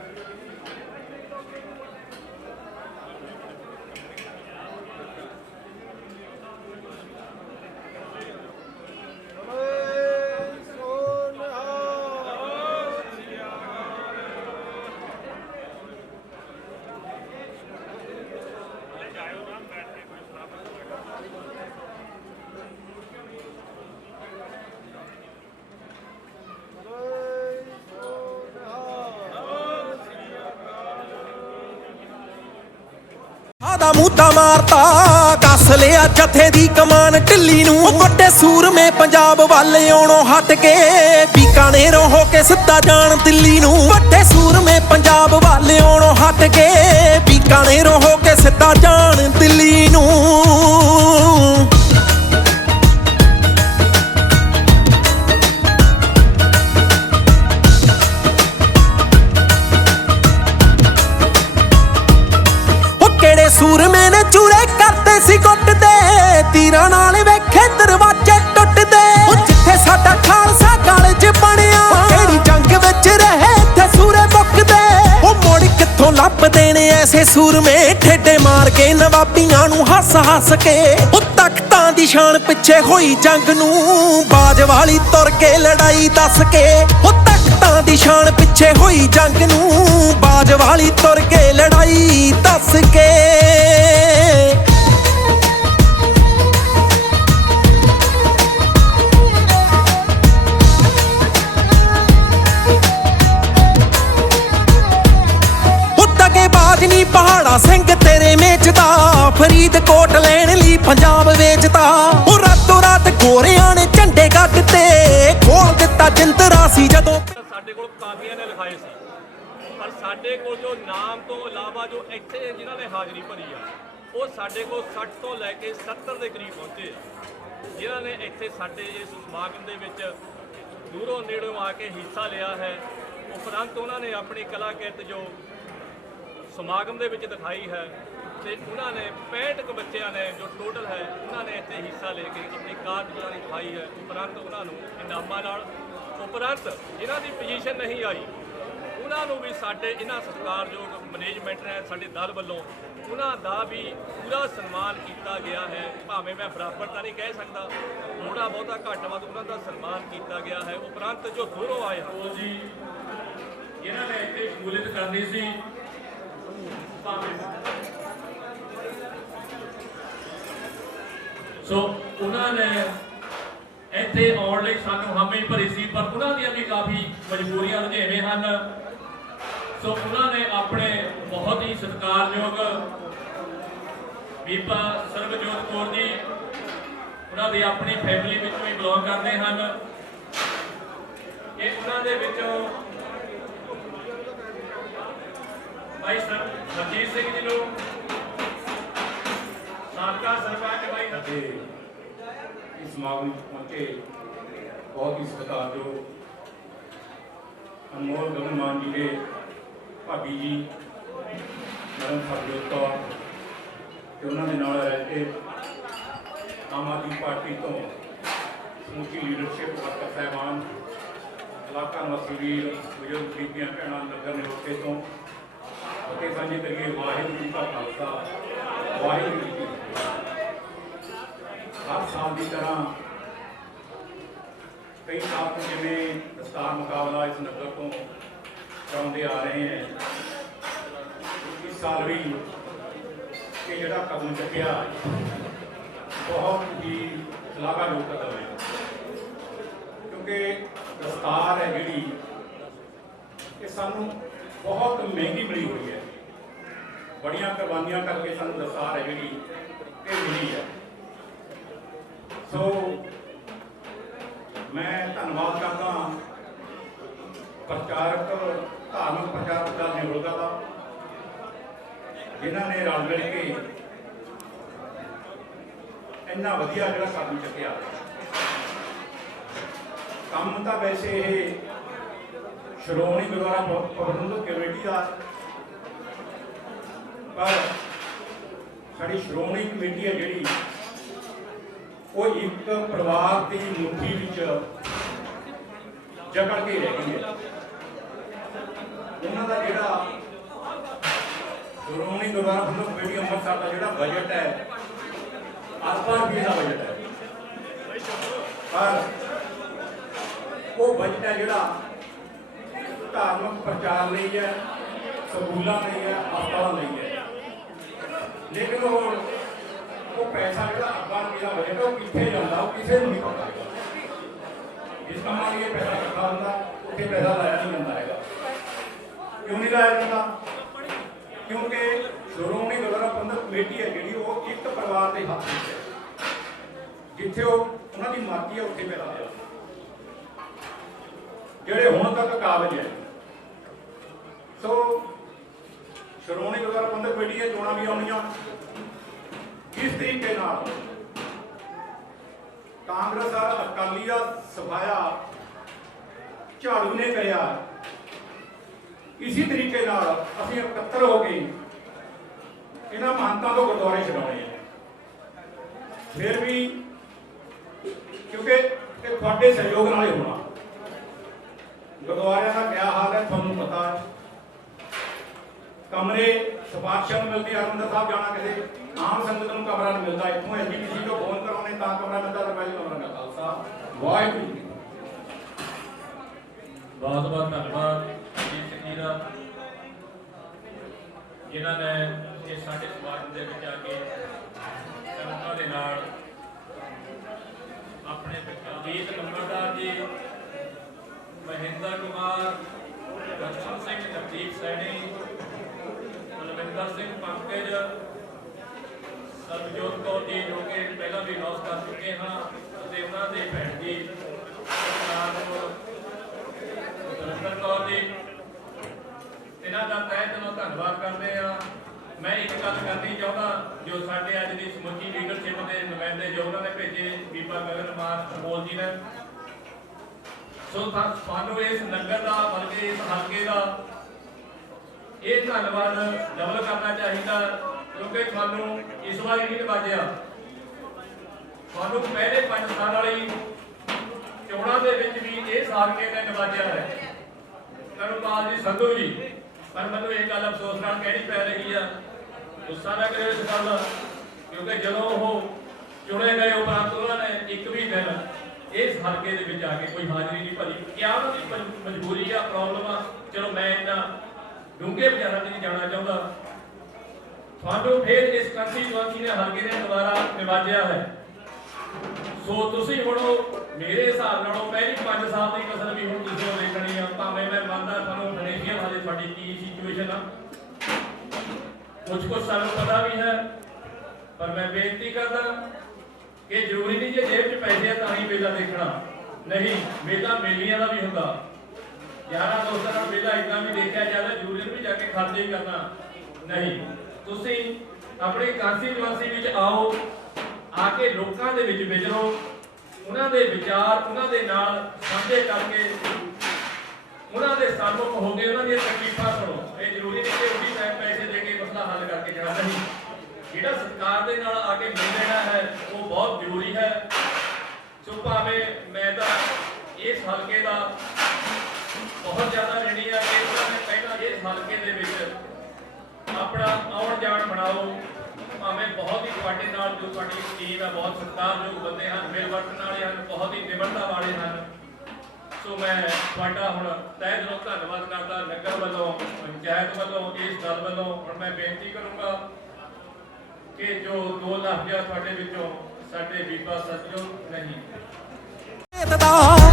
ਦਾ ਮੂਤਾ ਮਾਰਤਾ, ਕੱਸ ਲਿਆ ਜਥੇ ਦੀ ਕਮਾਨ ਢਿੱਲੀ ਨੂੰ। ਵੱਡੇ ਸੂਰਮੇ ਪੰਜਾਬ ਵੱਲ ਆਉਣੋਂ ਹਟ ਕੇ ਬੀਕਾਨੇਰੋਂ ਹੋ ਕੇ ਸਿੱਧਾ ਜਾਣ ਦਿੱਲੀ ਨੂੰ। ਵੱਡੇ ਸੂਰਮੇ ਪੰਜਾਬ ਵੱਲ ਆਉਣੋਂ ਹਟ ਕੇ ਬੀਕਾਨੇਰੋਂ ਹੋ ਕੇ ਸਿੱਧਾ ਜਾਣ ਦਿੱਲੀ ਨੂੰ। ਸੂਰਮੇ ਨੇ ਚੂਰੇ ਕਰਤੇ ਸੀ ਗੁੱਟ ਦੇ, ਤੀਰਾਂ ਨਾਲ ਵੇਖੇ ਦਰਵਾਜ਼ੇ ਟੁੱਟਦੇ। ਜਿੱਥੇ ਸਾਡਾ ਖਾਲਸਾ ਕਾਲਜ ਬਣਿਆ, ਕਿਹੜੀ ਜੰਗ ਵਿੱਚ ਰਹੇ ਇੱਥੇ ਸੂਰੇ ਮੁੱਕਦੇ। ਉਹ ਮੁੜ ਕਿੱਥੋਂ ਲੱਭਦੇ ਨੇ ਐਸੇ ਸੂਰਮੇ, ਠੇਡੇ ਮਾਰ ਕੇ ਨਵਾਬੀਆਂ ਨੂੰ ਹੱਸ ਹੱਸ ਕੇ। ਉਹ ਤਖਤਾਂ ਦੀ ਸ਼ਾਨ ਪਿੱਛੇ ਹੋਈ ਜੰਗ ਨੂੰ, ਬਾਜ ਵਾਲੀ ਤੁਰ ਕੇ ਲੜਾਈ ਦੱਸ ਕੇ। ਉਹ ਤਖਤਾਂ ਦੀ ਸ਼ਾਨ ਪਿੱਛੇ ਹੋਈ ਜੰਗ ਨੂੰ, ਬਾਜ ਵਾਲੀ ਤੁਰ ਕੇ ਲੜਾਈ ਦੱਸ ਕੇ। ਪਹਾੜਾ ਸਿੰਘ ਤੇਰੇ ਮੇਚਦਾ, ਫਰੀਦਕੋਟ ਲੈਣ ਲਈ ਪੰਜਾਬ ਵੇਚਦਾ। ਉਹ ਰਾਤੋਂ ਰਾਤ ਗੋਰਿਆਂ ਨੇ ਝੰਡੇ ਗੱਡ ਤੇ ਖੋਲ ਦਿੱਤਾ ਜਿੰਦਰਾ ਸੀ ਜਦੋਂ। ਸਾਡੇ ਕੋਲ ਕਾਫੀਆਂ ਨੇ ਲਿਖਾਏ ਸੀ ਪਰ ਸਾਡੇ ਕੋਲ ਜੋ ਨਾਮ ਤੋਂ ਇਲਾਵਾ ਜੋ ਇੱਥੇ ਜਿਨ੍ਹਾਂ ਨੇ ਹਾਜ਼ਰੀ ਭਰੀ ਆ ਉਹ ਸਾਡੇ ਕੋਲ 60 ਤੋਂ ਲੈ ਕੇ 70 ਦੇ ਕਰੀਬ ਪਹੁੰਚੇ ਆ ਜਿਨ੍ਹਾਂ ਨੇ ਇੱਥੇ ਸਾਡੇ ਇਸ ਸਮਾਗਮ ਦੇ ਵਿੱਚ ਦੂਰੋਂ ਨੇੜੋਂ ਆ ਕੇ ਹਿੱਸਾ ਲਿਆ ਹੈ। ਉਪਰੰਤ ਉਹਨਾਂ ਨੇ ਆਪਣੀ ਕਲਾ ਕਿਰਤ ਜੋ ਸਮਾਗਮ ਦੇ ਵਿੱਚ ਦਿਖਾਈ ਹੈ ਤੇ ਉਹਨਾਂ ਨੇ 65 ਕੁ ਬੱਚਿਆਂ ਨੇ ਜੋ ਟੋਟਲ ਹੈ ਉਹਨਾਂ ਨੇ ਇੱਥੇ ਹਿੱਸਾ ਲੈ ਕੇ ਆਪਣੀ ਕਾਰਗੁਜ਼ਾਰੀ ਦਿਖਾਈ ਹੈ। ਉਪਰੰਤ ਉਹਨਾਂ ਨੂੰ ਇਨਾਮਾਂ ਨਾਲ ਉਪਰੰਤ ਜਿਨ੍ਹਾਂ ਦੀ ਪੋਜੀਸ਼ਨ ਨਹੀਂ ਆਈ ਉਹਨਾਂ ਨੂੰ ਵੀ ਸਾਡੇ ਇਹਨਾਂ ਸਤਿਕਾਰਯੋਗ ਮੈਨੇਜਮੈਂਟ ਨੇ ਸਾਡੇ ਦਲ ਵੱਲੋਂ ਉਹਨਾਂ ਦਾ ਵੀ ਪੂਰਾ ਸਨਮਾਨ ਕੀਤਾ ਗਿਆ ਹੈ। ਭਾਵੇਂ ਮੈਂ ਬਰਾਬਰ ਤਾਂ ਨਹੀਂ ਕਹਿ ਸਕਦਾ, ਥੋੜਾ ਬਹੁਤਾ ਘੱਟ ਵੱਧ ਉਹਨਾਂ ਦਾ ਸਨਮਾਨ ਕੀਤਾ ਗਿਆ ਹੈ। ਉਪਰੰਤ ਜੋ ਦੂਰੋਂ ਆਏ ਹਨ ਜੀ ਜਿਨ੍ਹਾਂ ਨੇ ਇੱਥੇ ਸ਼ਮੂਲੀਅਤ ਕਰਨੀ ਸੀ ਸੋ ਉਹਨਾਂ ਨੇ ਇੱਥੇ ਆਉਣ ਲਈ ਸਾਨੂੰ ਹਾਮੀ ਭਰੀ ਸੀ ਪਰ ਉਹਨਾਂ ਦੀਆਂ ਵੀ ਕਾਫੀ ਮਜਬੂਰੀਆਂ ਰੁਝੇਵੇਂ ਹਨ। ਸੋ ਉਹਨਾਂ ਨੇ ਆਪਣੇ ਬਹੁਤ ਹੀ ਸਤਿਕਾਰਯੋਗ ਬੀਬਾ ਸਰਬਜੋਤ ਕੌਰ ਜੀ ਉਹਨਾਂ ਦੀ ਆਪਣੀ ਫੈਮਿਲੀ ਵਿੱਚੋਂ ਹੀ ਬਿਲੋਂਗ ਕਰਦੇ ਹਨ। ਇਹ ਉਹਨਾਂ ਦੇ ਵਿੱਚੋਂ ਭਾਈ ਸਰਜੀਤ ਸਿੰਘ ਜੀ ਨੂੰ ਸਾਬਕਾ ਸਰਪੰਚ ਭਾਈ ਅਤੇ ਇਸ ਸਮਾਗਮ ਵਿੱਚ ਪਹੁੰਚੇ ਬਹੁਤ ਹੀ ਸਤਿਕਾਰਯੋਗ ਅਨਮੋਲ ਗਗਨਮਾਨ ਜੀ ਦੇ ਭਾਬੀ ਜੀ ਮੈਡਮ ਸਰਬਜੋਤ ਕੌਰ ਤੇ ਉਹਨਾਂ ਦੇ ਨਾਲ ਰਹਿ ਕੇ ਆਮ ਆਦਮੀ ਪਾਰਟੀ ਤੋਂ ਸਮੁੱਚੀ ਲੀਡਰਸ਼ਿਪ ਵਰਕਰ ਸਾਹਿਬਾਨ ਇਲਾਕਾ ਨਿਵਾਸੀ ਵੀਰ ਬਜ਼ੁਰਗ ਬੀਬੀਆਂ ਭੈਣਾਂ ਨਗਰ ਨਿਵਾਸੀ ਤੋਂ ਅਤੇ ਸਾਂਝੇ ਕਰੀਏ ਵਾਹਿਗੁਰੂ ਜੀ ਕਾ ਖਾਲਸਾ ਵਾਹਿਗੁਰੂ ਜੀ ਕੀ ਫਤਿਹ। ਹਰ ਸਾਲ ਦੀ ਤਰ੍ਹਾਂ ਕਈ ਸਾਲ ਤੋਂ ਜਿਵੇਂ ਦਸਤਾਰ ਮੁਕਾਬਲਾ ਇਸ ਨਗਰ ਤੋਂ ਕਰਾਉਂਦੇ ਆ ਰਹੇ ਹੈ ਇਸ ਸਾਲ ਵੀ ਇਹ ਜਿਹੜਾ ਕਦਮ ਚੁੱਕਿਆ ਬਹੁਤ ਹੀ ਸ਼ਲਾਘਾਯੋਗ ਕਦਮ ਹੈ ਕਿਉਂਕਿ ਦਸਤਾਰ ਹੈ ਜਿਹੜੀ ਇਹ ਸਾਨੂੰ ਬਹੁਤ ਮਹਿੰਗੀ ਮਿਲੀ ਹੋਈ ਹੈ। ਬੜੀਆਂ ਕੁਰਬਾਨੀਆਂ ਕਰਕੇ ਸਾਨੂੰ ਦਸਤਾਰ ਹੈ ਜਿਹੜੀ ਇਹ ਮਿਲੀ ਹੈ। ਸੋ ਮੈਂ ਧੰਨਵਾਦ ਕਰਦਾ ਪ੍ਰਚਾਰਕ ਧਾਰਮਿਕ ਪ੍ਰਚਾਰਕ ਦਲ ਨਿਰੋਲਤਾ ਦਾ ਜਿਨ੍ਹਾਂ ਨੇ ਰਲ ਮਿਲ ਕੇ ਇੰਨਾ ਵਧੀਆ ਜਿਹੜਾ ਕਦਮ ਚੁੱਕਿਆ। ਕੰਮ ਤਾਂ ਵੈਸੇ ਇਹ ਸ਼੍ਰੋਮਣੀ ਗੁਰਦੁਆਰਾ ਪ੍ਰਬੰਧਕ ਕਮੇਟੀ ਦਾ ਪਰ ਸਾਡੀ ਸ਼੍ਰੋਮਣੀ ਕਮੇਟੀ ਹੈ ਜਿਹੜੀ ਉਹ ਇੱਕ ਪਰਿਵਾਰ ਦੀ ਮੁੱਠੀ ਵਿੱਚ ਜਕੜ ਕੇ ਰਹਿ ਗਈ ਹੈ। ਉਹਨਾਂ ਦਾ ਜਿਹੜਾ ਸ਼੍ਰੋਮਣੀ ਗੁਰਦੁਆਰਾ ਪ੍ਰਬੰਧਕ ਕਮੇਟੀ ਅੰਮ੍ਰਿਤਸਰ ਦਾ ਜਿਹੜਾ ਬਜਟ ਹੈ 8 ਰੁਪਏ ਦਾ ਬਜਟ ਹੈ ਪਰ ਉਹ ਬਜਟ ਹੈ ਜਿਹੜਾ ਧਾਰਮਿਕ ਪ੍ਰਚਾਰ ਲਈ ਹੈ, ਸਕੂਲਾਂ ਲਈ ਹੈ, ਹਸਪਤਾਲਾਂ ਲਈ ਹੈ। ਲੇਕਿਨ ਉਹ ਪੈਸਾ ਜਿਹੜਾ 8 ਰੁਪਏ ਦਾ ਬਜਟ ਉਹ ਕਿੱਥੇ ਜਾਂਦਾ ਉਹ ਕਿਸੇ ਨੂੰ ਨਹੀਂ ਪਤਾ ਹੈਗਾ। ਇਸ ਕੰਮਾਂ ਲਈ ਇਹ ਪੈਸਾ ਇਕੱਠਾ ਹੁੰਦਾ ਉੱਥੇ ਪੈਸਾ ਲਾਇਆ ਨਹੀਂ ਜਾਂਦਾ ਹੈਗਾ। ਕਿਉਂ ਨਹੀਂ ਲਾਇਆ ਜਾਂਦਾ? ਕਿਉਂਕਿ ਸ਼੍ਰੋਮਣੀ ਗੁਰਦੁਆਰਾ ਪ੍ਰਬੰਧਕ ਕਮੇਟੀ ਹੈ ਜਿਹੜੀ ਉਹ ਇੱਕ ਪਰਿਵਾਰ ਦੇ ਹੱਥ ਵਿੱਚ ਹੈ। ਜਿੱਥੇ ਉਹਨਾਂ ਦੀ ਮਰਜ਼ੀ ਹੈ ਉੱਥੇ ਪੈਸਾ ਦਿਓ। ਜਿਹੜੇ ਹੁਣ ਤੱਕ ਕਾਬਜ ਹੈ ਸੋ ਸ਼੍ਰੋਮਣੀ ਗੁਰਦੁਆਰਾ ਪ੍ਰਬੰਧਕ ਕਮੇਟੀ ਦੀਆਂ ਚੋਣਾਂ ਵੀ ਆਉਣੀਆਂ ਕਿਸ ਤਰੀਕੇ ਨਾਲ ਕਾਂਗਰਸ ਔਰ ਅਕਾਲੀ ਦਾ ਸਫਾਇਆ ਝਾੜੂ ਨੇ ਕਰਿਆ ਇਸੇ ਤਰੀਕੇ ਨਾਲ ਅਸੀਂ ਇਕੱਤਰ ਹੋ ਕੇ ਇਹਨਾਂ ਮਹੰਤਾਂ ਤੋਂ ਗੁਰਦੁਆਰੇ ਛਡਾਉਣੇ ਆ। ਫਿਰ ਵੀ ਕਿਉਂਕਿ ਇਹ ਤੁਹਾਡੇ ਸਹਿਯੋਗ ਨਾਲ ਹੀ ਹੋਣਾ। ਗੁਰਦੁਆਰਿਆਂ ਦਾ ਕਿਆ ਹਾਲ ਹੈ ਤੁਹਾਨੂੰ ਪਤਾ ਹੈ। ਕਮਰੇ ਸਿਫਾਰਸ਼ਾਂ ਨੂੰ ਮਿਲਦੀ ਹਰਿਮੰਦਰ ਸਾਹਿਬ ਜਾਣਾ ਕਿਸੇ ਆਮ ਸੰਗਤ ਨੂੰ ਕਮਰਾ ਨਹੀਂ ਮਿਲਦਾ। ਇੱਥੋਂ ਐਸਜੀਪੀਸੀ ਤੋਂ ਫੋਨ ਕਰਾਉਣੇ ਤਾਂ ਕਮਰਾ ਮਿਲਦਾ ਤੇ ਪਹਿਲੇ ਕਮਰਾ ਮਿਲਦਾ। ਖਾਲਸਾ ਵਾਹਿਗੁਰੂ ਜੀ। ਬਹੁਤ ਬਹੁਤ ਧੰਨਵਾਦ ਜੀ ਸਿੰਘ ਜੀ ਦਾ ਜਿਨ੍ਹਾਂ ਨੇ ਇਹ ਸਾਡੇ ਸਮਾਜ ਦੇ ਵਿੱਚ ਆ ਕੇ ਸੰਗਤਾਂ ਦੇ ਨਾਲ ਆਪਣੇ ਅਜੀਤ ਨੰਬਰਦਾਰ ਜੀ, ਮਹਿੰਦਰ ਕੁਮਾਰ, ਲక్ష్మణ ਸਿੰਘ, ਨਵਦੀਪ ਸੈਣੀ, ਬਲਵਿੰਦਰ ਸਿੰਘ ਪੰਕਜ, ਸਰਬਜੋਤ ਕੌਰ ਜੀ ਜੋ ਕਿ ਪਹਿਲਾਂ ਵੀ ਅਨਾਉਂਸ ਕਰ ਚੁੱਕੇ ਹਾਂ ਅਤੇ ਉਹਨਾਂ ਦੇ ਭੈਣ ਜੀ ਸਰਦਾਰ ਕੌਰ ਜੀ ਇਹਨਾਂ ਦਾ ਤਹਿ ਦਿਲੋਂ ਧੰਨਵਾਦ ਕਰਦੇ ਆ। ਮੈਂ ਇੱਕ ਗੱਲ ਕਰਨੀ ਚਾਹੁੰਦਾ, ਜੋ ਸਾਡੇ ਅੱਜ ਦੀ ਸਮੁੱਚੀ ਲੀਡਰਸ਼ਿਪ ਦੇ ਨੁਮਾਇੰਦੇ ਜੋ ਉਹਨਾਂ ਨੇ ਭੇਜੇ, ਬੀਬਾ ਗਗਨਮਾਨ ਅਨਮੋਲ ਜੀ ਨੇ, ਸੋ ਤੁਹਾਨੂੰ ਇਸ ਨਗਰ ਦਾ ਬਲਕਿ ਇਸ ਹਲਕੇ ਦਾ ਇਹ ਧੰਨਵਾਦ ਡਬਲ ਕਰਨਾ ਚਾਹੀਦਾ, ਕਿਉਂਕਿ ਤੁਹਾਨੂੰ ਇਸ ਵਾਰੀ ਨਹੀਂ ਨਵਾਜਿਆ। ਤੁਹਾਨੂੰ ਪਹਿਲੇ 5 ਸਾਲ ਵਾਲੀ ਚੋਣਾਂ ਦੇ ਵਿੱਚ ਵੀ ਇਹ ਹਲਕੇ ਨੇ ਨਵਾਜਿਆ ਹੈ, ਧਰਮਪਾਲ ਜੀ ਸੰਧੂ ਜੀ। ਪਰ ਮੈਨੂੰ ਇਹ ਗੱਲ ਅਫਸੋਸ ਨਾਲ ਕਹਿਣੀ ਪੈ ਰਹੀ ਆ, ਗੁੱਸਾ ਨਾ ਕਰਿਓ ਇਸ ਗੱਲ ਦਾ, ਕਿਉਂਕਿ ਜਦੋਂ ਉਹ ਚੁਣੇ ਗਏ ਉਪਰੰਤ ਉਹਨਾਂ ਨੇ ਇੱਕ ਵੀ ਦਿਨ ਇਸ ਹਲਕੇ ਦੇ ਵਿੱਚ ਆ ਕੇ ਕੋਈ ਹਾਜ਼ਰੀ ਨਹੀਂ ਭਰੀ। ਕਿਆ ਉਹਨਾਂ ਦੀ ਮਜਬੂਰੀ ਆ, ਪ੍ਰੋਬਲਮ ਆ, ਚਲੋ ਮੈਂ ਇੰਨਾ ਡੂੰਘੇ ਵਿਚਾਰਾਂ 'ਚ ਨਹੀਂ ਜਾਣਾ ਚਾਹੁੰਦਾ। ਤੁਹਾਨੂੰ ਫਿਰ ਇਸ ਕੰਸਟੀਟੂਐਂਸੀ ਨੇ ਹਲਕੇ ਨੇ ਦੁਬਾਰਾ ਨਿਵਾਜਿਆ ਹੈ, ਸੋ ਤੁਸੀਂ ਹੁਣ ਮੇਰੇ ਹਿਸਾਬ ਨਾਲੋਂ ਪਹਿਲੀ 5 ਸਾਲ ਦੀ ਕਸਰ ਵੀ ਹੁਣ ਤੁਸੀਂ ਉਹ ਦੇਖਣੀ ਆ। ਭਾਵੇਂ ਮੈਂ ਮੰਨਦਾ ਤੁਹਾਨੂੰ ਫਾਈਨੈਂਸ਼ੀਅਲ ਹਾਲੇ ਤੁਹਾਡੀ ਕੀ ਸਿਚੁਏਸ਼ਨ ਆ, ਕੁਝ ਸਾਨੂੰ ਪਤਾ ਵੀ ਹੈ, ਪਰ ਮੈਂ ਬੇਨਤੀ ਕਰਦਾ ਕਿ ਜ਼ਰੂਰੀ ਨਹੀਂ ਜੇ ਜੇਬ 'ਚ ਪੈਸੇ ਆ ਤਾਂ ਹੀ ਮੇਲਾ ਦੇਖਣਾ, ਨਹੀਂ, ਮੇਲਾ ਮੇਲੀਆਂ ਦਾ ਵੀ ਹੁੰਦਾ। ਯਾਰਾਂ ਦੋਸਤਾਂ ਨਾਲ ਮੇਲਾ ਇਦਾਂ ਵੀ ਦੇਖਿਆ ਜਾਂਦਾ, ਜ਼ਰੂਰੀ ਨਹੀਂ ਜਾ ਕੇ ਖਰਚੇ ਹੀ ਕਰਨਾ, ਨਹੀਂ। ਤੁਸੀਂ ਆਪਣੀ ਕੰਸਟੀਟੂਐਂਸੀ ਵਿੱਚ ਆਓ, ਆ ਕੇ ਲੋਕਾਂ ਦੇ ਵਿੱਚ ਵਿਚਰੋ, ਉਹਨਾਂ ਦੇ ਵਿਚਾਰ ਉਹਨਾਂ ਦੇ ਨਾਲ ਸਾਂਝੇ ਕਰਕੇ ਉਹਨਾਂ ਦੇ ਸਾਹਮਣੇ ਹੋ ਕੇ ਉਹਨਾਂ ਦੀਆਂ ਤਕਲੀਫਾਂ ਸੁਣੋ। ਇਹ ਜ਼ਰੂਰੀ ਨਹੀਂ ਕਿ ਉਹਦੀ ਪੈਸੇ ਦੇ ਕੇ ਮਸਲਾ ਹੱਲ ਕਰਕੇ ਜਾਣਾ, ਨਹੀਂ। ਜਿਹੜਾ ਸਰਕਾਰ ਦੇ ਨਾਲ ਆ ਕੇ ਮਿਲ ਲੈਣਾ ਹੈ ਉਹ ਬਹੁਤ ਜ਼ਰੂਰੀ ਹੈ। ਸੋ ਭਾਵੇਂ ਮੈਂ ਤਾਂ ਇਸ ਹਲਕੇ ਦਾ ਬਹੁਤ ਜ਼ਿਆਦਾ ਰੇੜੀ ਆ ਕਿ ਉਹਨਾਂ ਨੇ ਪਹਿਲਾਂ ਇਸ ਹਲਕੇ ਦੇ ਵਿੱਚ ਆਪਣਾ ਆਉਣ ਜਾਣ ਬਣਾਓ, ਭਾਵੇਂ ਬਹੁਤ ਹੀ ਤੁਹਾਡੇ ਨਾਲ ਜੋ ਤੁਹਾਡੀ ਟੀਮ ਹੈ ਬਹੁਤ ਸਤਿਕਾਰਯੋਗ ਬੰਦੇ ਹਨ, ਮਿਲ ਵਰਤਣ ਵਾਲੇ ਹਨ, ਬਹੁਤ ਹੀ ਨਿਮਰਤਾ ਵਾਲੇ ਹਨ। ਸੋ ਮੈਂ ਤੁਹਾਡਾ ਹੁਣ ਤਹਿ ਦਿਲੋਂ ਧੰਨਵਾਦ ਕਰਦਾ, ਨਗਰ ਵੱਲੋਂ, ਪੰਚਾਇਤ ਵੱਲੋਂ, ਇਸ ਦਲ ਵੱਲੋਂ। ਹੁਣ ਮੈਂ ਬੇਨਤੀ ਕਰੂੰਗਾ ਕਿ ਜੋ 2 ਲਫ਼ਜ਼ ਤੁਹਾਡੇ ਵਿੱਚੋਂ ਸਾਡੇ ਬੀਬਾ ਸੱਜੋ ਨਹੀਂ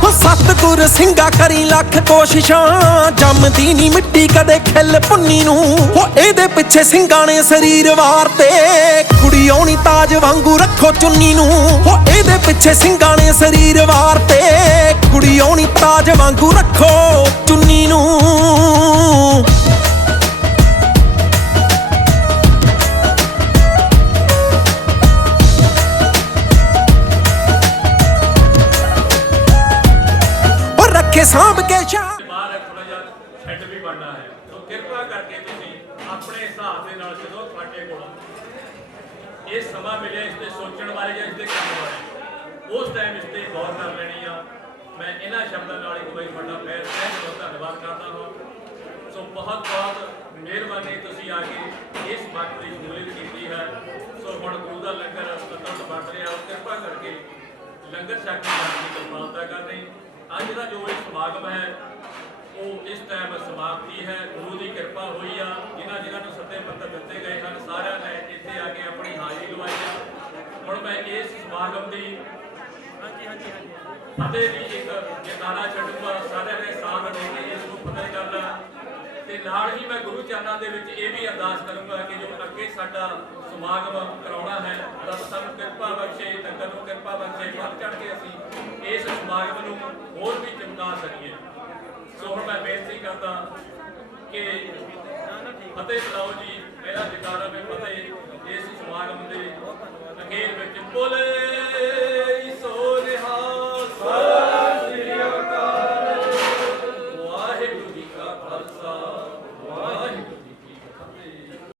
ਹੋ ਸਤਿਗੁਰ ਸਿੰਘਾ ਕਰੀ ਲੱਖ ਕੋਸ਼ਿਸ਼ਾਂ, ਜੰਮਦੀ ਨੀ ਮਿੱਟੀ ਕਦੇ ਖਿੱਲ ਪੁੰਨੀ ਨੂੰ। ਹੋ ਇਹਦੇ ਪਿੱਛੇ ਸਿੰਘਾਂ ਨੇ ਸਰੀਰ ਵਾਰ ਤੇ, ਕੁੜੀ ਆਉਣੀ ਤਾਜ ਵਾਂਗੂ ਰੱਖੋ ਚੁੰਨੀ ਨੂੰ। ਹੋ ਇਹਦੇ ਪਿੱਛੇ ਸਿੰਘਾਂ ਨੇ ਸਰੀਰ ਵਾਰ ਤੇ, ਕੁੜੀ ਆਉਣੀ ਤਾਜ ਵਾਂਗੂ ਰੱਖੋ ਚੁੰਨੀ ਨੂੰ। ਸਾਂਭ ਕੇ ਬਾਹਰ ਥੋੜਾ ਜਿਹਾ ਛੱਡ ਵੀ ਬਣਨਾ ਹੈ, ਸੋ ਕਿਰਪਾ ਕਰਕੇ ਤੁਸੀਂ ਆਪਣੇ ਹਿਸਾਬ ਦੇ ਨਾਲ ਜਦੋਂ ਤੁਹਾਡੇ ਕੋਲ ਇਹ ਸਮਾਂ ਮਿਲਿਆ ਇਸ ਤੇ ਸੋਚਣ ਬਾਰੇ ਜਾਂ ਇਸ ਤੇ ਕਰਨ ਬਾਰੇ, ਉਸ ਟਾਈਮ ਇਸ ਤੇ ਗੌਰ ਕਰ ਲੈਣੀ ਆ। ਮੈਂ ਇਹਨਾਂ ਸ਼ਬਦਾਂ ਨਾਲ ਇੱਕ ਵਾਰੀ ਤੁਹਾਡਾ ਫੇਰ ਧੰਨਵਾਦ ਕਰਦਾ ਹਾਂ। ਸੋ ਬਹੁਤ ਬਹੁਤ ਮਿਹਰਬਾਨੀ, ਤੁਸੀਂ ਆ ਕੇ ਇਸ ਬਾਤ ਦੀ ਸ਼ਮੂਲੀਅਤ ਕੀਤੀ ਹੈ। ਸੋ ਹੁਣ ਗੁਰੂ ਦਾ ਲੰਗਰ ਸਤਤ ਬਣ ਰਿਹਾ, ਕਿਰਪਾ ਕਰਕੇ ਲੰਗਰ ਛਕ ਕੇ ਜਾਣ ਦੀ ਕਿਰਪਾਲਤਾ ਕਰਨੀ। ਅੱਜ ਦਾ ਜੋ ਇਹ ਸਮਾਗਮ ਹੈ ਉਹ ਇਸ ਟਾਈਮ ਸਮਾਪਤੀ ਹੈ। ਗੁਰੂ ਦੀ ਕਿਰਪਾ ਹੋਈ ਆ, ਜਿਨ੍ਹਾਂ ਨੂੰ ਸੱਦੇ ਪੱਤਰ ਦਿੱਤੇ ਗਏ ਹਨ ਸਾਰਿਆਂ ਨੇ ਇੱਥੇ ਆ ਕੇ ਆਪਣੀ ਹਾਜ਼ਰੀ ਲਵਾਈ ਆ। ਹੁਣ ਮੈਂ ਇਸ ਸਮਾਗਮ ਦੀ ਫਤਿਹ ਦੀ ਇੱਕ ਜੈਕਾਰਾ ਛੱਡੂਗਾ, ਸਾਰਿਆਂ ਨੇ ਸਾਥ ਦੇ ਕੇ ਇਸ ਨੂੰ ਫਤਿਹ ਕਰਨਾ, ਤੇ ਨਾਲ ਹੀ ਮੈਂ ਗੁਰੂ ਚਰਨਾਂ ਦੇ ਵਿੱਚ ਇਹ ਵੀ ਅਰਦਾਸ ਕਰੂੰਗਾ ਕਿ ਜੋ ਅੱਗੇ ਸਾਡਾ ਸਮਾਗਮ ਕਰਾਉਣਾ ਹੈ, ਰੱਬ ਸਾਨੂੰ ਕਿਰਪਾ ਬਖਸ਼ੇ, ਨਗਰ ਨੂੰ ਕਿਰਪਾ ਬਖਸ਼ੇ, ਵੱਧ ਚੜ੍ਹ ਕੇ ਅਸੀਂ ਇਸ ਸਮਾਗਮ ਨੂੰ ਹੋਰ ਵੀ ਚਮਕਾ ਸਕੀਏ। ਸੋ ਹੁਣ ਮੈਂ ਬੇਨਤੀ ਕਰਦਾ ਕਿ ਫਤਿਹ ਬੁਲਾਓ ਜੀ।